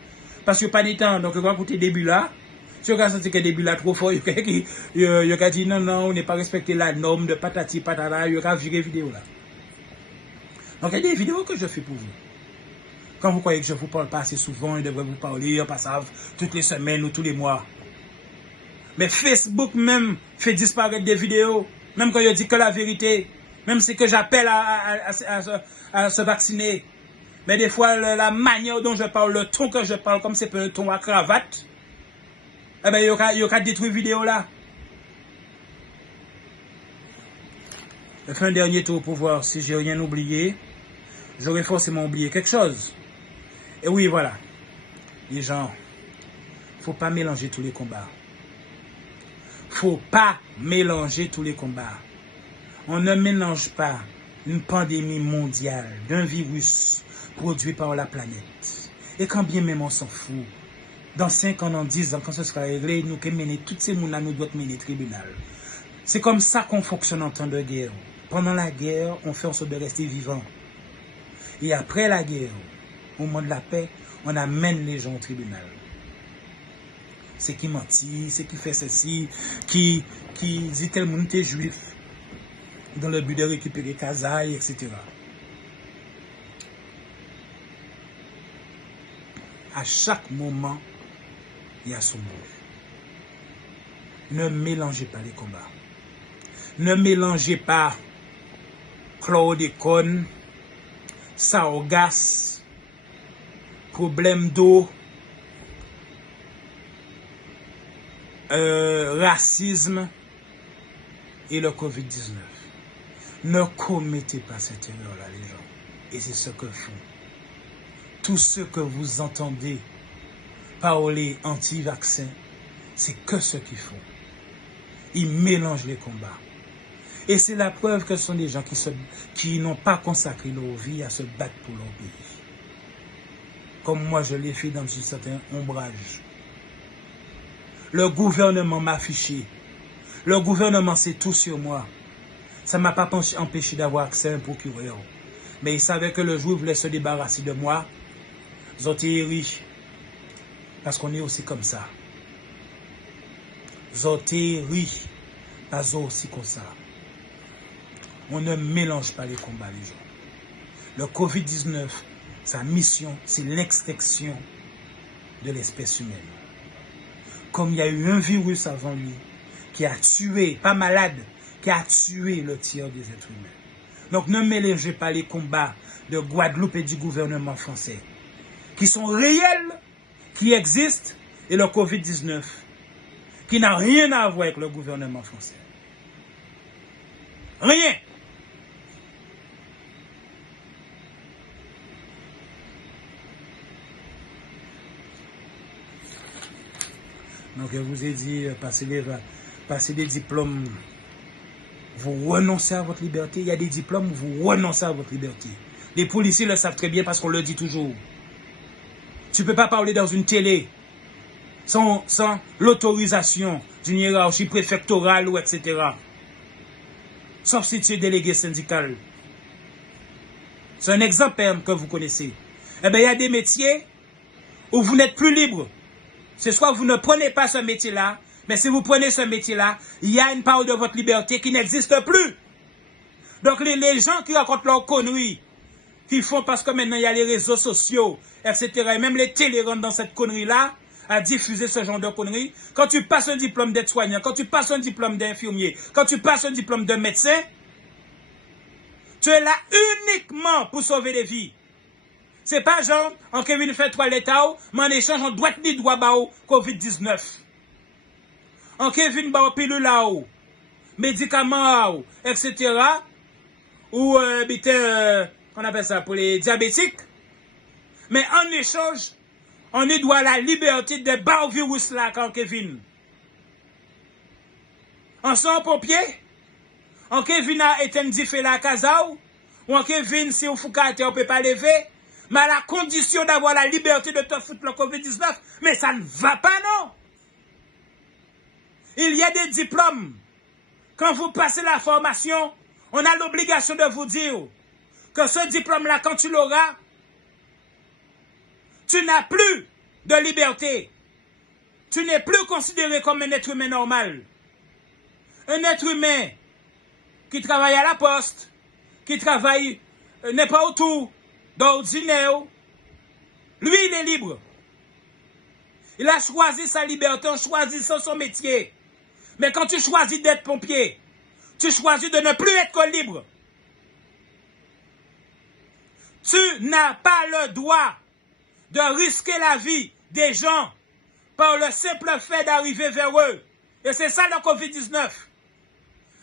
Parce que pas de temps, donc il va écouter début là. Si on a senti que le début là trop fort, il a dit non, on n'est pas respecté la norme de patati patata, il a viré vidéo là. Donc il y a des vidéos que je fais pour vous. Quand vous croyez que je ne vous parle pas assez souvent, je devrais vous parler en passant toutes les semaines ou tous les mois. Mais Facebook même fait disparaître des vidéos, même quand je dis que la vérité, même si que j'appelle à se vacciner. Mais des fois, la manière dont je parle, le ton que je parle, comme c'est un ton à cravate, eh ben, il y a détruire vidéo là. Je fais un dernier tour pour voir si j'ai rien oublié. J'aurais forcément oublié quelque chose. Et oui, voilà. Les gens, faut pas mélanger tous les combats. Faut pas mélanger tous les combats. On ne mélange pas une pandémie mondiale d'un virus produit par la planète. Et quand bien même on s'en fout, dans 5 ans, dans 10 ans, quand ce sera réglé, nous qui mener toutes ces mounas, nous doivent mener tribunal. C'est comme ça qu'on fonctionne en temps de guerre. Pendant la guerre, on fait en sorte de rester vivant. Et après la guerre, au moment de la paix, on amène les gens au tribunal. C'est qui mentit, c'est qui fait ceci, qui dit tel monde est juif, dans le but de récupérer Kazaï, etc. À chaque moment, il y a son mot. Ne mélangez pas les combats. Ne mélangez pas chlordécone, sargasse, problème d'eau, racisme et le Covid-19. Ne commettez pas cette erreur-là, les gens. Et c'est ce que font. Tous ceux que vous entendez parler anti-vaccin, c'est que ce qu'ils font. Ils mélangent les combats. Et c'est la preuve que ce sont des gens qui n'ont pas consacré leur vie à se battre pour leur pays. Comme moi, je l'ai fait dans un certain ombrage. Le gouvernement m'a affiché. Le gouvernement sait tout sur moi. Ça ne m'a pas empêché d'avoir accès à un procureur. Mais il savait que le jour où il voulait se débarrasser de moi, ils ont été riches. Parce qu'on est aussi comme ça. Ils ont été riches. Parce qu'on est aussi comme ça. On ne mélange pas les combats, les gens. Le Covid-19, sa mission, c'est l'extinction de l'espèce humaine. Comme il y a eu un virus avant lui, qui a tué, pas malade, qui a tué le tiers des êtres humains. Donc ne mélangez pas les combats de Guadeloupe et du gouvernement français, qui sont réels, qui existent, et le Covid-19, qui n'a rien à voir avec le gouvernement français. Rien. Donc je vous ai dit, passer des diplômes, vous renoncez à votre liberté. Il y a des diplômes où vous renoncez à votre liberté. Les policiers le savent très bien parce qu'on le dit toujours. Tu ne peux pas parler dans une télé sans l'autorisation d'une hiérarchie préfectorale ou etc. Sauf si tu es délégué syndical. C'est un exemple que vous connaissez. Eh bien, il y a des métiers où vous n'êtes plus libre. C'est soit vous ne prenez pas ce métier-là, mais si vous prenez ce métier-là, il y a une part de votre liberté qui n'existe plus. Donc les gens qui racontent leurs conneries, qui font parce que maintenant il y a les réseaux sociaux, etc. Et même les télés rentrent dans cette connerie-là, à diffuser ce genre de conneries. Quand tu passes un diplôme d'aide-soignant, quand tu passes un diplôme d'infirmier, quand tu passes un diplôme de médecin, tu es là uniquement pour sauver des vies. C'est pas genre, en Kevin fait toilette, mais en échange, on doit tenir droit au Covid-19. En Kevin ba pilule là-haut, médicaments, etc. Ou, on appelle ça pour les diabétiques. Mais en échange, on est droit à la liberté de bas virus là, quand Kevin. En sans pompier, en Kevin a été fait la casa ou en Kevin, si on fout on peut pas lever. Mais à la condition d'avoir la liberté de te foutre le Covid-19, mais ça ne va pas, non. Il y a des diplômes. Quand vous passez la formation, on a l'obligation de vous dire que ce diplôme-là, quand tu l'auras, tu n'as plus de liberté. Tu n'es plus considéré comme un être humain normal. Un être humain qui travaille à la poste, qui travaille n'importe où, d'ordinaire, lui, il est libre. Il a choisi sa liberté en choisissant son métier. Mais quand tu choisis d'être pompier, tu choisis de ne plus être libre. Tu n'as pas le droit de risquer la vie des gens par le simple fait d'arriver vers eux. Et c'est ça le Covid-19.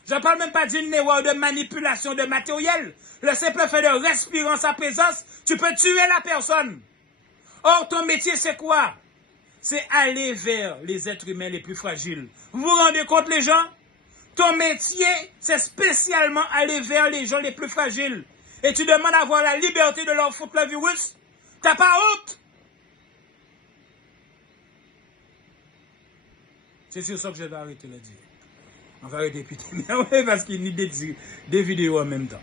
Je ne parle même pas d'une erreur de manipulation de matériel. Le simple fait de respirer en sa présence, tu peux tuer la personne. Or, ton métier, c'est quoi? C'est aller vers les êtres humains les plus fragiles. Vous vous rendez compte, les gens? Ton métier, c'est spécialement aller vers les gens les plus fragiles. Et tu demandes à avoir la liberté de leur foutre le virus? T'as pas honte? C'est sur ça que je vais arrêter de le dire. On va arrêter putain, parce qu'il y a des vidéos en même temps.